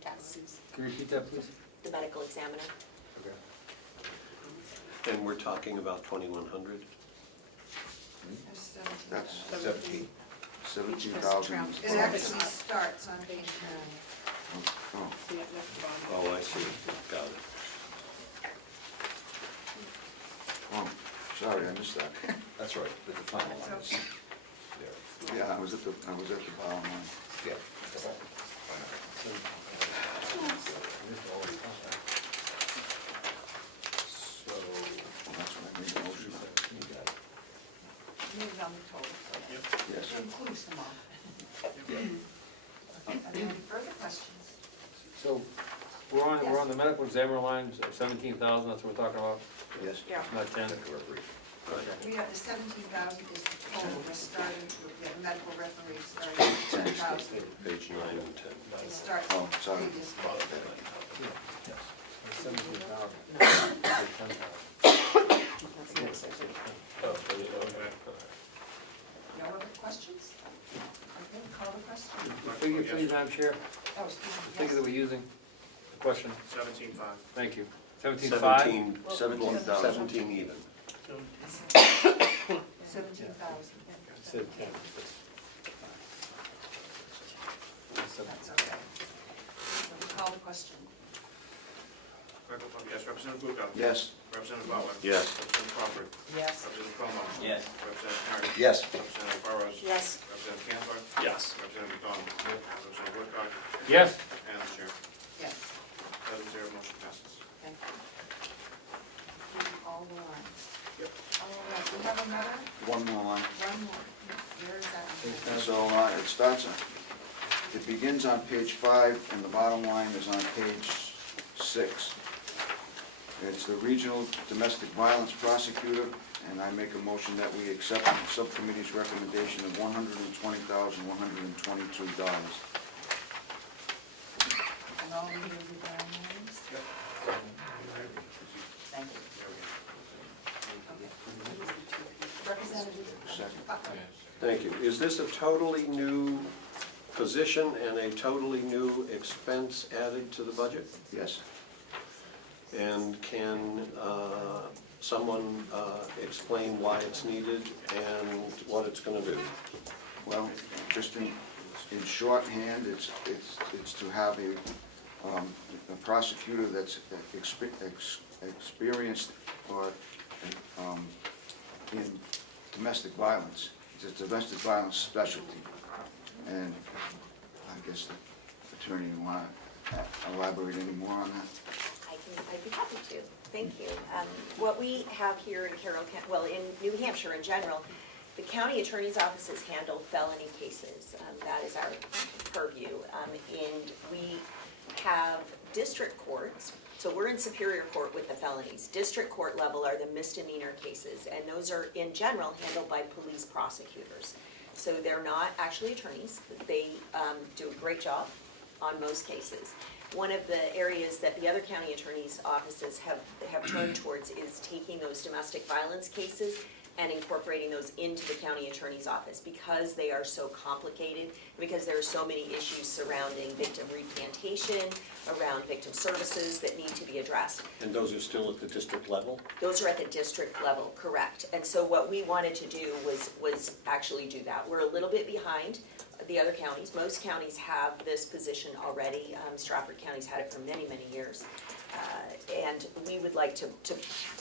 tests, Can you repeat that, please? the medical examiner. And we're talking about 2,100? There's That's 17,000. 17,000. It actually starts on page 9. Oh, Oh, I see. Got it. oh, sorry, I missed that. That's right, with the final That's lines. okay. There. Yeah, I was at the bottom line. Yeah. So, Well, that's what I made the motion on. you got it. Move it on the total, so that Yes. includes them all. Are there any further questions? So, we're on the medical examiner line, 17,000, that's what we're talking about, Yes. Yeah. not 10. Medical referee. We have the 17,000 is the total, we're starting with the medical referee starting at 10,000. Page 9 and 10. It starts Oh, with sorry. previous. No other questions? Okay, call the question. The figure, please, Madam Chair, Oh, excuse the me, figure that we're using, the question, 17.5. thank you. 17.5? 17,000. 17 even. 17,000. Said 10. That's okay. So we call the question. Yes, Representative Bucco? Yes. Representative Butler? Yes. Representative Crawford? Yes. Representative Comeau? Yes. Representative Knapp? Yes. Representative Burrows? Yes. Representative Kinsler? yes. Representative McDonald? Representative Woodcock? Yes. And the chair. Yes. 7-0, motion passes. Thank you. All the lines. Yep. All right, we have another, One more line. one more. Where is that? one? So it starts, it begins on page 5, and the bottom line is on page 6. It's the Regional Domestic Violence Prosecutor, and I make a motion that we accept the subcommittee's recommendation of $120,122. And all we do is our names? Thank you. Representative. Thank you. Is this a totally new position and a totally new expense added to the budget? Yes. And can someone explain why it's needed and what it's going to do? Well, just in shorthand, it's to have a prosecutor that's experienced or in domestic violence. It's a domestic violence specialty. And I guess the attorney, you want to elaborate any more on that? I'd be happy to. Thank you. What we have here in Carroll, well, in New Hampshire in general, the county attorney's offices handle felony cases. That is our purview. And we have district courts. So we're in Superior Court with the felonies. District court level are the misdemeanor cases, and those are in general handled by police prosecutors. So they're not actually attorneys. They do a great job on most cases. One of the areas that the other county attorneys' offices have turned towards is taking those domestic violence cases and incorporating those into the county attorney's office because they are so complicated, because there are so many issues surrounding victim replantation, around victim services that need to be addressed. And those are still at the district level? Those are at the district level, correct. And so what we wanted to do was actually do that. We're a little bit behind the other counties. Most counties have this position already. Stratford County's had it for many, many years. And we would like to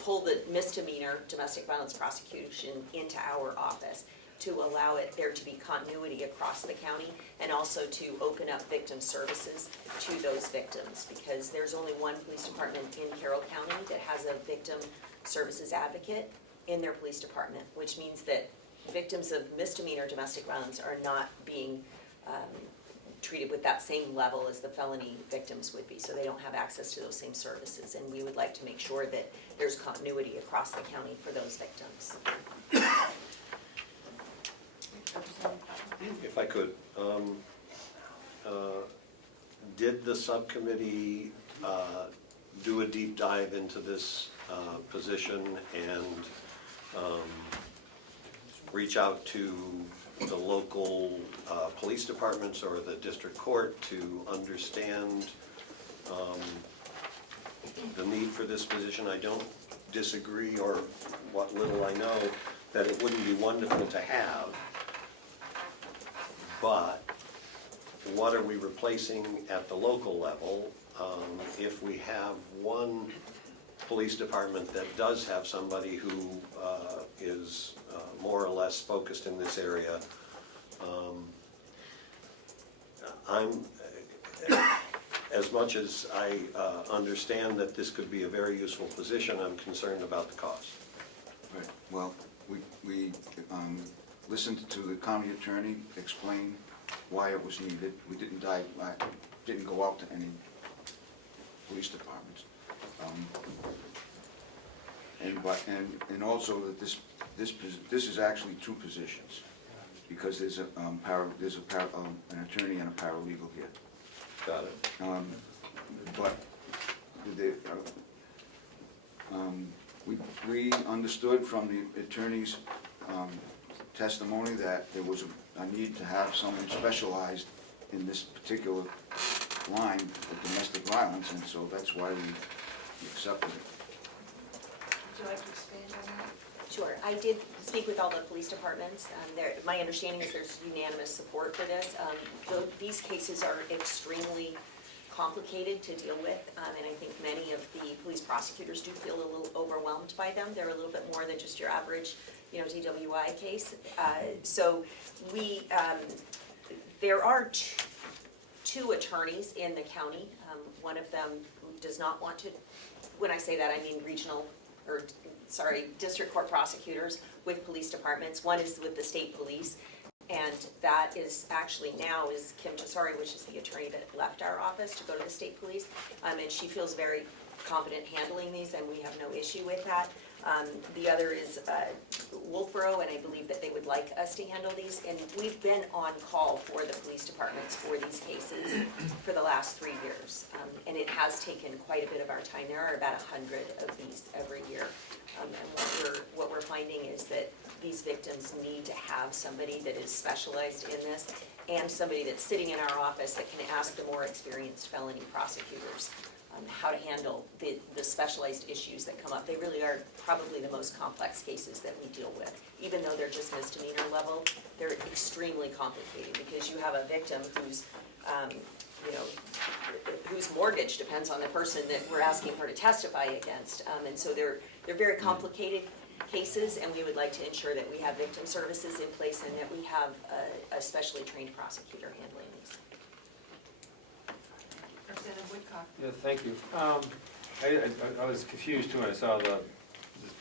pull the misdemeanor domestic violence prosecution into our office to allow there to be continuity across the county and also to open up victim services to those victims, because there's only one police department in Carroll County that has a victim services advocate in their police department, which means that victims of misdemeanor domestic violence are not being treated with that same level as the felony victims would be, so they don't have access to those same services, and we would like to make sure that there's continuity across the county for those victims. If I could, did the subcommittee do a deep dive into this position and reach out to the local police departments or the district court to understand the need for this position? I don't disagree, or what little I know, that it wouldn't be wonderful to have, but what are we replacing at the local level? If we have one police department that does have somebody who is more or less focused in this area, as much as I understand that this could be a very useful position, I'm concerned about the cost. Right. Well, we listened to the county attorney explain why it was needed. We didn't go out to any police departments. And also that this is actually two positions, because there's an attorney and a paralegal here. Got it. But we understood from the attorney's testimony that there was a need to have someone specialized in this particular line of domestic violence, and so that's why we accepted it. Would you like to expand on that? Sure. I did speak with all the police departments. My understanding is there's unanimous support for this. These cases are extremely complicated to deal with, and I think many of the police prosecutors do feel a little overwhelmed by them. They're a little bit more than just your average, DWI case. So there are two attorneys in the county. One of them does not want to, when I say that, I mean district court prosecutors with police departments. One is with the state police, and that is actually now is Kim Chasari, which is the attorney that left our office to go to the state police, and she feels very confident handling these, and we have no issue with that. The other is Wolfboro, and I believe that they would like us to handle these. And we've been on call for the police departments for these cases for the last 3 years. And it has taken quite a bit of our time. There are about 100 of these every year. And what we're finding is that these victims need to have somebody that is specialized in this, and somebody that's sitting in our office that can ask the more experienced felony prosecutors how to handle the specialized issues that come up. They really are probably the most complex cases that we deal with. Even though they're just misdemeanor level, they're extremely complicated, because you have a victim who's, whose mortgage depends on the person that we're asking her to testify against. And so they're very complicated cases, and we would like to ensure that we have victim services in place and that we have a specially trained prosecutor handling these. Representative Woodcock. Yeah, thank you. I was confused too when I saw the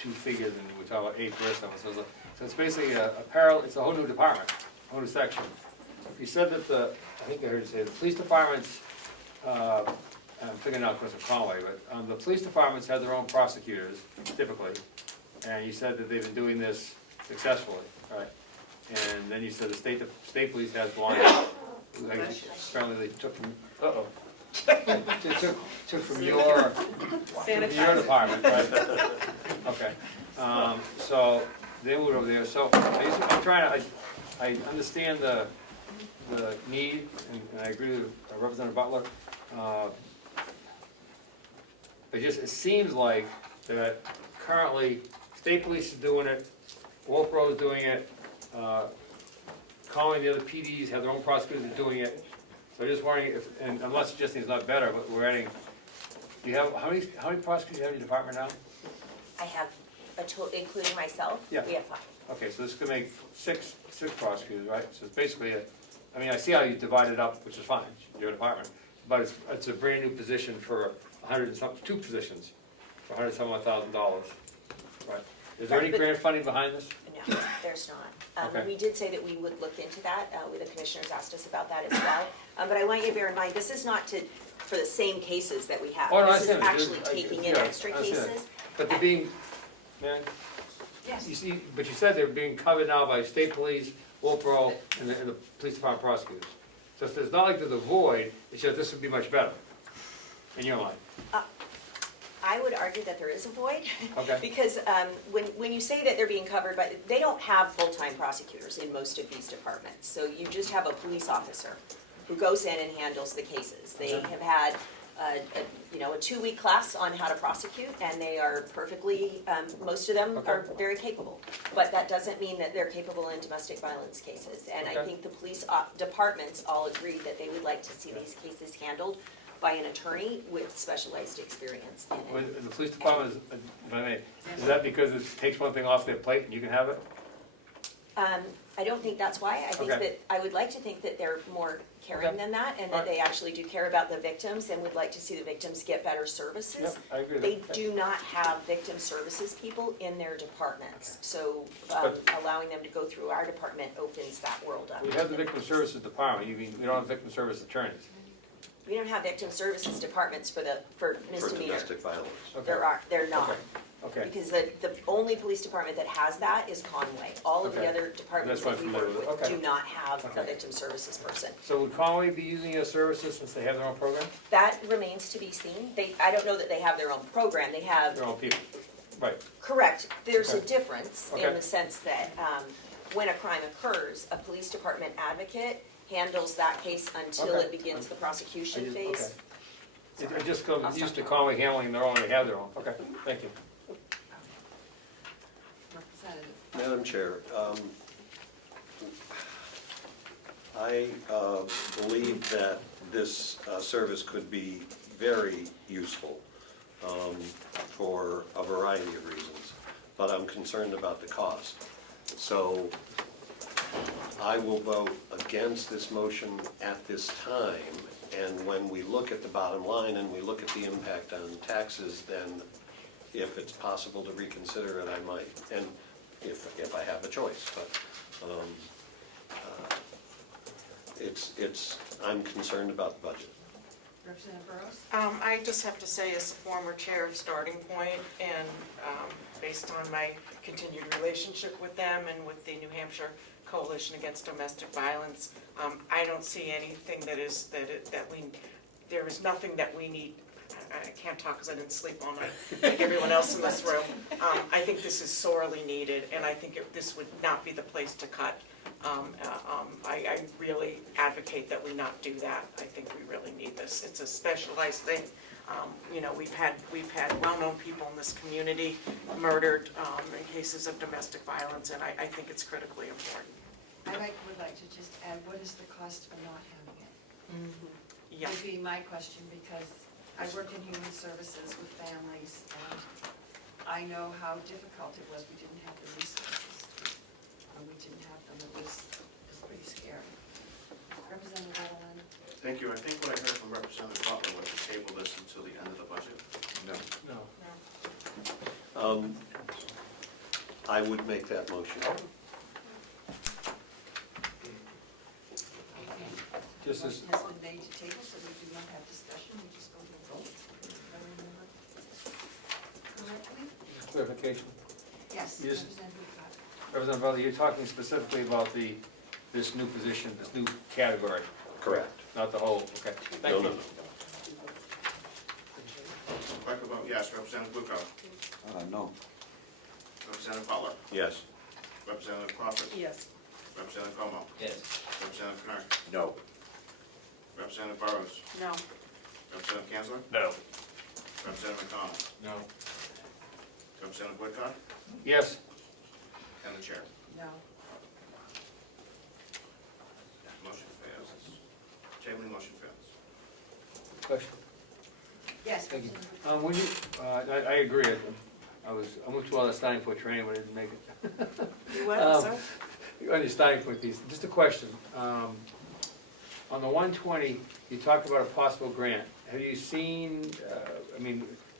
two figures, and we talk about 8 personnel. So it's basically a parallel, it's a whole new department, a whole new section. You said that I think I heard you say the police departments, I'm figuring out because of Conway, but the police departments have their own prosecutors typically, and you said that they've been doing this successfully, right? And then you said the state police has one, apparently they took from, took from your department, right? Okay, so they moved over there, so I'm trying to, I understand the need, and I agree with Representative Butler. It seems like that currently state police is doing it, Wolfboro is doing it, Comeau and the other PDs have their own prosecutors doing it. So I'm just wondering if, and I'm not suggesting it's not better, but we're adding, do you have, how many prosecutors do you have in your department now? I have including myself, Yeah. we have 5. Okay, so this could make six prosecutors, right? So it's basically I mean, I see how you divide it up, which is fine, your department, but it's a brand new position for 2 positions for $100,000, right? Is there any grant funding behind this? No, there's not. Okay. We did say that we would look into that. The commissioners asked us about that as well. But I want you to bear in mind, this is not for the same cases that we have. Oh, no, I This is understand. actually taking in Yeah, extra I understand. cases. But they're being, man, Yes. you see, but you said they're being covered now by state police, Wolfboro, and the police department prosecutors. So it's not like there's a void, it's just this would be much better, in your mind. I would argue that there is a void. Okay. Because when you say that they're being covered by, they don't have full-time prosecutors in most of these departments. So you just have a police officer who goes in and handles the cases. They have had a 2-week class on how to prosecute, and they are perfectly, most of them are very capable. But that doesn't mean that they're capable in domestic violence cases. And I think the police departments all agree that they would like to see these cases handled by an attorney with specialized experience in When it. the police department, if I may, is that because it takes one thing off their plate and you can have it? I don't think that's why. I think that, I would like to think that they're more caring than that, and that they actually do care about the victims and would like to see the victims get better services. Yep, I agree with They that. do not have victim services people in their departments, so allowing them to go through our department opens that world up. We have the victim services department, you mean, we don't have victim service attorneys? We don't have victim services departments for misdemeanor. For domestic violence. They're not. Okay. Because the only police department that has that is Conway. All of the Okay. other departments That's that we what I'm work familiar with with. Okay. do not have a Okay. victim services person. So would Conway be using your services since they have their own program? That remains to be seen. I don't know that they have their own program. They have, Their own people, right. correct, there's a Okay. difference in Okay. the sense that when a crime occurs, a police department advocate handles that case until Okay. it begins the prosecution phase. I just come used to Conway handling their own, they have their own, okay, thank you. Representative. Madam Chair, I believe that this service could be very useful for a variety of reasons, but I'm concerned about the cost. So I will vote against this motion at this time, and when we look at the bottom line and we look at the impact on taxes, then if it's possible to reconsider it, I might, and if I have a choice, but I'm concerned about the budget. Representative Burrows? I just have to say, as a former chair of Starting Point, and based on my continued relationship with them and with the New Hampshire Coalition Against Domestic Violence, I don't see anything there is nothing that we need. I can't talk because I didn't sleep all night, like everyone else in this room. I think this is sorely needed, and I think this would not be the place to cut. I really advocate that we not do that. I think we really need this. It's a specialized thing. You know, we've had well-known people in this community murdered in cases of domestic violence, and I think it's critically important. I would like to just add, what is the cost for not having it? Yeah. Would be my question, because I work in human services with families, and I know how difficult it was. We didn't have the resources. We didn't have them. It was pretty scary. Representative Adelante? Thank you. I think what I heard from Representative Butler was to table this until the end of the budget. No. I would make that motion. Just as, Motion has been made to table, so we do not have discussion. We just go to a vote. If I remember correctly? clarification. Yes. Yes. Representative Cox. Representative Butler, you're talking specifically about this new position, this new category? Correct. Not the whole, okay. Thank you. Record vote yes. Representative Bluco. No. Representative Butler. Yes. Representative Crawford. Yes. Representative Comeau. Yes. Representative Kennard. No. Representative Burrows. No. Representative Kanzler. No. Representative McDonald. No. Representative Woodcock. Yes. And the chair. No. Motion fails. Tabling motion fails. Question? Yes. Thank you. Representative When you, I agree, I moved to all the Starting Point training, but I didn't make it. You what, sir? On your Starting Point piece, just a question. On the 120, you talked about a possible grant. Have you seen,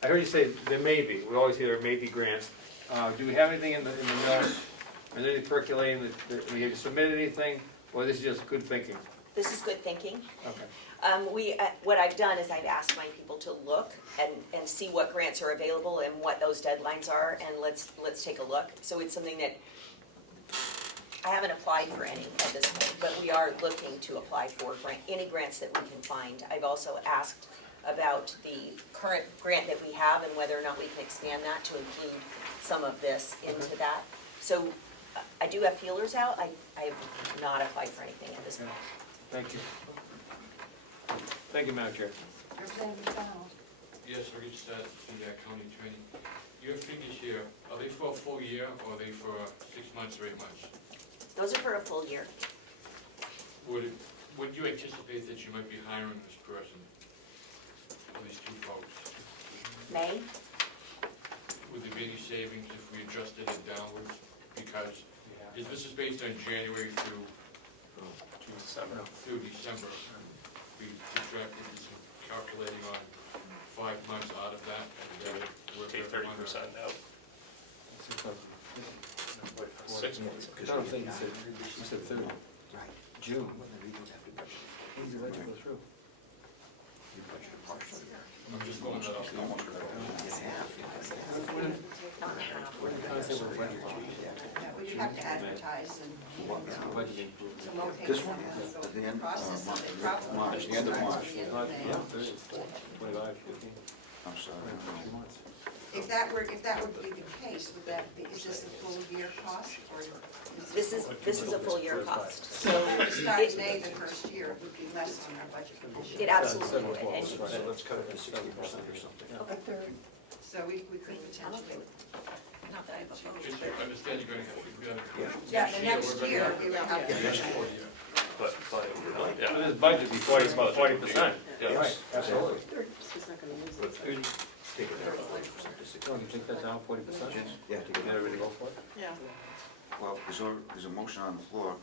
I heard you say there may be, we always hear there may be grants. Do we have anything in the mill? Is there anything percolating, have you submitted anything, or this is just good thinking? This is good thinking. Okay. What I've done is I've asked my people to look and see what grants are available and what those deadlines are, and let's take a look. So it's something that I haven't applied for any at this point, but we are looking to apply for any grants that we can find. I've also asked about the current grant that we have and whether or not we can expand that to include some of this into that. So I do have feelers out. I have not applied for anything at this point. Thank you. Thank you, Madam Chair. Representative McDonald? Yes, I reached out to the county attorney. Your figures here, are they for a full year or are they for 6 months or 8 months? Those are for a full year. Would you anticipate that you might be hiring this person, or these two folks? May? Would there be any savings if we adjusted it downwards? Because if this is based on January through December, we subtracted some calculating on 5 months out of that. Take 30% out. 6 months. I don't think you said 30. Right. June. When the regions have to budget. When did the budget go through? You budgeted partially. I'm just going that off. Almost cut it down. Well, you have to advertise and Budgeting. to locate This someone, one, so at the the end, process of it probably. March, the end of starts March. at the end of May. 25, 15. I'm sorry. If that were to be the case, would that be, is this a full year cost, or is This is a full year cost. So if we start May the first year, it would be less on our budget for this year. It absolutely would. And Let's cut it to 60% or something. A third. So we could potentially. not that I've opposed. Just to understand, you're gonna, Yeah, the next year, we would have to. next full year. But, Yeah, this budget be 40%. Yes. Right, absolutely. Take it down 40% to 60%. Don't you think that's down 40%? Yeah, to Get everybody to go for it? Yeah. Well, there's a motion on the floor.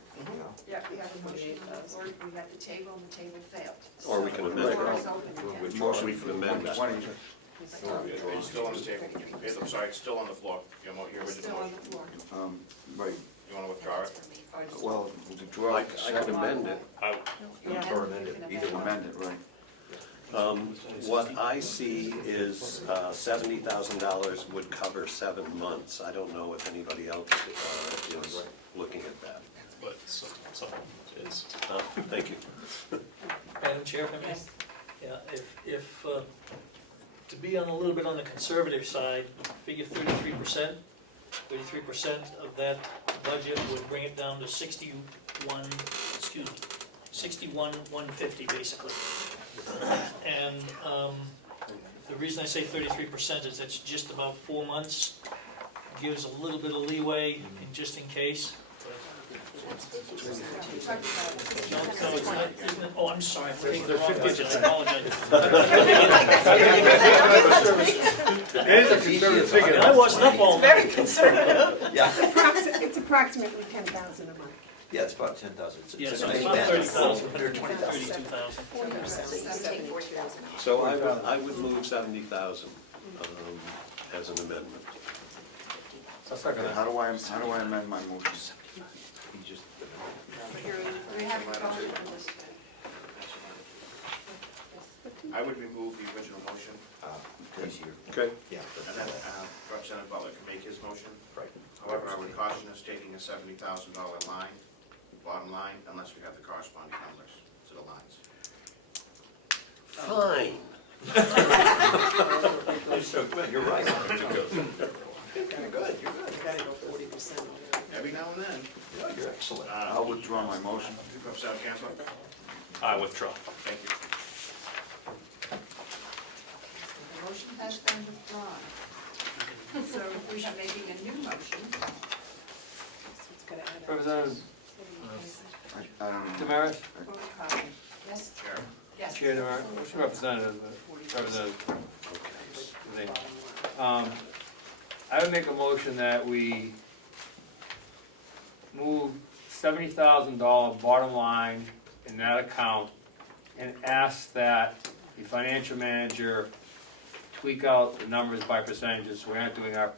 Yeah, we have a motion on the floor, we have the table, and the table failed. Or we can So amend the floor is it. open again. Which motion we can amend that. 120. It's still on the table. I'm sorry, it's still on the floor. Your It's original still on motion. the floor. Right, You want to withdraw it? Or just- well, we'll withdraw I it. can amend it. You amend it, you can Either amend it. amend it, right. What I see is $70,000 would cover 7 months. I don't know if anybody else is looking at that. But some is. Thank you. Madam Chair, if I may? Yes. Yeah, if, to be on a little bit on the conservative side, figure 33%. 33% of that budget would bring it down to 61,150 basically. And the reason I say 33% is it's just about 4 months. Gives a little bit of leeway just in case. No, it's not, isn't it? Oh, I'm sorry, I'm taking the wrong budget, I apologize. It is a conservative figure. I wasn't up all night. Very conservative. Yeah, It's approximately 10,000 a month. yeah, it's about 10,000. Yeah, It's so a it's nice about math. 30,000, 120,000. 32,000. So I would move 70,000 as an amendment. I'll second that. How do I amend my motion? We have a motion for this. I would remove the original motion, Okay. and then Representative Butler can make his motion. Right. However, I would caution us taking a $70,000 line, bottom line, unless we have the corresponding numbers to the lines. Fine. So, you're right. You're good. You gotta go 40%. Every now and then. Yeah, you're excellent. I'll withdraw my motion. Representative Chancellor? I withdraw. Thank you. The motion has been withdrawn. So we are making a new motion. Representative I don't know. Damaris? Yes? Chair. Yes. Chair Damaris, what's your representative? I would make a motion that we move $70,000 bottom line in that account and ask that the financial manager tweak out the numbers by percentages, so we're not doing our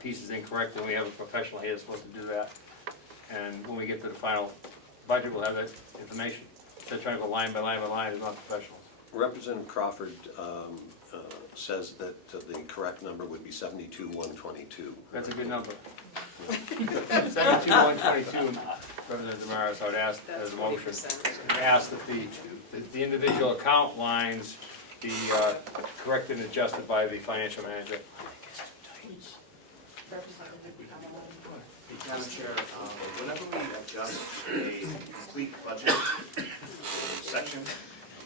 pieces incorrect, and we have a professional here that's supposed to do that. And when we get to the final budget, we'll have that information. Instead of trying to go line by line by line, it's not professional. Representative Crawford says that the correct number would be 72,122. That's a good number. 72,122, Representative Damaris, I would ask as a motion, and ask that the individual account lines be corrected and adjusted by the financial manager. Madam Chair, whenever we adjust a complete budget section,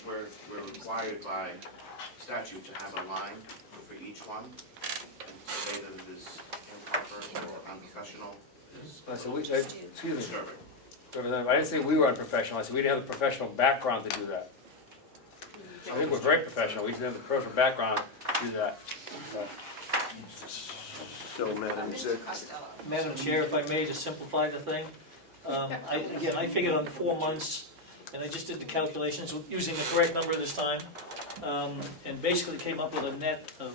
we're required by statute to have a line for each one, and to say that it is improper or unprofessional is Excuse me, disturbing. Representative, I didn't say we were unprofessional, I said we didn't have the professional background to do that. I think we're very professional, we didn't have the professional background to do that. So, Madam Madam Chair, if I may, to simplify the thing, I figured on 4 months, and I just did the calculations using the correct number this time, and basically came up with a net of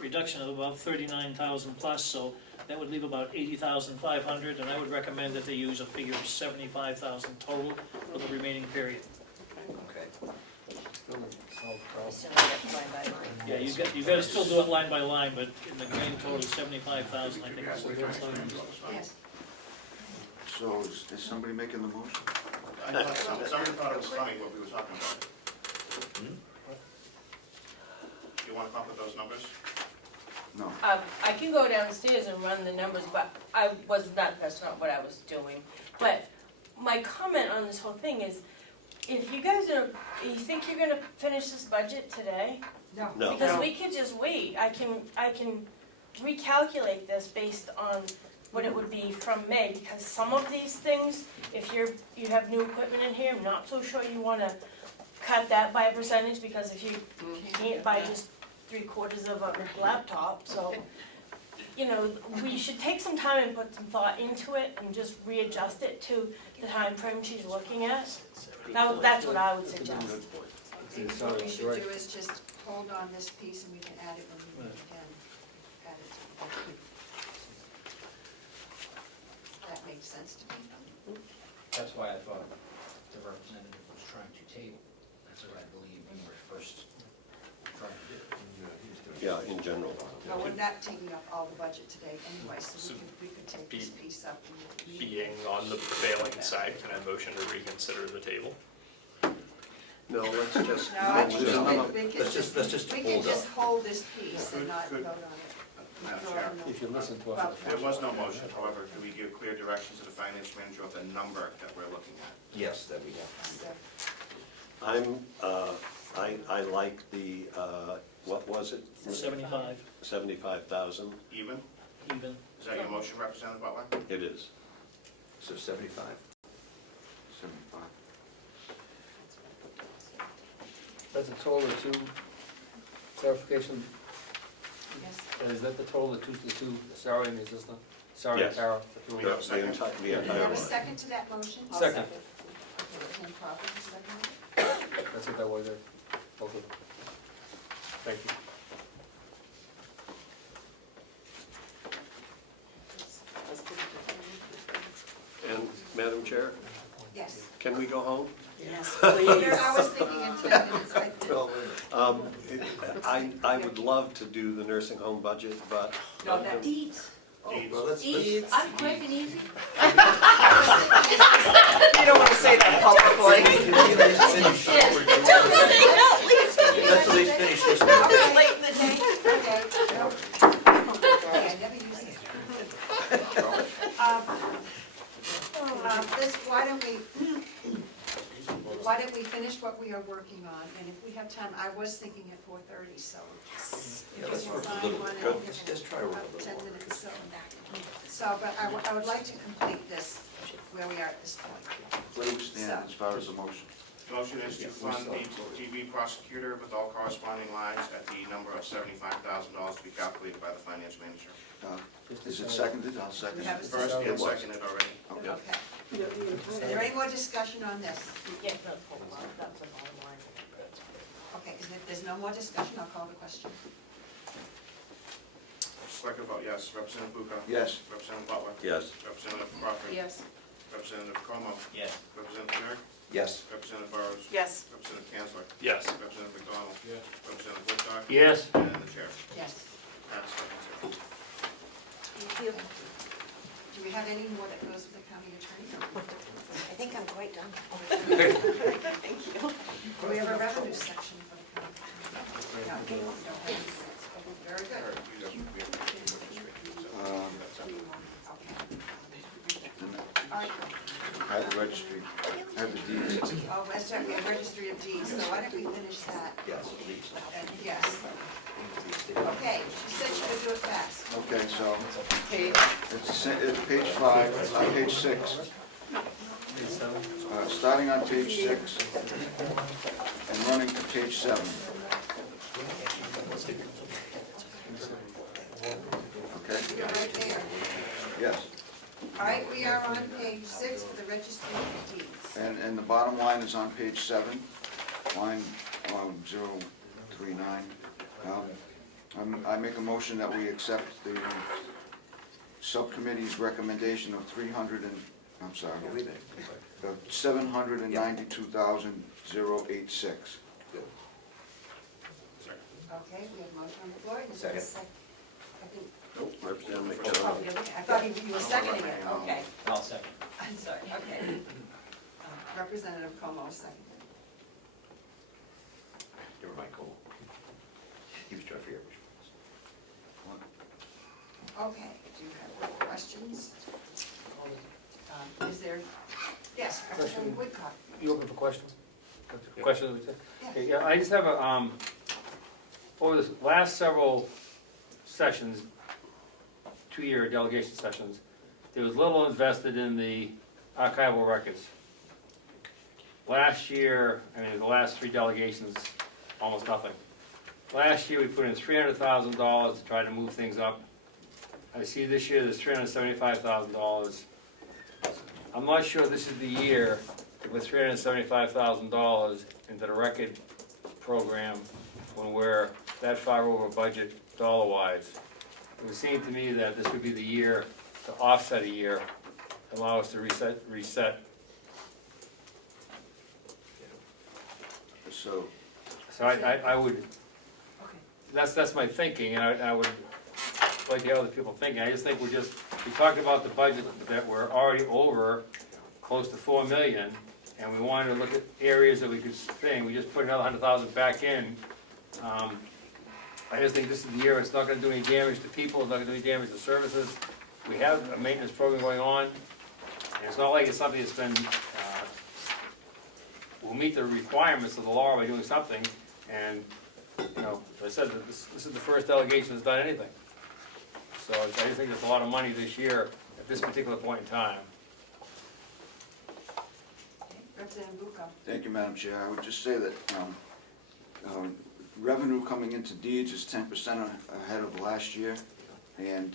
reduction of about 39,000 plus, so that would leave about 80,500, and I would recommend that they use a figure of 75,000 total for the remaining period. Okay. Yeah, you've got to still do it line by line, but in the grand total, 75,000, I think. Yes. So is somebody making the motion? I thought somebody thought it was funny what we were talking about. You want to come up with those numbers? No. I can go downstairs and run the numbers, but that's not what I was doing. But my comment on this whole thing is, if you think you're gonna finish this budget today? No. No. Because we could just wait, I can recalculate this based on what it would be from May, because some of these things, if you have new equipment in here, I'm not so sure you wanna cut that by a percentage, because if you can't buy just 3/4 of a laptop, so, we should take some time and put some thought into it and just readjust it to the time frame she's looking at. That's what I would suggest. I think what we should do is just hold on this piece and we can add it when we can add it to the budget. That makes sense to me. That's why I thought the representative was trying to table. I That's what I believe when we were first trying to do it. Yeah, in general. Well, we're not taking up all the budget today anyway, so we could take this piece up. and- Being on the prevailing side, can I motion to reconsider the table? No, let's just. No, I think no, no, we can let's just we can hold just up. hold this piece and not vote on it. Madam Chair, If you listen to Well, us. there was no motion, however, do we give clear direction to the finance manager of the number that we're looking at? Yes, that we have. I like the, what was it? 75, 75,000. Even? even. Is that your motion, Representative Butler? It is. So 75. 75. That's a total of two, clarification, Yes. is that the total of the two salary and the assistant? Sorry, Yes. Carol. Do we have a second? The Do you entire have a line. second to that motion? Second. Okay, Ken Crawford, second. That's what that was there, both of them. Thank you. And Madam Chair, Yes. can we go home? Yes, please. I was thinking in 10 minutes, I did. Well, I would love to do the nursing home budget, but. No, that Deeds. Well, let's. I'm quick and easy. You don't wanna say that publicly. Don't say no, please. Let's at least finish this I'm one. just late in the day. Okay, no. Okay, I never use it. Why don't we finish what we are working on, and if we have time, I was thinking at 4:30, so. Yeah, let's If you work a find little one, bit. I'll Let's give just try to work a about little 10 more. minutes, so, but I would like to complete this, where we are at this point. Where do we stand as far as the motion? The motion is to fund the TV prosecutor with all corresponding lines at the number of $75,000 to be calculated by the finance manager. Is it seconded? I'll second We have a it. First and It was. seconded already. Okay. Is there any more discussion on this? Yeah, that's the bottom line. Okay, if there's no more discussion, I'll call the question. Record vote, yes. Representative Buka? Yes. Representative Butler? Yes. Representative Crawford? Yes. Representative Comeau? Yes. Representative Dirk? Yes. Representative Burrows? Yes. Representative Kanzler? Yes. Representative McDonald? Yes. Representative Woodcock? Yes. And the chair. Yes. Pass 7-0. Thank you. Do we have any more that goes with the county attorney? I think I'm quite done. Thank you. Do we have a revenue section for the county attorney? No, we don't have any minutes. Very good. All right. I have the registry, I have the deeds. Oh, that's right, we have registry of deeds, so why don't we finish that? Yes, please. And yes. Okay, she said she would do it fast. Okay, so it's page 5, page 6. Starting on page 6 and running to page 7. Okay? You're right there. Yes. All right, we are on page 6 for the registry of deeds. And the bottom line is on page 7, line 039. I make a motion that we accept the subcommittee's recommendation of 792,086. Okay, we have a motion on the floor. Is there a Second. I think, Nope, Representative oh, McDonald. you're looking- I thought you were seconding it, okay. I'll second. I'm sorry, okay. Representative Comeau, second. Never mind, Cole. He was trying to figure out which one. Okay, do you have questions? Is there, yes, Representative Woodcock. You open for questions? Questions? Yeah. Okay, yeah, I just have a, over the last several sessions, 2-year delegation sessions, there was little invested in the archival records. Last year, the last 3 delegations, almost nothing. Last year, we put in $300,000 to try to move things up. I see this year there's $375,000. I'm not sure this is the year to put $375,000 into the record program when we're that far over budget dollar-wise. It would seem to me that this would be the year to offset a year, allow us to reset. so. So I would, that's my thinking, and I would like the other people thinking. I just think we talked about the budget that we're already over close to 4 million, and we wanted to look at areas that we could spend. We just put another 100,000 back in. I just think this is the year it's not gonna do any damage to people, it's not gonna do any damage to services. We have a maintenance program going on, and it's not like it's something that's been, we'll meet the requirements of the law by doing something, and, you know, as I said, this is the first delegation that's done anything. So I just think there's a lot of money this year at this particular point in time. Representative Bucco. Thank you, Madam Chair. I would just say that revenue coming into deeds is 10% ahead of last year, and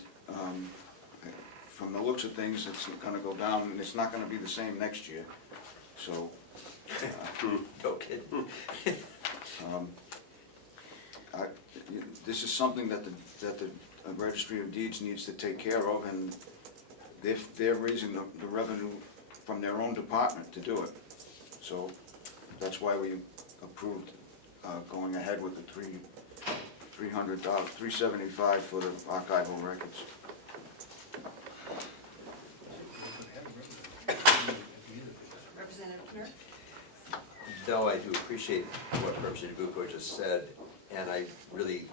from the looks of things, it's gonna go down, and it's not gonna be the same next year. So, No kidding. this is something that the Registry of Deeds needs to take care of, and they're raising the revenue from their own department to do it. So that's why we approved going ahead with the $375 for the archival records. Representative Knert. Though I do appreciate what Representative Bucco just said, and I really,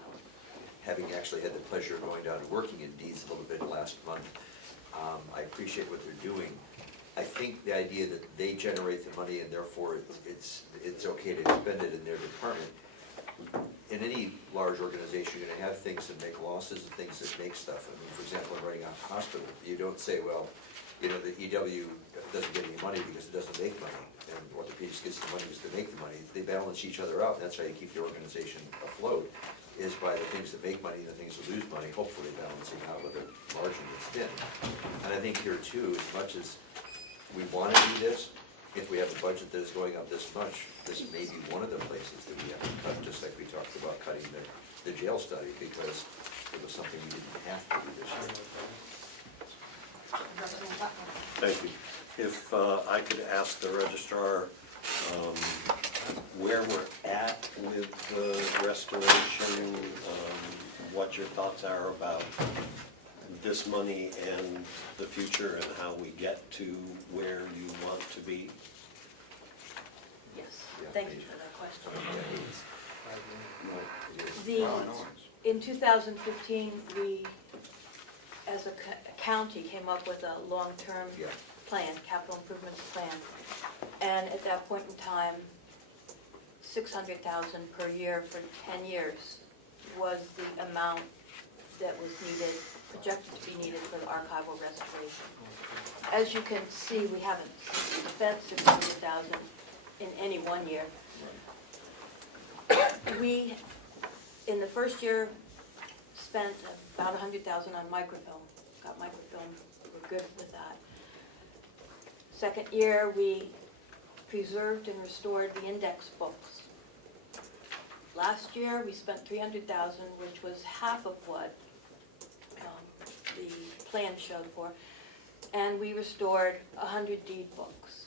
having actually had the pleasure of going down and working in deeds a little bit last month, I appreciate what they're doing. I think the idea that they generate the money and therefore it's okay to spend it in their department. In any large organization, you're gonna have things that make losses and things that make stuff. I mean, for example, in running a hospital, you don't say, well, you know, the EW doesn't get any money because it doesn't make money, and orthopedics gets the money because they make the money. They balance each other out, and that's how you keep the organization afloat, is by the things that make money and the things that lose money, hopefully balancing out with a margin that's thin. And I think here too, as much as we want to do this, if we have a budget that is going up this much, this may be one of the places that we have to cut, just like we talked about cutting the jail study, because it was something we didn't have to do this year. Representative Butler. Thank you. If I could ask the registrar where we're at with the restoration, what your thoughts are about this money and the future, and how we get to where you want to be. Yes, thank you for that question. In 2015, we, as a county, came up with a long-term plan, capital improvements plan. And at that point in time, $600,000 per year for 10 years was the amount that was needed, projected to be needed for the archival restoration. As you can see, we haven't spent $600,000 in any one year. We, in the first year, spent about $100,000 on microfilm. Got microfilm, we're good with that. Second year, we preserved and restored the index books. Last year, we spent $300,000, which was half of what the plan showed for, and we restored 100 deed books.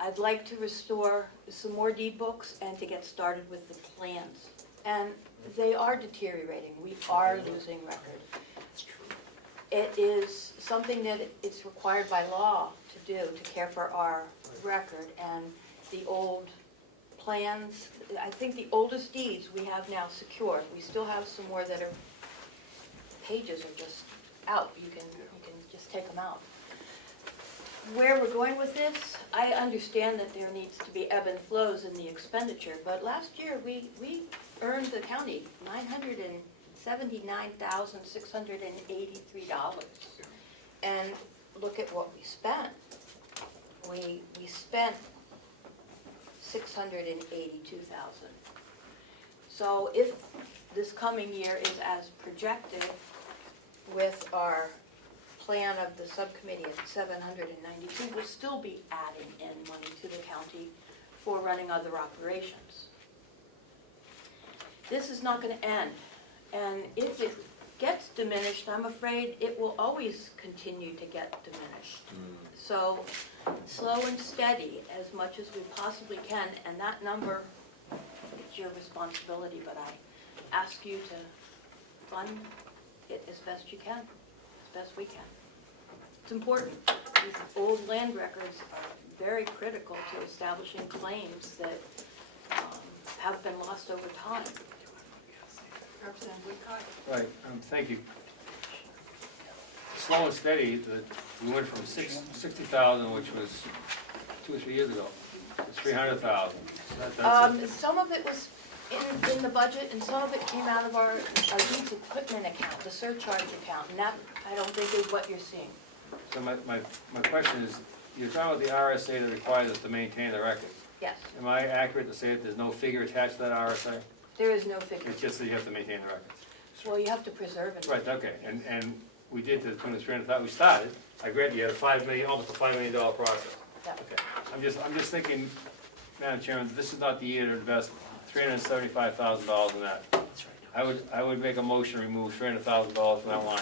I'd like to restore some more deed books and to get started with the plans. And they are deteriorating. We are losing record. It is something that it's required by law to do, to care for our record. And the old plans, I think the oldest deeds we have now secured. We still have some more that are, pages are just out. You can just take them out. Where we're going with this, I understand that there needs to be ebb and flows in the expenditure, but last year we earned the county $979,683. And look at what we spent. We spent $682,000. So if this coming year is as projected with our plan of the subcommittee at 792, we'll still be adding in money to the county for running other operations. This is not going to end, and if it gets diminished, I'm afraid it will always continue to get diminished. So, slow and steady as much as we possibly can, and that number, it's your responsibility, but I ask you to fund it as best you can, as best we can. It's important. These old land records are very critical to establishing claims that have been lost over time. Representative Woodcock? Right, thank you. Slow and steady, we went from 60,000, which was 2 or 3 years ago, to 300,000. Some of it was in the budget, and some of it came out of our youth equipment account, the surcharge account, and that, I don't think, is what you're seeing. So my question is, you're talking about the RSA that requires us to maintain the records. Yes, Am I accurate to say that there's no figure attached to that RSA? there is no figure. It's just that you have to maintain the records? Well, you have to preserve it. Right, okay, and we did to the tune of 300,000, we started, I grant you had almost a $5 million process. Yeah. Okay, I'm just thinking, Madam Chairman, this is not the year to invest $375,000 in that. That's right. I would make a motion to remove $300,000 from that line,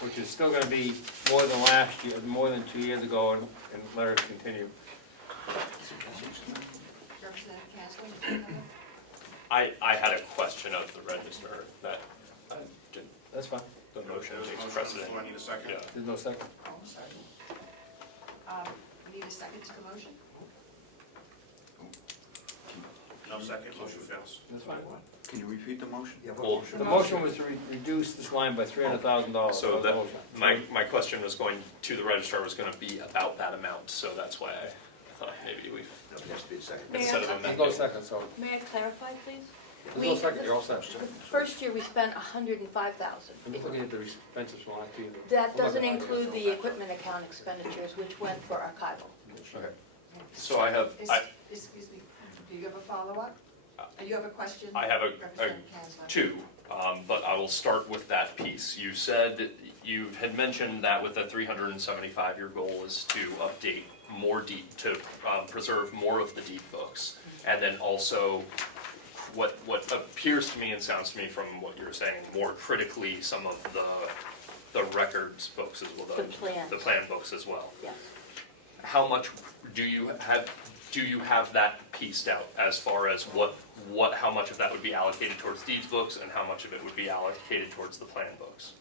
which is still gonna be more than last year, more than 2 years ago, and let it continue. Representative Casley? I had a question of the register that did That's fine, the motion There's a takes motion, precedent. do I need a second? Yeah. there's no second. Oh, I'm sorry. We need a second to the motion? No second, motion fails. That's fine. Can you repeat the motion? Well, The motion was to reduce this line by $300,000. so that, my question was going to the registrar was gonna be about that amount, so that's why I thought maybe we've, There has to be a second. May I- instead of There's amending. no second, so, May I clarify, please? there's no second, you're all set. The first year, we spent $105,000. I'm just looking at the expenses from last year. That doesn't include the equipment account expenditures, which went for archival. Okay. So I have, Excuse me, do you have a follow-up? Do you have a question? I have a Representative Casley? two, but I will start with that piece. You said, you had mentioned that with the 375, your goal is to update more deed, to preserve more of the deed books. And then also, what appears to me and sounds to me from what you're saying, more critically, some of the records books as well, the plan books as well. Yes. How much do you have that pieced out as far as how much of that would be allocated towards deeds books and how much of it would be allocated towards the plan books?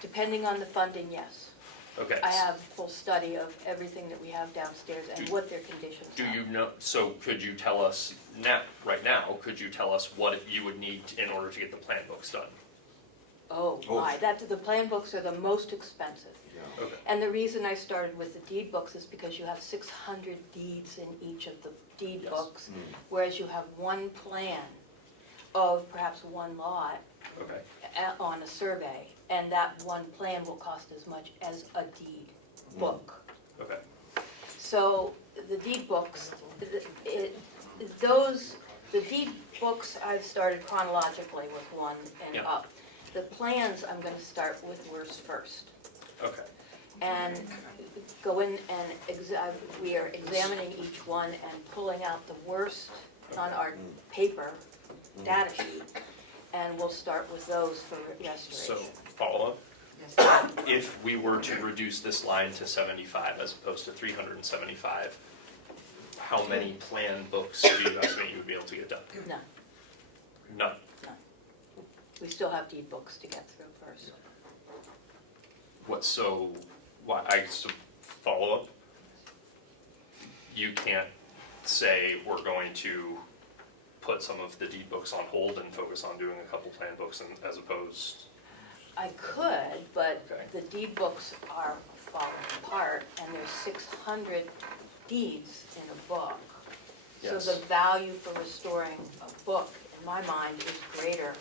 Depending on the funding, yes. Okay. I have full study of everything that we have downstairs and what their conditions Do are. you know, so could you tell us now, right now, could you tell us what you would need in order to get the plan books done? Oh, my, the plan books are the most expensive. Okay. And the reason I started with the deed books is because you have 600 deeds in each of the deed Yes. books, whereas you have one plan of perhaps one lot Okay. on a survey, and that one plan will cost as much as a deed book. Okay. So the deed books, the deed books I've started chronologically with one and Yeah. up. The plans I'm gonna start with worst first. Okay. And go in and we are examining each one and pulling out the worst on our paper data sheet. And we'll start with those for restoration. So, follow up? If we were to reduce this line to 75 as opposed to 375, how many plan books do you estimate you would be able to get done? None. None. We still have deed books to get through first. Follow up? You can't say we're going to put some of the deed books on hold and focus on doing a couple plan books as opposed. I could, but Okay. the deed books are falling apart, and there's 600 deeds in a book. Yes. So the value for restoring a book, in my mind, is greater.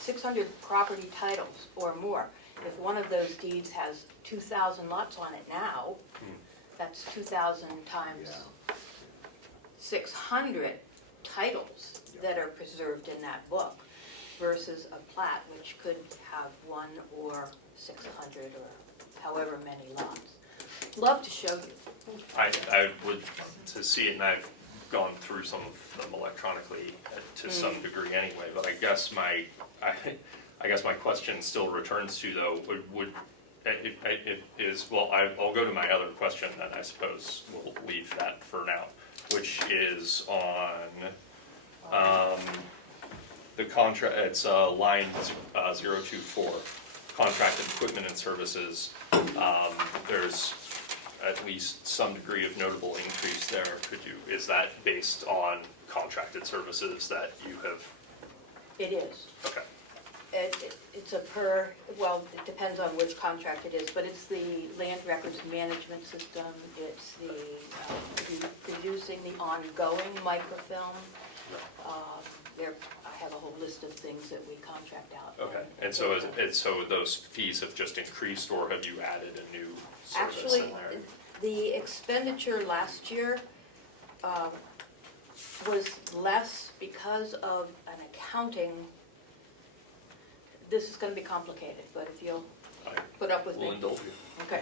600 property titles or more. If one of those deeds has 2,000 lots on it now, that's 2,000 times 600 titles that are preserved in that book versus a plat, which could have 1 or 600 or however many lots. Love to show you. I would to see it, and I've gone through some of them electronically to some degree anyway, but I guess I guess my question still returns to though, I'll go to my other question then, I suppose we'll leave that for now, which is on, the contract, it's, line 024, contracted equipment and services. There's at least some degree of notable increase there. Is that based on contracted services that you have? It is. Okay. It's it depends on which contract it is, but it's the land records management system, it's the producing the ongoing microfilm. I have a whole list of things that we contract out. Okay, and so so those fees have just increased, or have you added a new service Actually, in there? the expenditure last year was less because of an accounting. This is going to be complicated, but if you'll put up with me. We'll indulge you. Okay.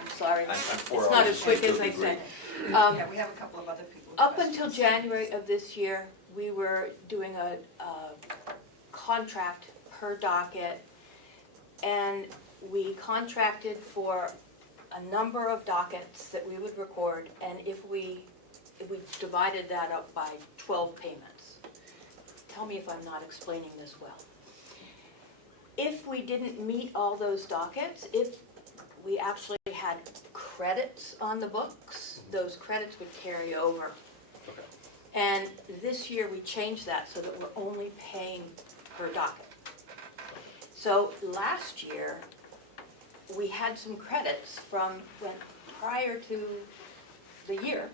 I'm sorry. I'm 4 It's not hours as quick asleep, as I it'll be said. Yeah, we have a couple of other people with Up questions. until January of this year, we were doing a contract per docket, and we contracted for a number of dockets that we would record, and if we divided that up by 12 payments. Tell me if I'm not explaining this well. If we didn't meet all those dockets, if we actually had credits on the books, those credits would carry over. Okay. And this year we changed that so that we're only paying per docket. So last year, we had some credits from prior to the year,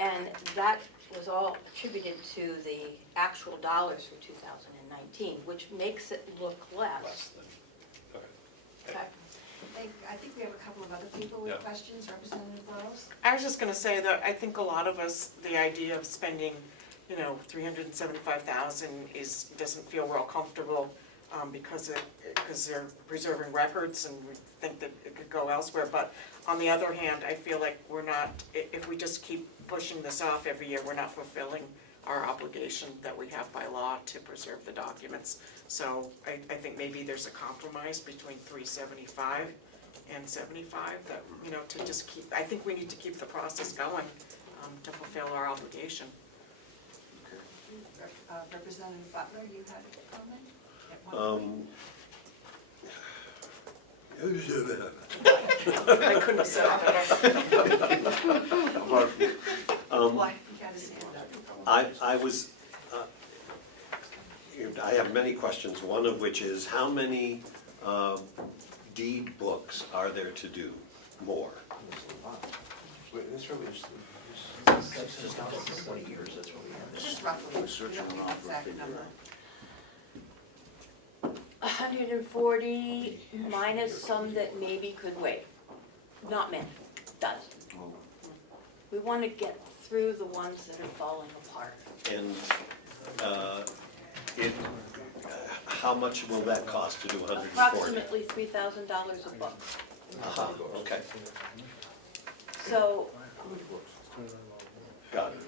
and that was all attributed to the actual dollars for 2019, which makes it look less. Than, Okay. I think we have a couple of other people with Yeah. questions. Representative Burrows? I was just gonna say that I think a lot of us, the idea of spending, $375,000 doesn't feel real comfortable, because they're preserving records and we think that it could go elsewhere. But on the other hand, I feel like if we just keep pushing this off every year, we're not fulfilling our obligation that we have by law to preserve the documents. So I think maybe there's a compromise between 375 and 75 that, to just I think we need to keep the process going to fulfill our obligation. Representative Butler, you had a comment? At one point? I couldn't have said it better. Why, you got his hand up. I have many questions, one of which is how many deed books are there to do more? That's really just, That's just not 20 years, that's what we have. Just roughly, We're searching you don't need on an off for a exact figure. number. 140 minus some that maybe could wait. Not many, dozens. We want to get through the ones that are falling apart. And how much will that cost to do 140? Approximately $3,000 a book. Okay, So, got it.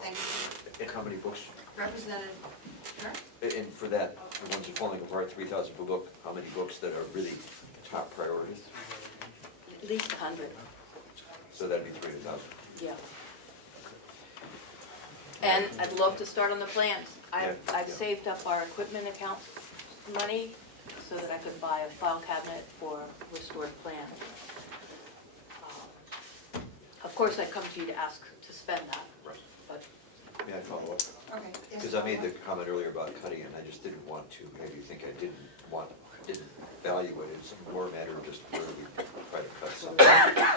Thank you. And how many books? Representative Kern? And for that, the ones that are falling apart, 3,000 per book, how many books that are really top priorities? at least 100, So that'd be 3,000. yeah. And I'd love to start on the plans. I've Yeah. saved up our equipment account money so that I could buy a file cabinet for restored plans. Of course, I come to you to ask to spend that, Right. but May I follow up? Okay. yes, Because I made the follow-up. comment earlier about cutting, and I just didn't want to have you think I didn't value it. It's more a matter of just where we try to cut something.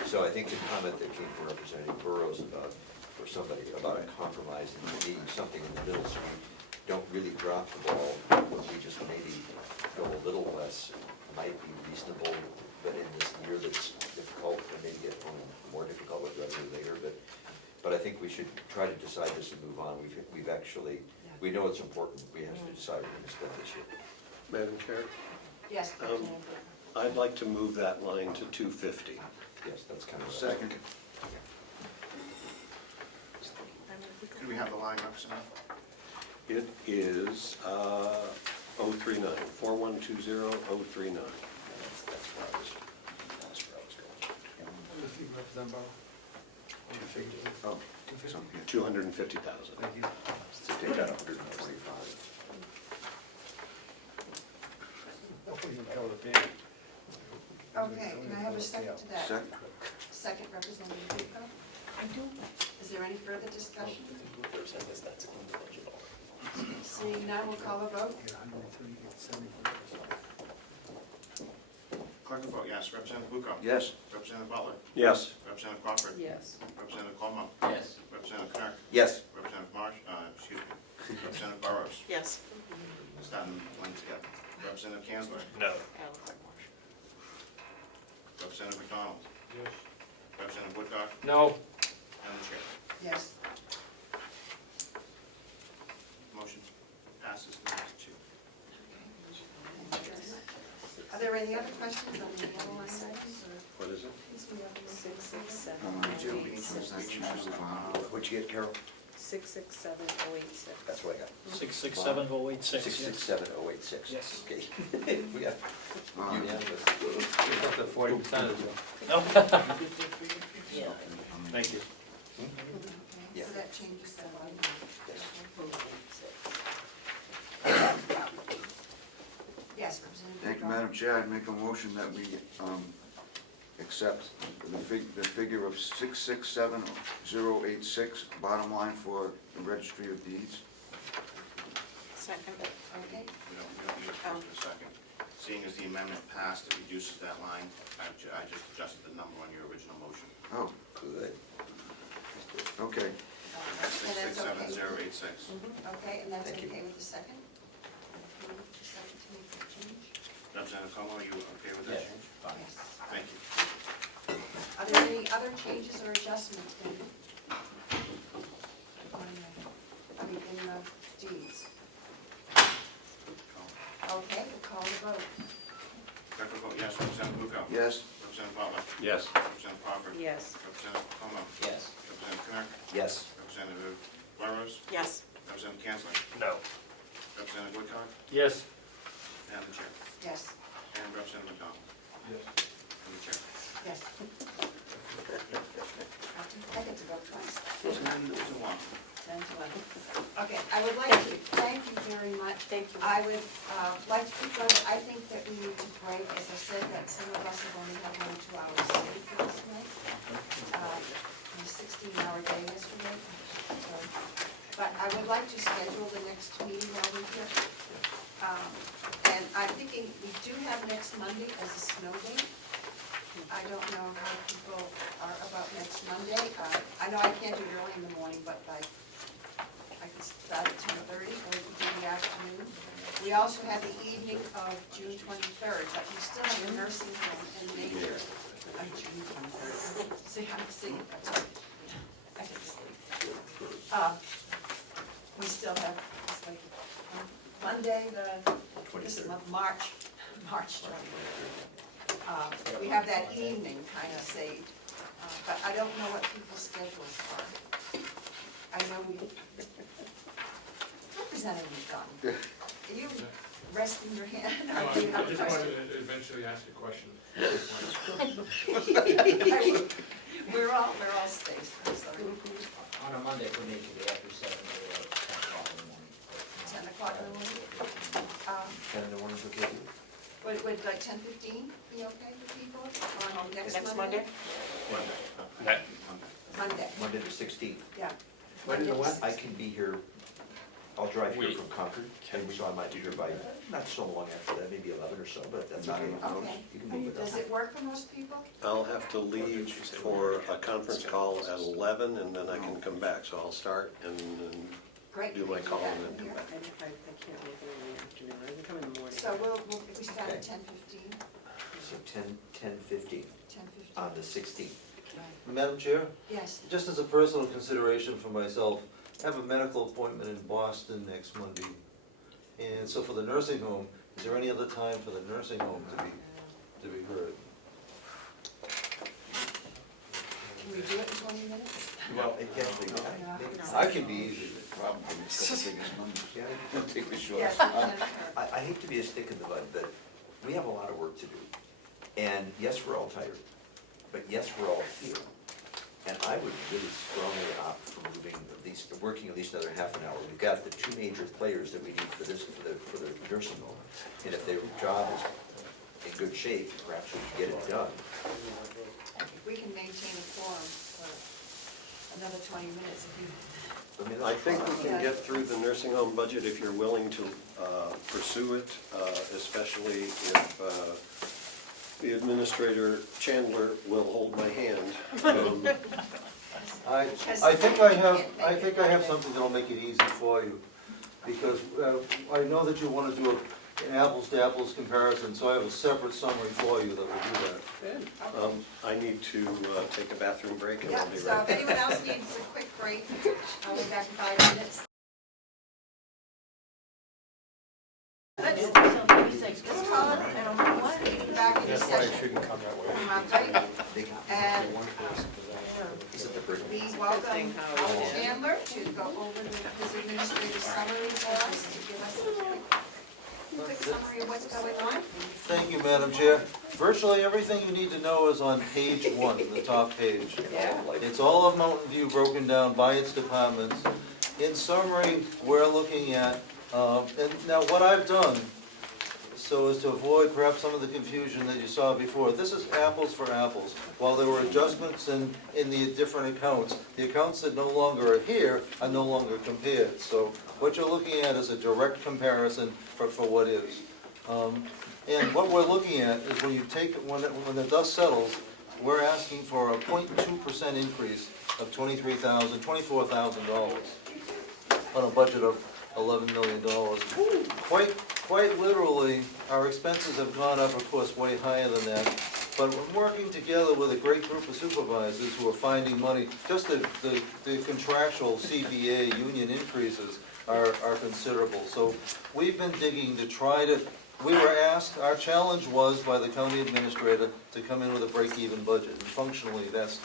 So I think the comment that came from Representative Burrows about, or somebody, about a compromise and needing something in the middle, so we don't really drop the ball, but we just maybe go a little less, might be reasonable, but in this year that's difficult, and maybe get more difficult with revenue later, but I think we should try to decide this and move on. We've actually, we know it's important, we have to decide we're gonna spend this year. Madam Chair, Yes, Representative Kern. I'd like to move that line to 250. Yes, that's kind of. Second. Could we have the line, Representative? It is 039, 4120-039. That's where I was going. Oh, so, yeah. 250,000. Thank you. So take out 145. Okay, can I have a second to that? Second. Second, Representative Duco? I do. Is there any further discussion? Seeing none, we'll call a vote. Clerk will vote yes. Representative Bucco? Yes. Representative Butler? Yes. Representative Crawford? Yes. Representative Comeau? Yes. Representative Knapp? Yes. Representative Representative Burrows? Yes. Starting one together. Representative Kansler? No. Representative McDonald? Yes. Representative Woodcock? No. And the chair. Yes. Motion passes 9-2. Are there any other questions on the yellow line items, or? What is it? We need to, What'd you get, Carol? 667086. That's what I got. 667086. 667086. Yes. Okay. We got unanimous. Up to 40% as well. No. Yeah. Thank you. Okay, so that changes the line. Yes, Representative Thank you, Duco? Madam Chair. I'd make a motion that we accept the figure of 667086, bottom line for the Registry of Deeds. Second. Okay, We don't need a first or a second. Seeing as the amendment passed, it reduces that line. I just adjusted the number on your original motion. Oh, Good. okay. and that's okay. 667086. Okay, and that's Thank you. okay with the second? Okay with the second to make that change? Representative Como, are you okay with that Yes. change? Yes. Thank you. Are there any other changes or adjustments in, in the deeds? Okay, we'll call the vote. Clerk will vote yes. Representative Bucco? Yes. Representative Butler? Yes. Representative Crawford? Yes. Representative Como? Yes. Representative Knapp? Yes. Representative Burrows? Yes. Representative Kansler? No. Representative Woodcock? Yes. And the chair. Yes. And Representative McDonald? Yes. And the chair. Yes. I get to vote twice. 10-1. 10 to 11. Okay, I would like to thank you very much. Thank you. I would like to keep going. I think that we need to break, as I said, that some of us have only had 1 or 2 hours sleep last night. A 16-hour day yesterday. So, but I would like to schedule the next meeting while we're here. And I'm thinking we do have next Monday as a snow day. I don't know how people are about next Monday. I know I can't do it early in the morning, but I could start at 10:30 or we could do the afternoon. We also have the evening of June 23rd, but we still have the nursing home and major on June 23rd. See, I'm seeing, that's right. I can sleep. We still have, it's like Monday, this is March 23rd. We have that evening kind of saved, but I don't know what people's schedules are. I know we, Representative McDonald, are you resting your hand? No, Or I do you have a just question? wanted to eventually ask a question. We're all spaced, I'm sorry. On a Monday, for me, it could be after 7 or 10 o'clock in the morning. 10 o'clock in the morning? 10 in the morning's okay? Would like 10:15 be okay for people on next Next Monday? Monday? Monday, Monday the 16th. yeah. Monday the Monday. I can be here, I'll drive here Wait. from Concord, and so I might be here by, not so long after that, maybe 11 or so, but that's not enough. Okay. You can move it Does up. it work for most people? I'll have to leave for a conference call at 11, and then I can come back. So I'll start and Great. do my call and then come back. I can't make it in the afternoon, I can come in the morning. So if we start at 10:15, So 10:15 10:15. on the 16th. Madam Chair, Yes, just as a personal consideration for myself, I have a medical appointment in Boston next Monday. And so for the nursing home, is there any other time for the nursing home to be heard? can we do it in 20 minutes? Well, it can't be, I can be easy, the problem is the biggest numbers. Yeah, don't take the short. Yes, I hate to be a stick in the mud, but we have a lot of work to do. And yes, we're all tired, but yes, we're all here. And I would really strongly opt for working at least another half an hour. We've got the two major players that we need for this, for the nursing home. And if their job is in good shape, perhaps we can get it done. If we can maintain a quorum for another 20 minutes, if you. I think we can get through the nursing home budget if you're willing to pursue it, especially if the administrator Chandler will hold my hand. I think I have something that'll make it easy for you, because I know that you want to do an apples to apples comparison, so I have a separate summary for you that will do that. I need to take a bathroom break and Yeah, I'll be so right if back. anyone else needs a quick break, I'll be back in 5 minutes. Let's call it, and we'll be back in That's why I session. shouldn't come that way. From our break. And we welcome Al Chandler to go over his administrative summary for us, to give us a quick summary of what's going on. Thank you, Madam Chair. Virtually everything you need to know is on page 1, the top page. Yeah. It's all of Mountain View broken down by its departments. In summary, we're looking at, and now what I've done, so as to avoid perhaps some of the confusion that you saw before, this is apples for apples. While there were adjustments in the different accounts, the accounts that no longer are here are no longer compared. So what you're looking at is a direct comparison for what is. And what we're looking at is when you take, when the dust settles, we're asking for a 0.2% increase of $24,000 on a budget of $11 million. Quite literally, our expenses have gone up, of course, way higher than that. But we're working together with a great group of supervisors who are finding money. Just the contractual CBA union increases are considerable. So we've been digging to try to, we were asked, our challenge was by the county administrator to come in with a break-even budget. And functionally, that's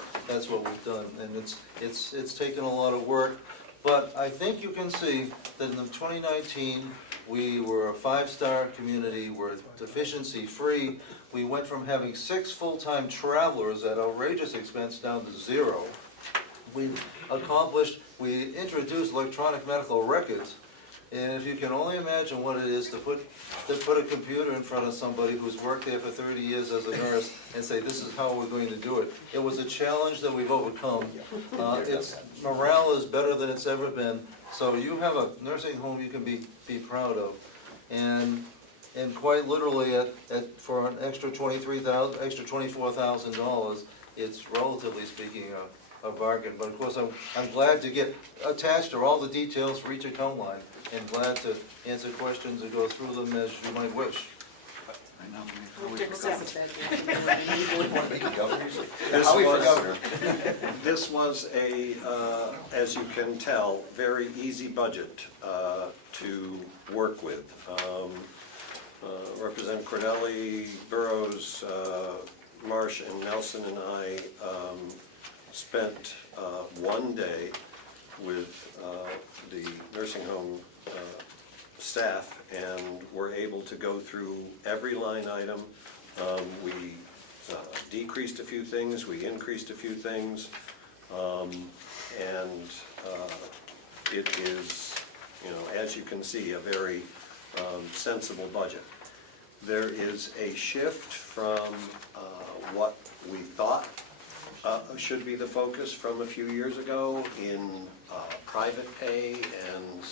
what we've done. And it's taken a lot of work. But I think you can see that in 2019, we were a 5-star community, we're deficiency-free. We went from having 6 full-time travelers at outrageous expense down to 0. We introduced electronic medical records. And if you can only imagine what it is to put a computer in front of somebody who's worked there for 30 years as a nurse and say, this is how we're going to do it. It was a challenge that we've overcome. Its morale is better than it's ever been. So you have a nursing home you can be proud of. And quite literally, for an extra $24,000, it's relatively speaking a bargain. But of course, I'm glad to get attached are all the details for each account line, and glad to answer questions and go through them as you might wish. This was a, as you can tell, very easy budget to work with. Representative Cordelli, Burrows, Marsh, and Nelson and I spent one day with the nursing home staff and were able to go through every line item. We decreased a few things, we increased a few things, and it is, as you can see, a very sensible budget. There is a shift from what we thought should be the focus from a few years ago in private pay and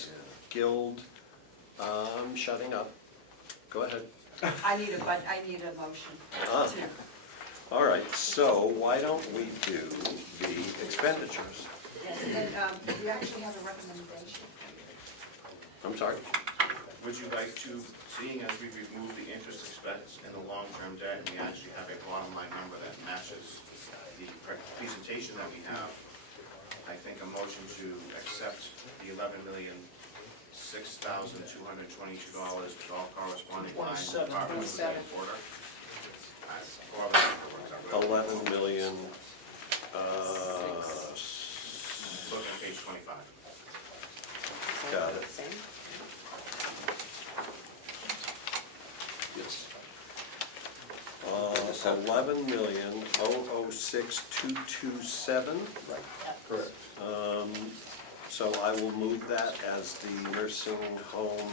guild. I'm shutting up. Go ahead. I need a motion. All right, so why don't we do the expenditures? Yes, and you actually have a recommendation. I'm sorry? Would you like to, seeing as we've removed the interest expense and the long-term debt, we actually have a bottom line number that matches the presentation that we have, I think a motion to accept the $11,006,222 with all corresponding lines. 27. 11 million, look at page 25. Got it. Same. Yes. 11,006,227. Right. Correct. So I will move that as the nursing home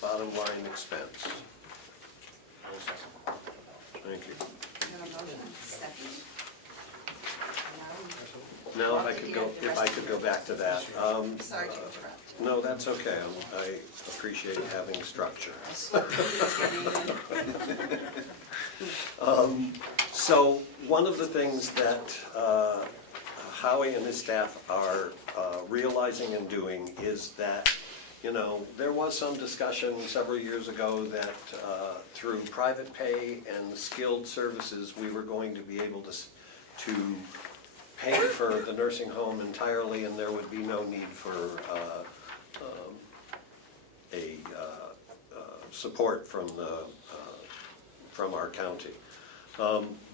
bottom line expense. Thank you. You have a motion, second? Now, if I could go back to that. Sorry to interrupt. No, that's okay. I appreciate having structure. So one of the things that Howie and his staff are realizing and doing is that, you know, there was some discussion several years ago that through private pay and skilled services, we were going to be able to pay for the nursing home entirely, and there would be no need for support from our county.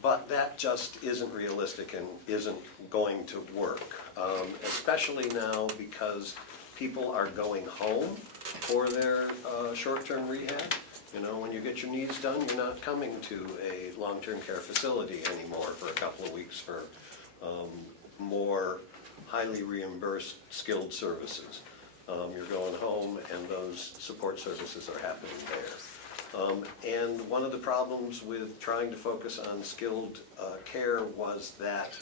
But that just isn't realistic and isn't going to work, especially now because people are going home for their short-term rehab. You know, when you get your knees done, you're not coming to a long-term care facility anymore for a couple of weeks for more highly reimbursed skilled services. You're going home and those support services are happening there. And one of the problems with trying to focus on skilled care was that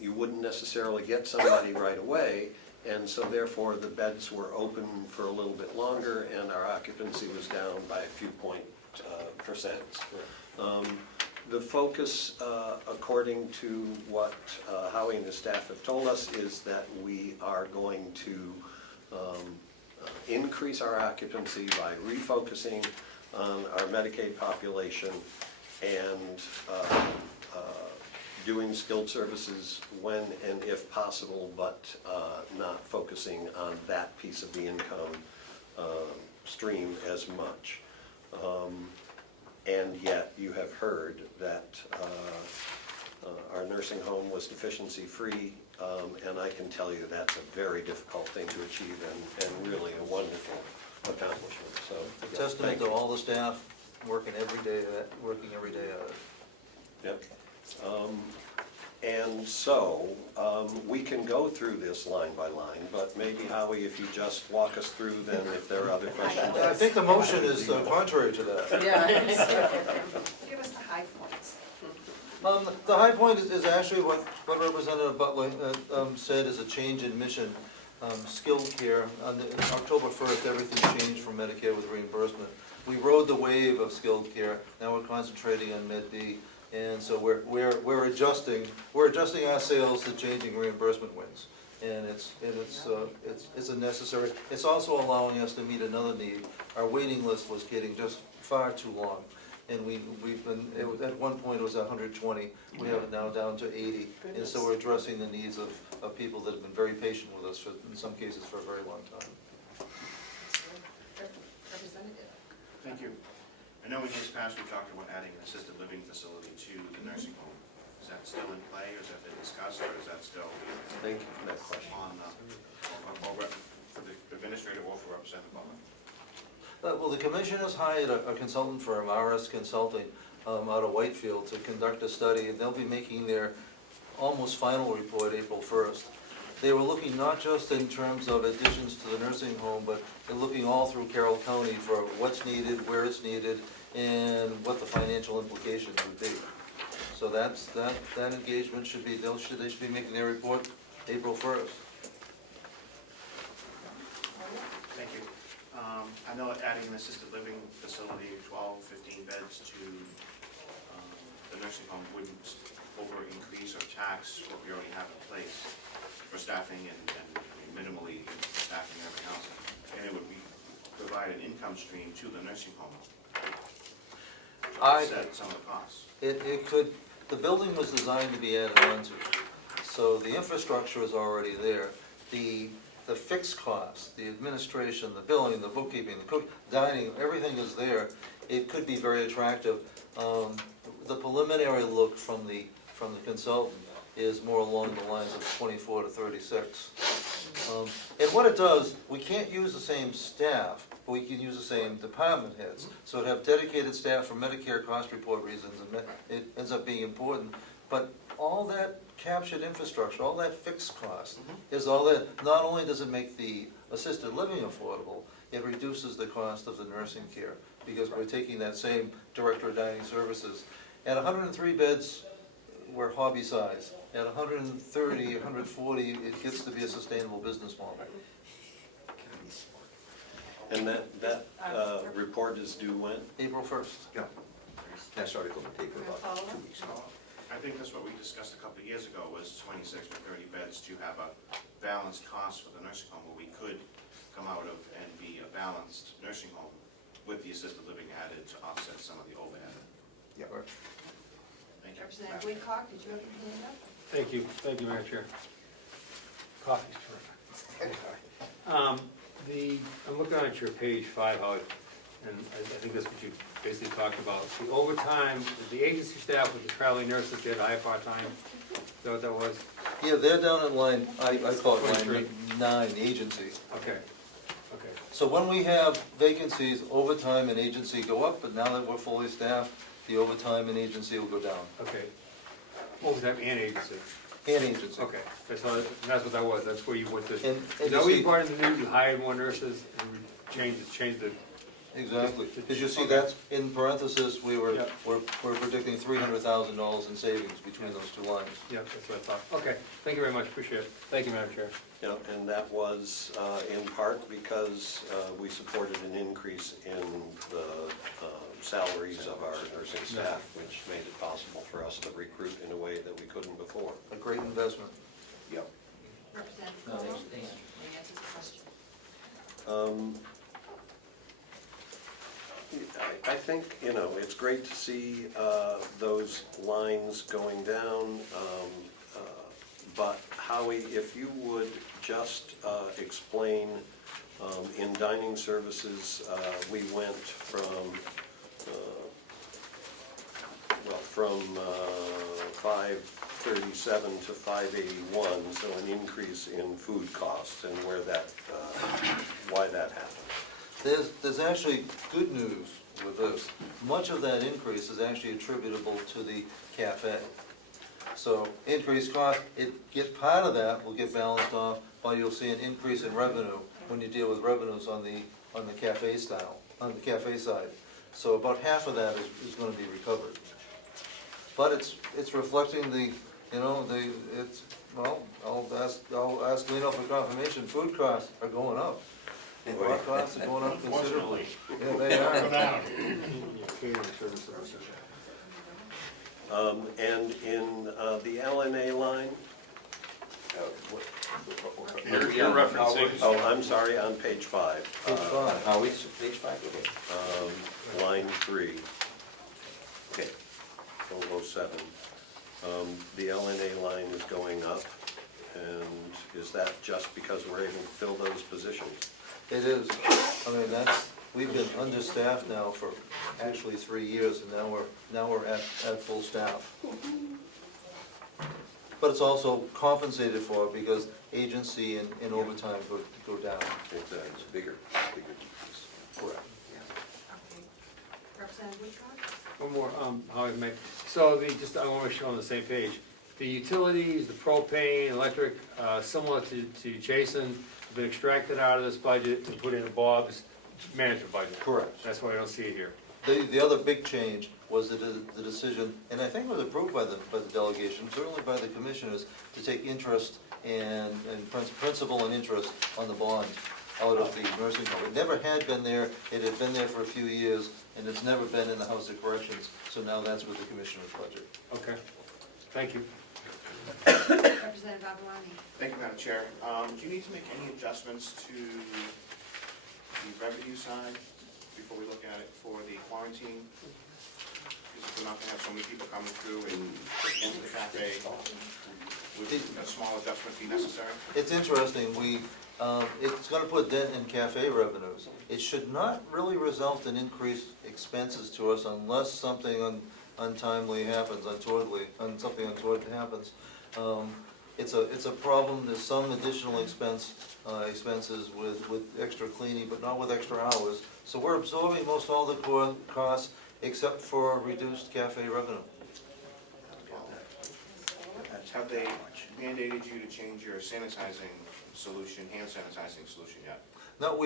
you wouldn't necessarily get somebody right away, and so therefore the beds were open for a little bit longer and our occupancy was down by a few percents. The focus, according to what Howie and his staff have told us, is that we are going to increase our occupancy by refocusing on our Medicaid population and doing skilled services when and if possible, but not focusing on that piece of the income stream as much. And yet you have heard that our nursing home was deficiency-free, and I can tell you that's a very difficult thing to achieve and really a wonderful accomplishment, so. A testament to all the staff working every day at it. Yep. And so, we can go through this line by line, but maybe Howie, if you just walk us through then if there are other questions. I think the motion is contrary to that. Yeah. Give us the high points. The high point is actually what Representative Butler said is a change in mission. Skilled care, on October 1st, everything changed for Medicare with reimbursement. We rode the wave of skilled care, now we're concentrating on Med D, and so we're adjusting our sails to changing reimbursement winds. And it's a necessary, it's also allowing us to meet another need. Our waiting list was getting just far too long. And we've been, at one point it was 120, we have it now down to 80. And so we're addressing the needs of people that have been very patient with us, in some cases for a very long time. Representative. Thank you. I know in years past we talked about adding an assisted living facility to the nursing home. Is that still in play, or has that been discussed, or is that still Thank you for that question. on, for the administrator or for Representative Butler? Well, the commission has hired a consultant firm, RS Consulting, out of Whitefield to conduct a study, and they'll be making their almost final report April 1st. They were looking not just in terms of additions to the nursing home, but they're looking all through Carroll County for what's needed, where it's needed, and what the financial implications would be. So that engagement should be, they should be making their report April 1st. Thank you. I know adding an assisted living facility, 12, 15 beds to the nursing home wouldn't over-increase or tax what we already have in place for staffing and minimally staffing and everything else. And it would provide an income stream to the nursing home to offset some of the costs. It could, the building was designed to be added onto, so the infrastructure is already there. The fixed costs, the administration, the billing, the bookkeeping, the dining, everything is there. It could be very attractive. The preliminary look from the consultant is more along the lines of 24 to 36. And what it does, we can't use the same staff, but we can use the same department heads. So it'd have dedicated staff for Medicare cost report reasons, and it ends up being important. But all that captured infrastructure, all that fixed cost, is all that, not only does it make the assisted living affordable, it reduces the cost of the nursing care, because we're taking that same director of dining services. At 103 beds, we're hobby size. At 130, 140, it gets to be a sustainable business model. And that report is due when? April 1st. Yeah. Next article will take about 2 weeks. I think that's what we discussed a couple of years ago, was 26 or 30 beds to have a balanced cost for the nursing home, where we could come out of and be a balanced nursing home with the assisted living added to offset some of the overhead. Yeah. Thank you. Representative Woodcock, did you have your hand up? Thank you, Madam Chair. Coffee's terrific. I'm looking at your page 5, Howard, and I think that's what you basically talked about. The overtime, the agency staff with the traveling nurses, they had a high part-time, is that what that was? Yeah, they're down at line, I call it line 23. 9, agency. Okay. So when we have vacancies, overtime and agency go up, but now that we're fully staffed, the overtime and agency will go down. Okay. Overtime and agency. And agency. Okay, that's what that was, that's where you went to. And Now you we see- brought in the new, you hired more nurses and we changed the. Exactly. Did you see Okay. that's, in parenthesis, we're Yeah. predicting $300,000 in savings between those two lines. Yeah, that's what I thought. Okay, thank you very much, appreciate it. Thank you, Madam Chair. Yeah, and that was in part because we supported an increase in the salaries of our nursing staff, which made it possible for us to recruit in a way that we couldn't before. A great investment. Yep. Representative No, Comeau, they answered. may answer the question. I think, it's great to see those lines going down, but Howie, if you would just explain, in dining services, we went from 537 to 581, so an increase in food costs and why that happened. There's actually good news with this. Much of that increase is actually attributable to the cafe. So increased cost, part of that will get balanced off, while you'll see an increase in revenue when you deal with revenues on the cafe side. So about half of that is gonna be recovered. But it's reflecting I'll ask Lino for confirmation, food costs are going up. Our costs are going up considerably. Yeah, they are. And in the LNA line? You're referencing. Oh, I'm sorry, on page 5. Page 5. Page 5, okay. Line 3, Okay. 007. The LNA line is going up, and is that just because we're able to fill those positions? It is. I mean, we've been understaffed now for actually 3 years, and now we're at full staff. But it's also compensated for because agency and overtime go down. It's a bigger decrease. Correct. Okay. Representative Woodcock? One more, how I make, so I want to make sure on the same page. The utilities, the propane, electric, similar to Jason, have been extracted out of this budget and put in Bob's management budget. Correct. That's why I don't see it here. The other big change was the decision, and I think it was approved by the delegation, certainly by the commissioners, to take interest and principal and interest on the bond out of the nursing home. It never had been there, it had been there for a few years, and it's never been in the House of Corrections, so now that's with the commissioner's budget. Okay, thank you. Representative Avaloni? Thank you, Madam Chair. Do you need to make any adjustments to the revenue side before we look at it for the quarantine? Because we're not gonna have so many people coming through and into the cafe. Would a small adjustment be necessary? It's interesting, it's gonna put dent in cafe revenues. It should not really result in increased expenses to us unless something untimely happens, something untoward happens. It's a problem, there's some additional expenses with extra cleaning, but not with extra hours. So we're absorbing most all the costs, except for reduced cafe revenue. Have they mandated you to change your sanitizing solution, hand sanitizing solution yet? No,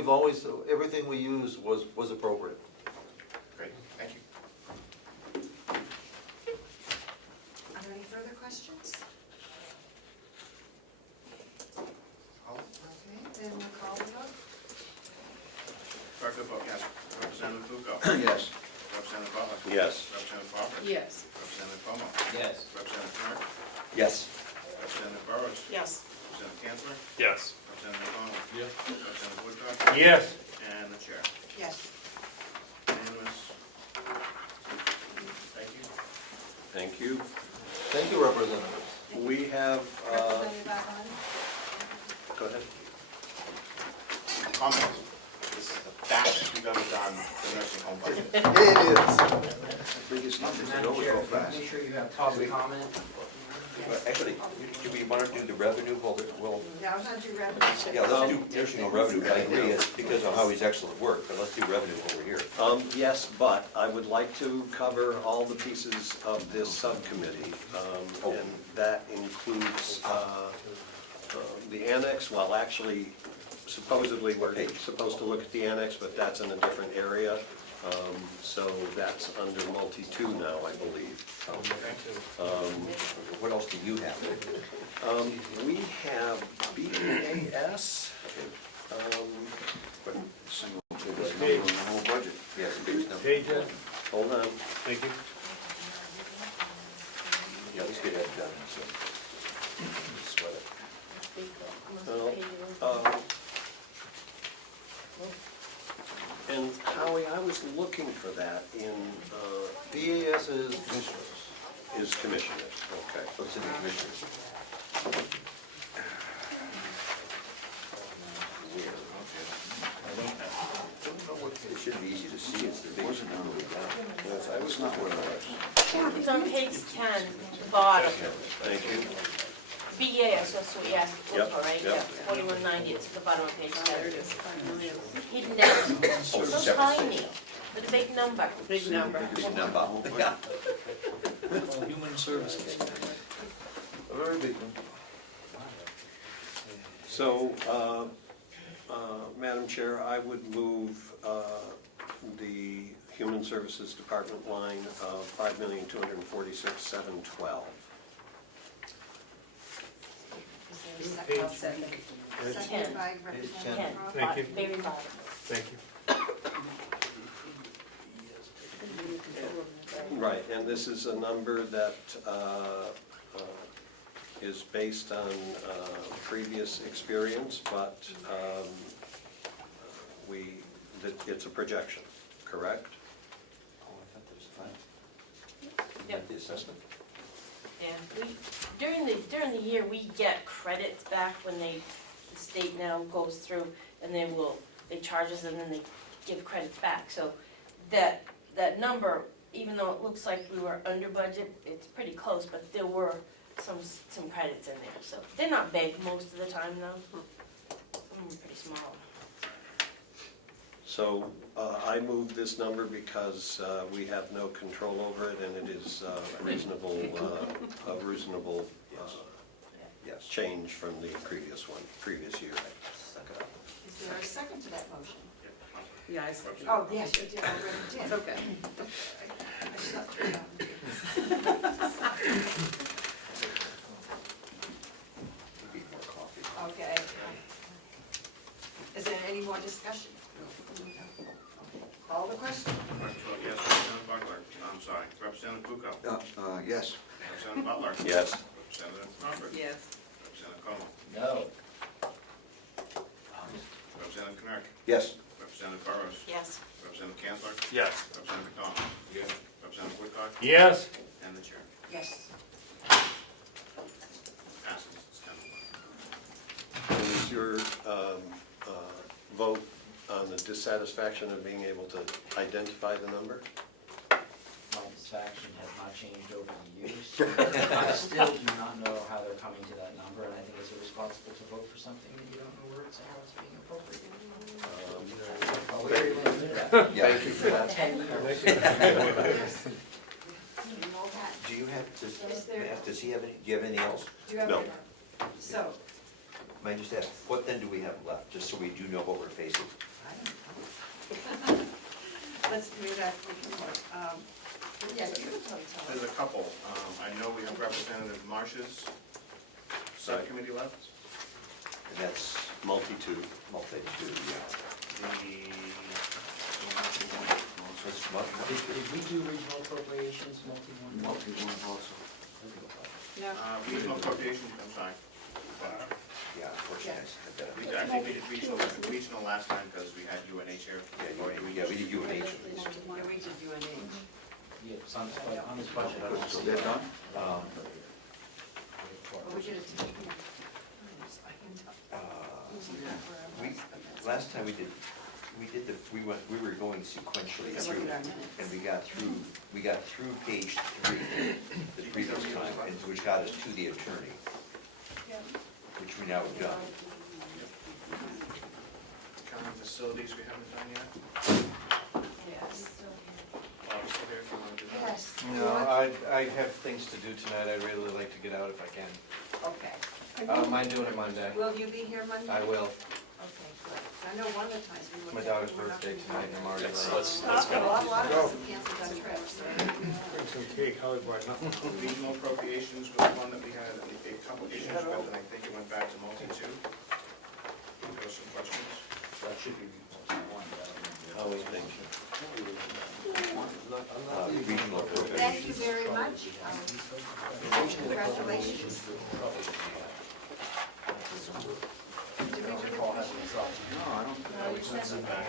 everything we used was appropriate. Great, thank you. Are there any further questions? Okay, then we'll call the vote. Director vote yes. Representative Bucco? Yes. Representative Butler? Yes. Representative Crawford? Yes. Representative Comeau? Yes. Representative Kern? Yes. Representative Burrows? Yes. Representative Cantler? Yes. Representative McDonald? Yes. Representative Woodcock? Yes. And the chair. Yes. Unanimous. Thank you. Thank you. Thank you, representatives. We have, Representative Aguilar? go ahead. Comment. This is the fastest we've ever done the nursing home budget. It is. Biggest numbers, they Madam always Chair, go fast. make sure you have public comment. Actually, do we want to do the revenue? Well, Yeah, I was gonna do revenue. yeah, let's do nursing home revenue, but I agree, it's because of Howie's excellent work, but let's do revenue over here. Yes, but I would like to cover all the pieces of this subcommittee, and that includes the annex. Well, actually, supposedly, we're supposed to look at the annex, but that's in a different area. So that's under multi-two now, I believe. What else do you have? We have BAS. Single biggest number in the whole budget. Yes, the biggest number. Page, Hold on. thank you. Yeah, let's get that done, so. Sweat it. And Howie, I was looking for that in, BAS is commissioners. is commissioners, okay. What's in the commissioners? It should be easy to see, it's the biggest number we've got. Yes, I was not aware of that. It's on page 10, the bottom. Thank you. BAS, that's what you asked Yep, for, right? yep. 4190, it's at the bottom of page 10. There it is. Hidden down. So tiny, with a big number. Big number. Biggest number, yeah. Human Services. A very big one. So, Madam Chair, I would move the Human Services Department line of $5,246,712. Is there a second? Seconded by Ten. Representative Crawford. Thank you. Very bottom. Thank you. Right, and this is a number that is based on previous experience, but it's a projection, correct? Oh, I thought there was a fund. Yep. The assessment? And during the year, we get credits back when the state now goes through and they charge us and then they give credits back. So that number, even though it looks like we were under budget, it's pretty close, but there were some credits in there. So they're not big most of the time though. Pretty small. So I move this number because we have no control over it, and it is a reasonable Yes. change from the previous year. Suck it up. Is there a second to that motion? Yeah, I second. Oh, yes, you did, already did. It's okay. I slept through that. Need more coffee. Okay. Is there any more discussion? Call the question. Yes, Representative Butler, I'm sorry, Representative Bucco? Yes. Representative Butler? Yes. Representative Crawford? Yes. Representative Comeau? No. Representative Kern? Yes. Representative Burrows? Yes. Representative Cantler? Yes. Representative McDonald? Yes. Representative Woodcock? Yes. And the chair. Yes. Passes, it's 10-1. And is your vote on the dissatisfaction of being able to identify the number? My satisfaction has not changed over the years. I still do not know how they're coming to that number, and I think it's irresponsible to vote for something that you don't know where it's, how it's being appropriated. I'll wait till you do that. Thank you for that. 10 years. Do you have, does he have any, do you have anything else? Do you have No. any- So, May I just ask, what then do we have left, just so we do know what we're facing? let's do that, yes, you can tell me. There's a couple. I know we have Representative Marsh's subcommittee left. And that's Multitude. multitude, yeah. That's Did we do regional appropriations, multi-one? Multi-one also. No. Regional appropriations, I'm sorry. Yeah, unfortunately, I think we did regional last time because we had UNH here. yeah, we did UNH at least. Yeah, we did UNH. Yeah, it's on this budget, I don't So see they're that. done? We did it. Last time we did we were going sequentially through, and we got through page 3 the previous time, and which got us to the attorney, which we now have done. County facilities we haven't done yet. Yes. Obviously there if you want to do that. Yes. No, I have things to do tonight, I'd really like to get out if I can. Okay. I don't mind doing it Monday. Will you be here Monday? I will. Okay, good. I know one of the times we looked My at. daughter's we were not birthday gonna tonight, and I'm already Yes, late. let's A go. lot of us have canceled on trips. Bring some cake, Holly brought nothing. Regional appropriations was one that we had a couple issues with, and I think it went back to multi-two. There were some questions. That should be one. Always thank you. Regional appropriations. Thank you very much. Congratulations. Did we do the questions? No, I don't. No, you sent them back.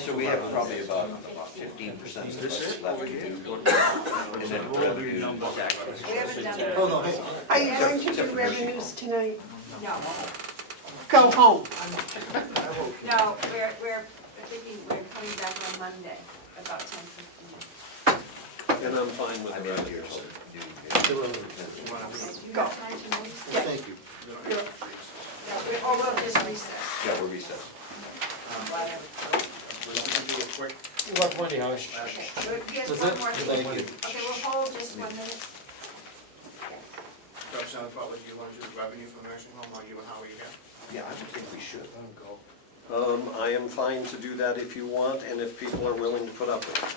So we have probably about 15% of this left to do, and then revenue. We haven't done it. Hold on. Are you going to do revenues tonight? No, Go home. no, we're thinking we're coming back on Monday, about 10:15. And I'm fine with the revenue. Do you have time to notice that? Thank you. Or we'll just recess. Yeah, we're recessed. Whatever. We're going to do a quick, What money, Howie? Okay, here's That's one it? more Thank thing. you. Okay, we'll hold just 1 minute. Representative Butler, do you want to do the revenue for the nursing home while you and Howie are here? Yeah, I would think we should. I am fine to do that if you want, and if people are willing to put up with it.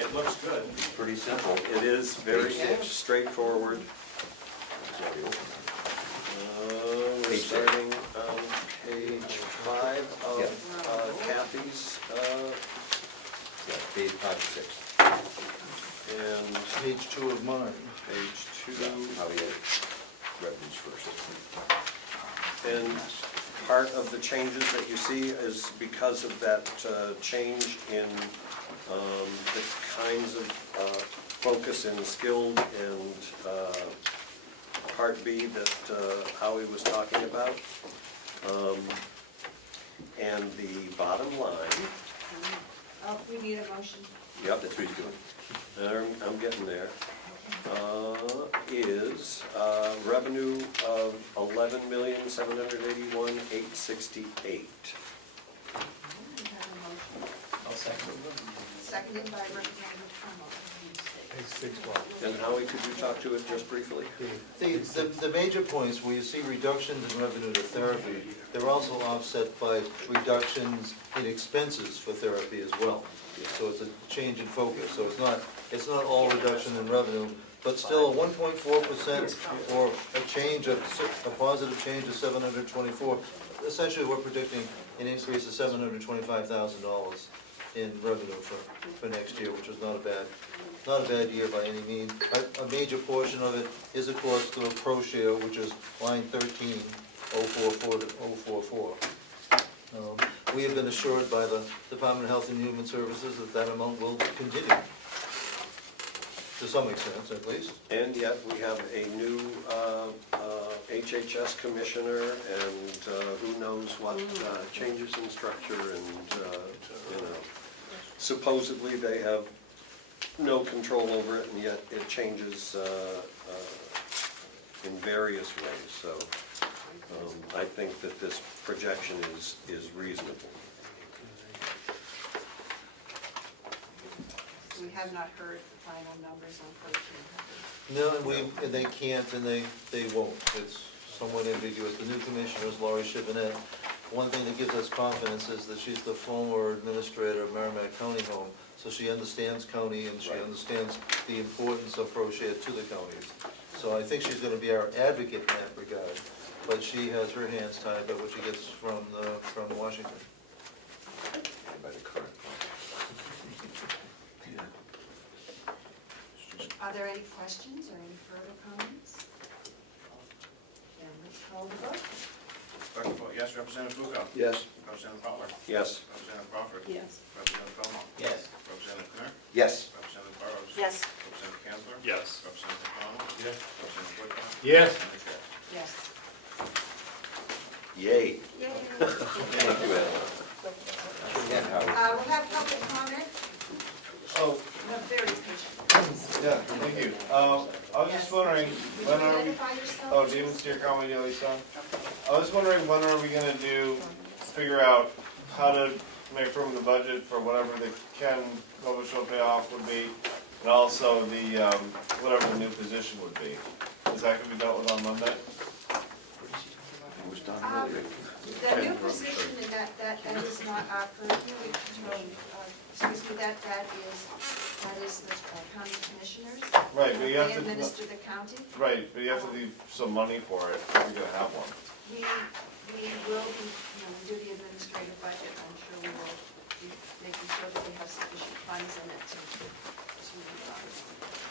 It looks good. It's pretty simple. It is very Page 6. straightforward. We're Page 6. starting on page 5 of Kathy's, Yeah, page 5 to 6. and Page 2 of mine. page 2. How we had revenues first. And part of the changes that you see is because of that change in the kinds of focus in skilled and Part B that Howie was talking about. And the bottom line, Oh, we need a motion. yep, that's what he's doing. I'm getting there. Is revenue of $11,781,868. We have a motion. I'll second. Seconded by Representative Comeau. And Howie, could you talk to it just briefly? The major points where you see reductions in revenue to therapy, they're also offset by reductions in expenses for therapy as well. So it's a change in focus, so it's not all reduction in revenue, but still a 1.4% or a positive change of 724. Essentially, we're predicting an increase of $725,000 in revenue for next year, which is not a bad year by any means. A major portion of it is, of course, the pro share, which is line 13, 044 to 044. we have been assured by the Department of Health and Human Services that that amount will continue, to some extent at least. And yet we have a new HHS commissioner, and who knows what changes in structure, and, you know, supposedly they have no control over it, and yet it changes in various ways. So I think that this projection is reasonable. We have not heard the final numbers on 13. No, and they can't, and they won't. It's somewhat ambiguous. The new commissioner is Laurie Chivinet. One thing that gives us confidence is that she's the former administrator of Merrimack County Home, so she understands county and she understands the importance of Prochet to the counties. So I think she's gonna be our advocate in that regard, but she has her hands tied by what she gets from Washington. By the current. Are there any questions or any further comments? Then let's call the vote. Dr. Vogt, yes. Representative Bucco? Yes. Representative Butler? Yes. Representative Crawford? Yes. Representative Comeau? Yes. Representative Knapp? Yes. Representative Burrows? Yes. Representative Kanzler? Yes. Representative Connell? Yes. Representative Woodcock? Yes. And the chair. Yes. Yay. Yay. Thank you, Ed. Again, Howard. We'll have public comment. Oh, No, very patient. yeah, thank you. I was just wondering, Would you when are we, identify yourself? oh, Demon Steer Comedy Daily Sun? I was wondering, when are we gonna figure out how to make room in the budget for whatever the Ken Kovaceau payoff would be, and also the, whatever the new position would be? Is that gonna be dealt with on Monday? It was done earlier. The new position, and that is not our purview, excuse me, that is the county commissioners. Right, but you have They to, administer the county. right, but you have to leave some money for it, if you're gonna have one. We will be, we do the administrative budget, I'm sure we will be making sure that we have sufficient funds in it to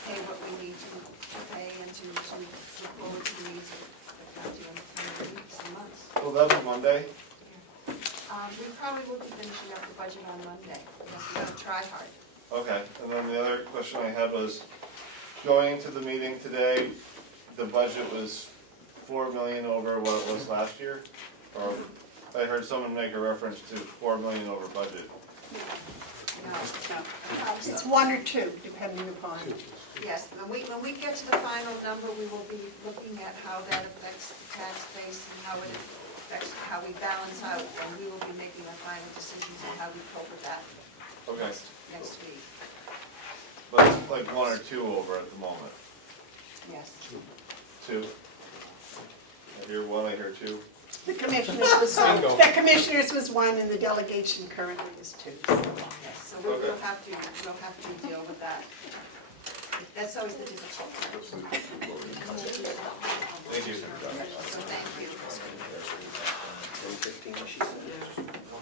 pay what we need to pay and to look forward to the needs of the county in the coming weeks and months. Will that be Monday? We probably will be finishing up the budget on Monday, yes, we will try hard. Okay, and then the other question I had was, going into the meeting today, the budget was 4 million over what it was last year? Or I heard someone make a reference to 4 million over budget. No. It's one or two, depending upon. Yes, when we get to the final number, we will be looking at how that affects the tax base and how it affects, how we balance out, and we will be making our final decisions on how we cope with that Okay, next week. but it's like 1 or 2 over at the moment. Yes. 2? I hear 1, I hear 2. The commissioners was one, the commissioners was one, and the delegation currently is two. Yes, so we'll have to deal with that. That's always the difficult part. Thank you. So thank you. 1:15, she said.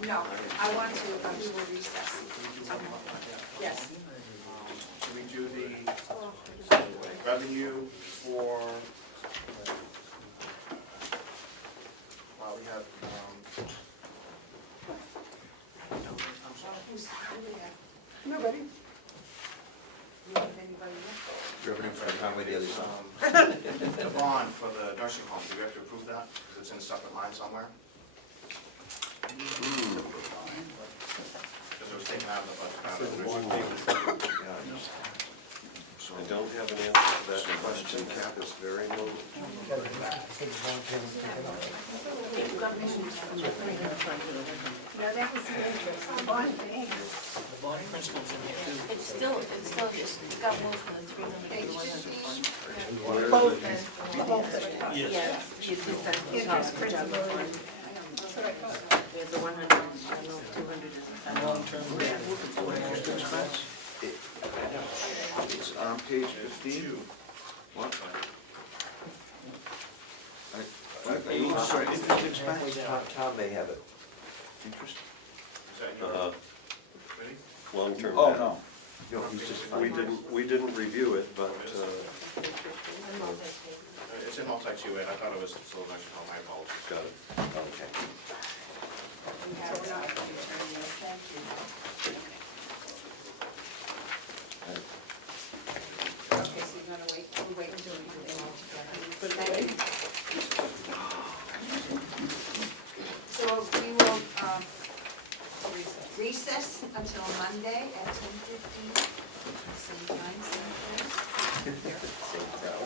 No, I want to, we will recess. Yes. Should we do the revenue for, well, we have, I'm sorry. Nobody. You have anybody left? Revenue for the Conway Daily Sun. The bond for the nursing home, do we have to approve that? Because it's in a separate line somewhere? Because it was taken out of the budget, out of the nursing home. I don't have an answer to that question. Cap is very low. No, that was the interest, the bond thing. The bond principal's in here too. It's still just got moved from the 300 Page to 100. 15. Both. Yes. Interest principal. There's the 100, I don't know if 200 is a federal. Long-term Interest expense? It's on page 15. What? Are you sorry, interest expense? Tom may have it. Interest? Is that your committee? Long-term Oh, debt. no. No, he's just We fine. didn't review it, but It's in multi-2, Ed. I thought it was still nursing home, my apologies. got it. Okay. We have it on the attorney, thank you. Okay, so you're gonna we'll wait until we do them all together. Thank you. So we will, recess until Monday at 10:15. Same time, same place.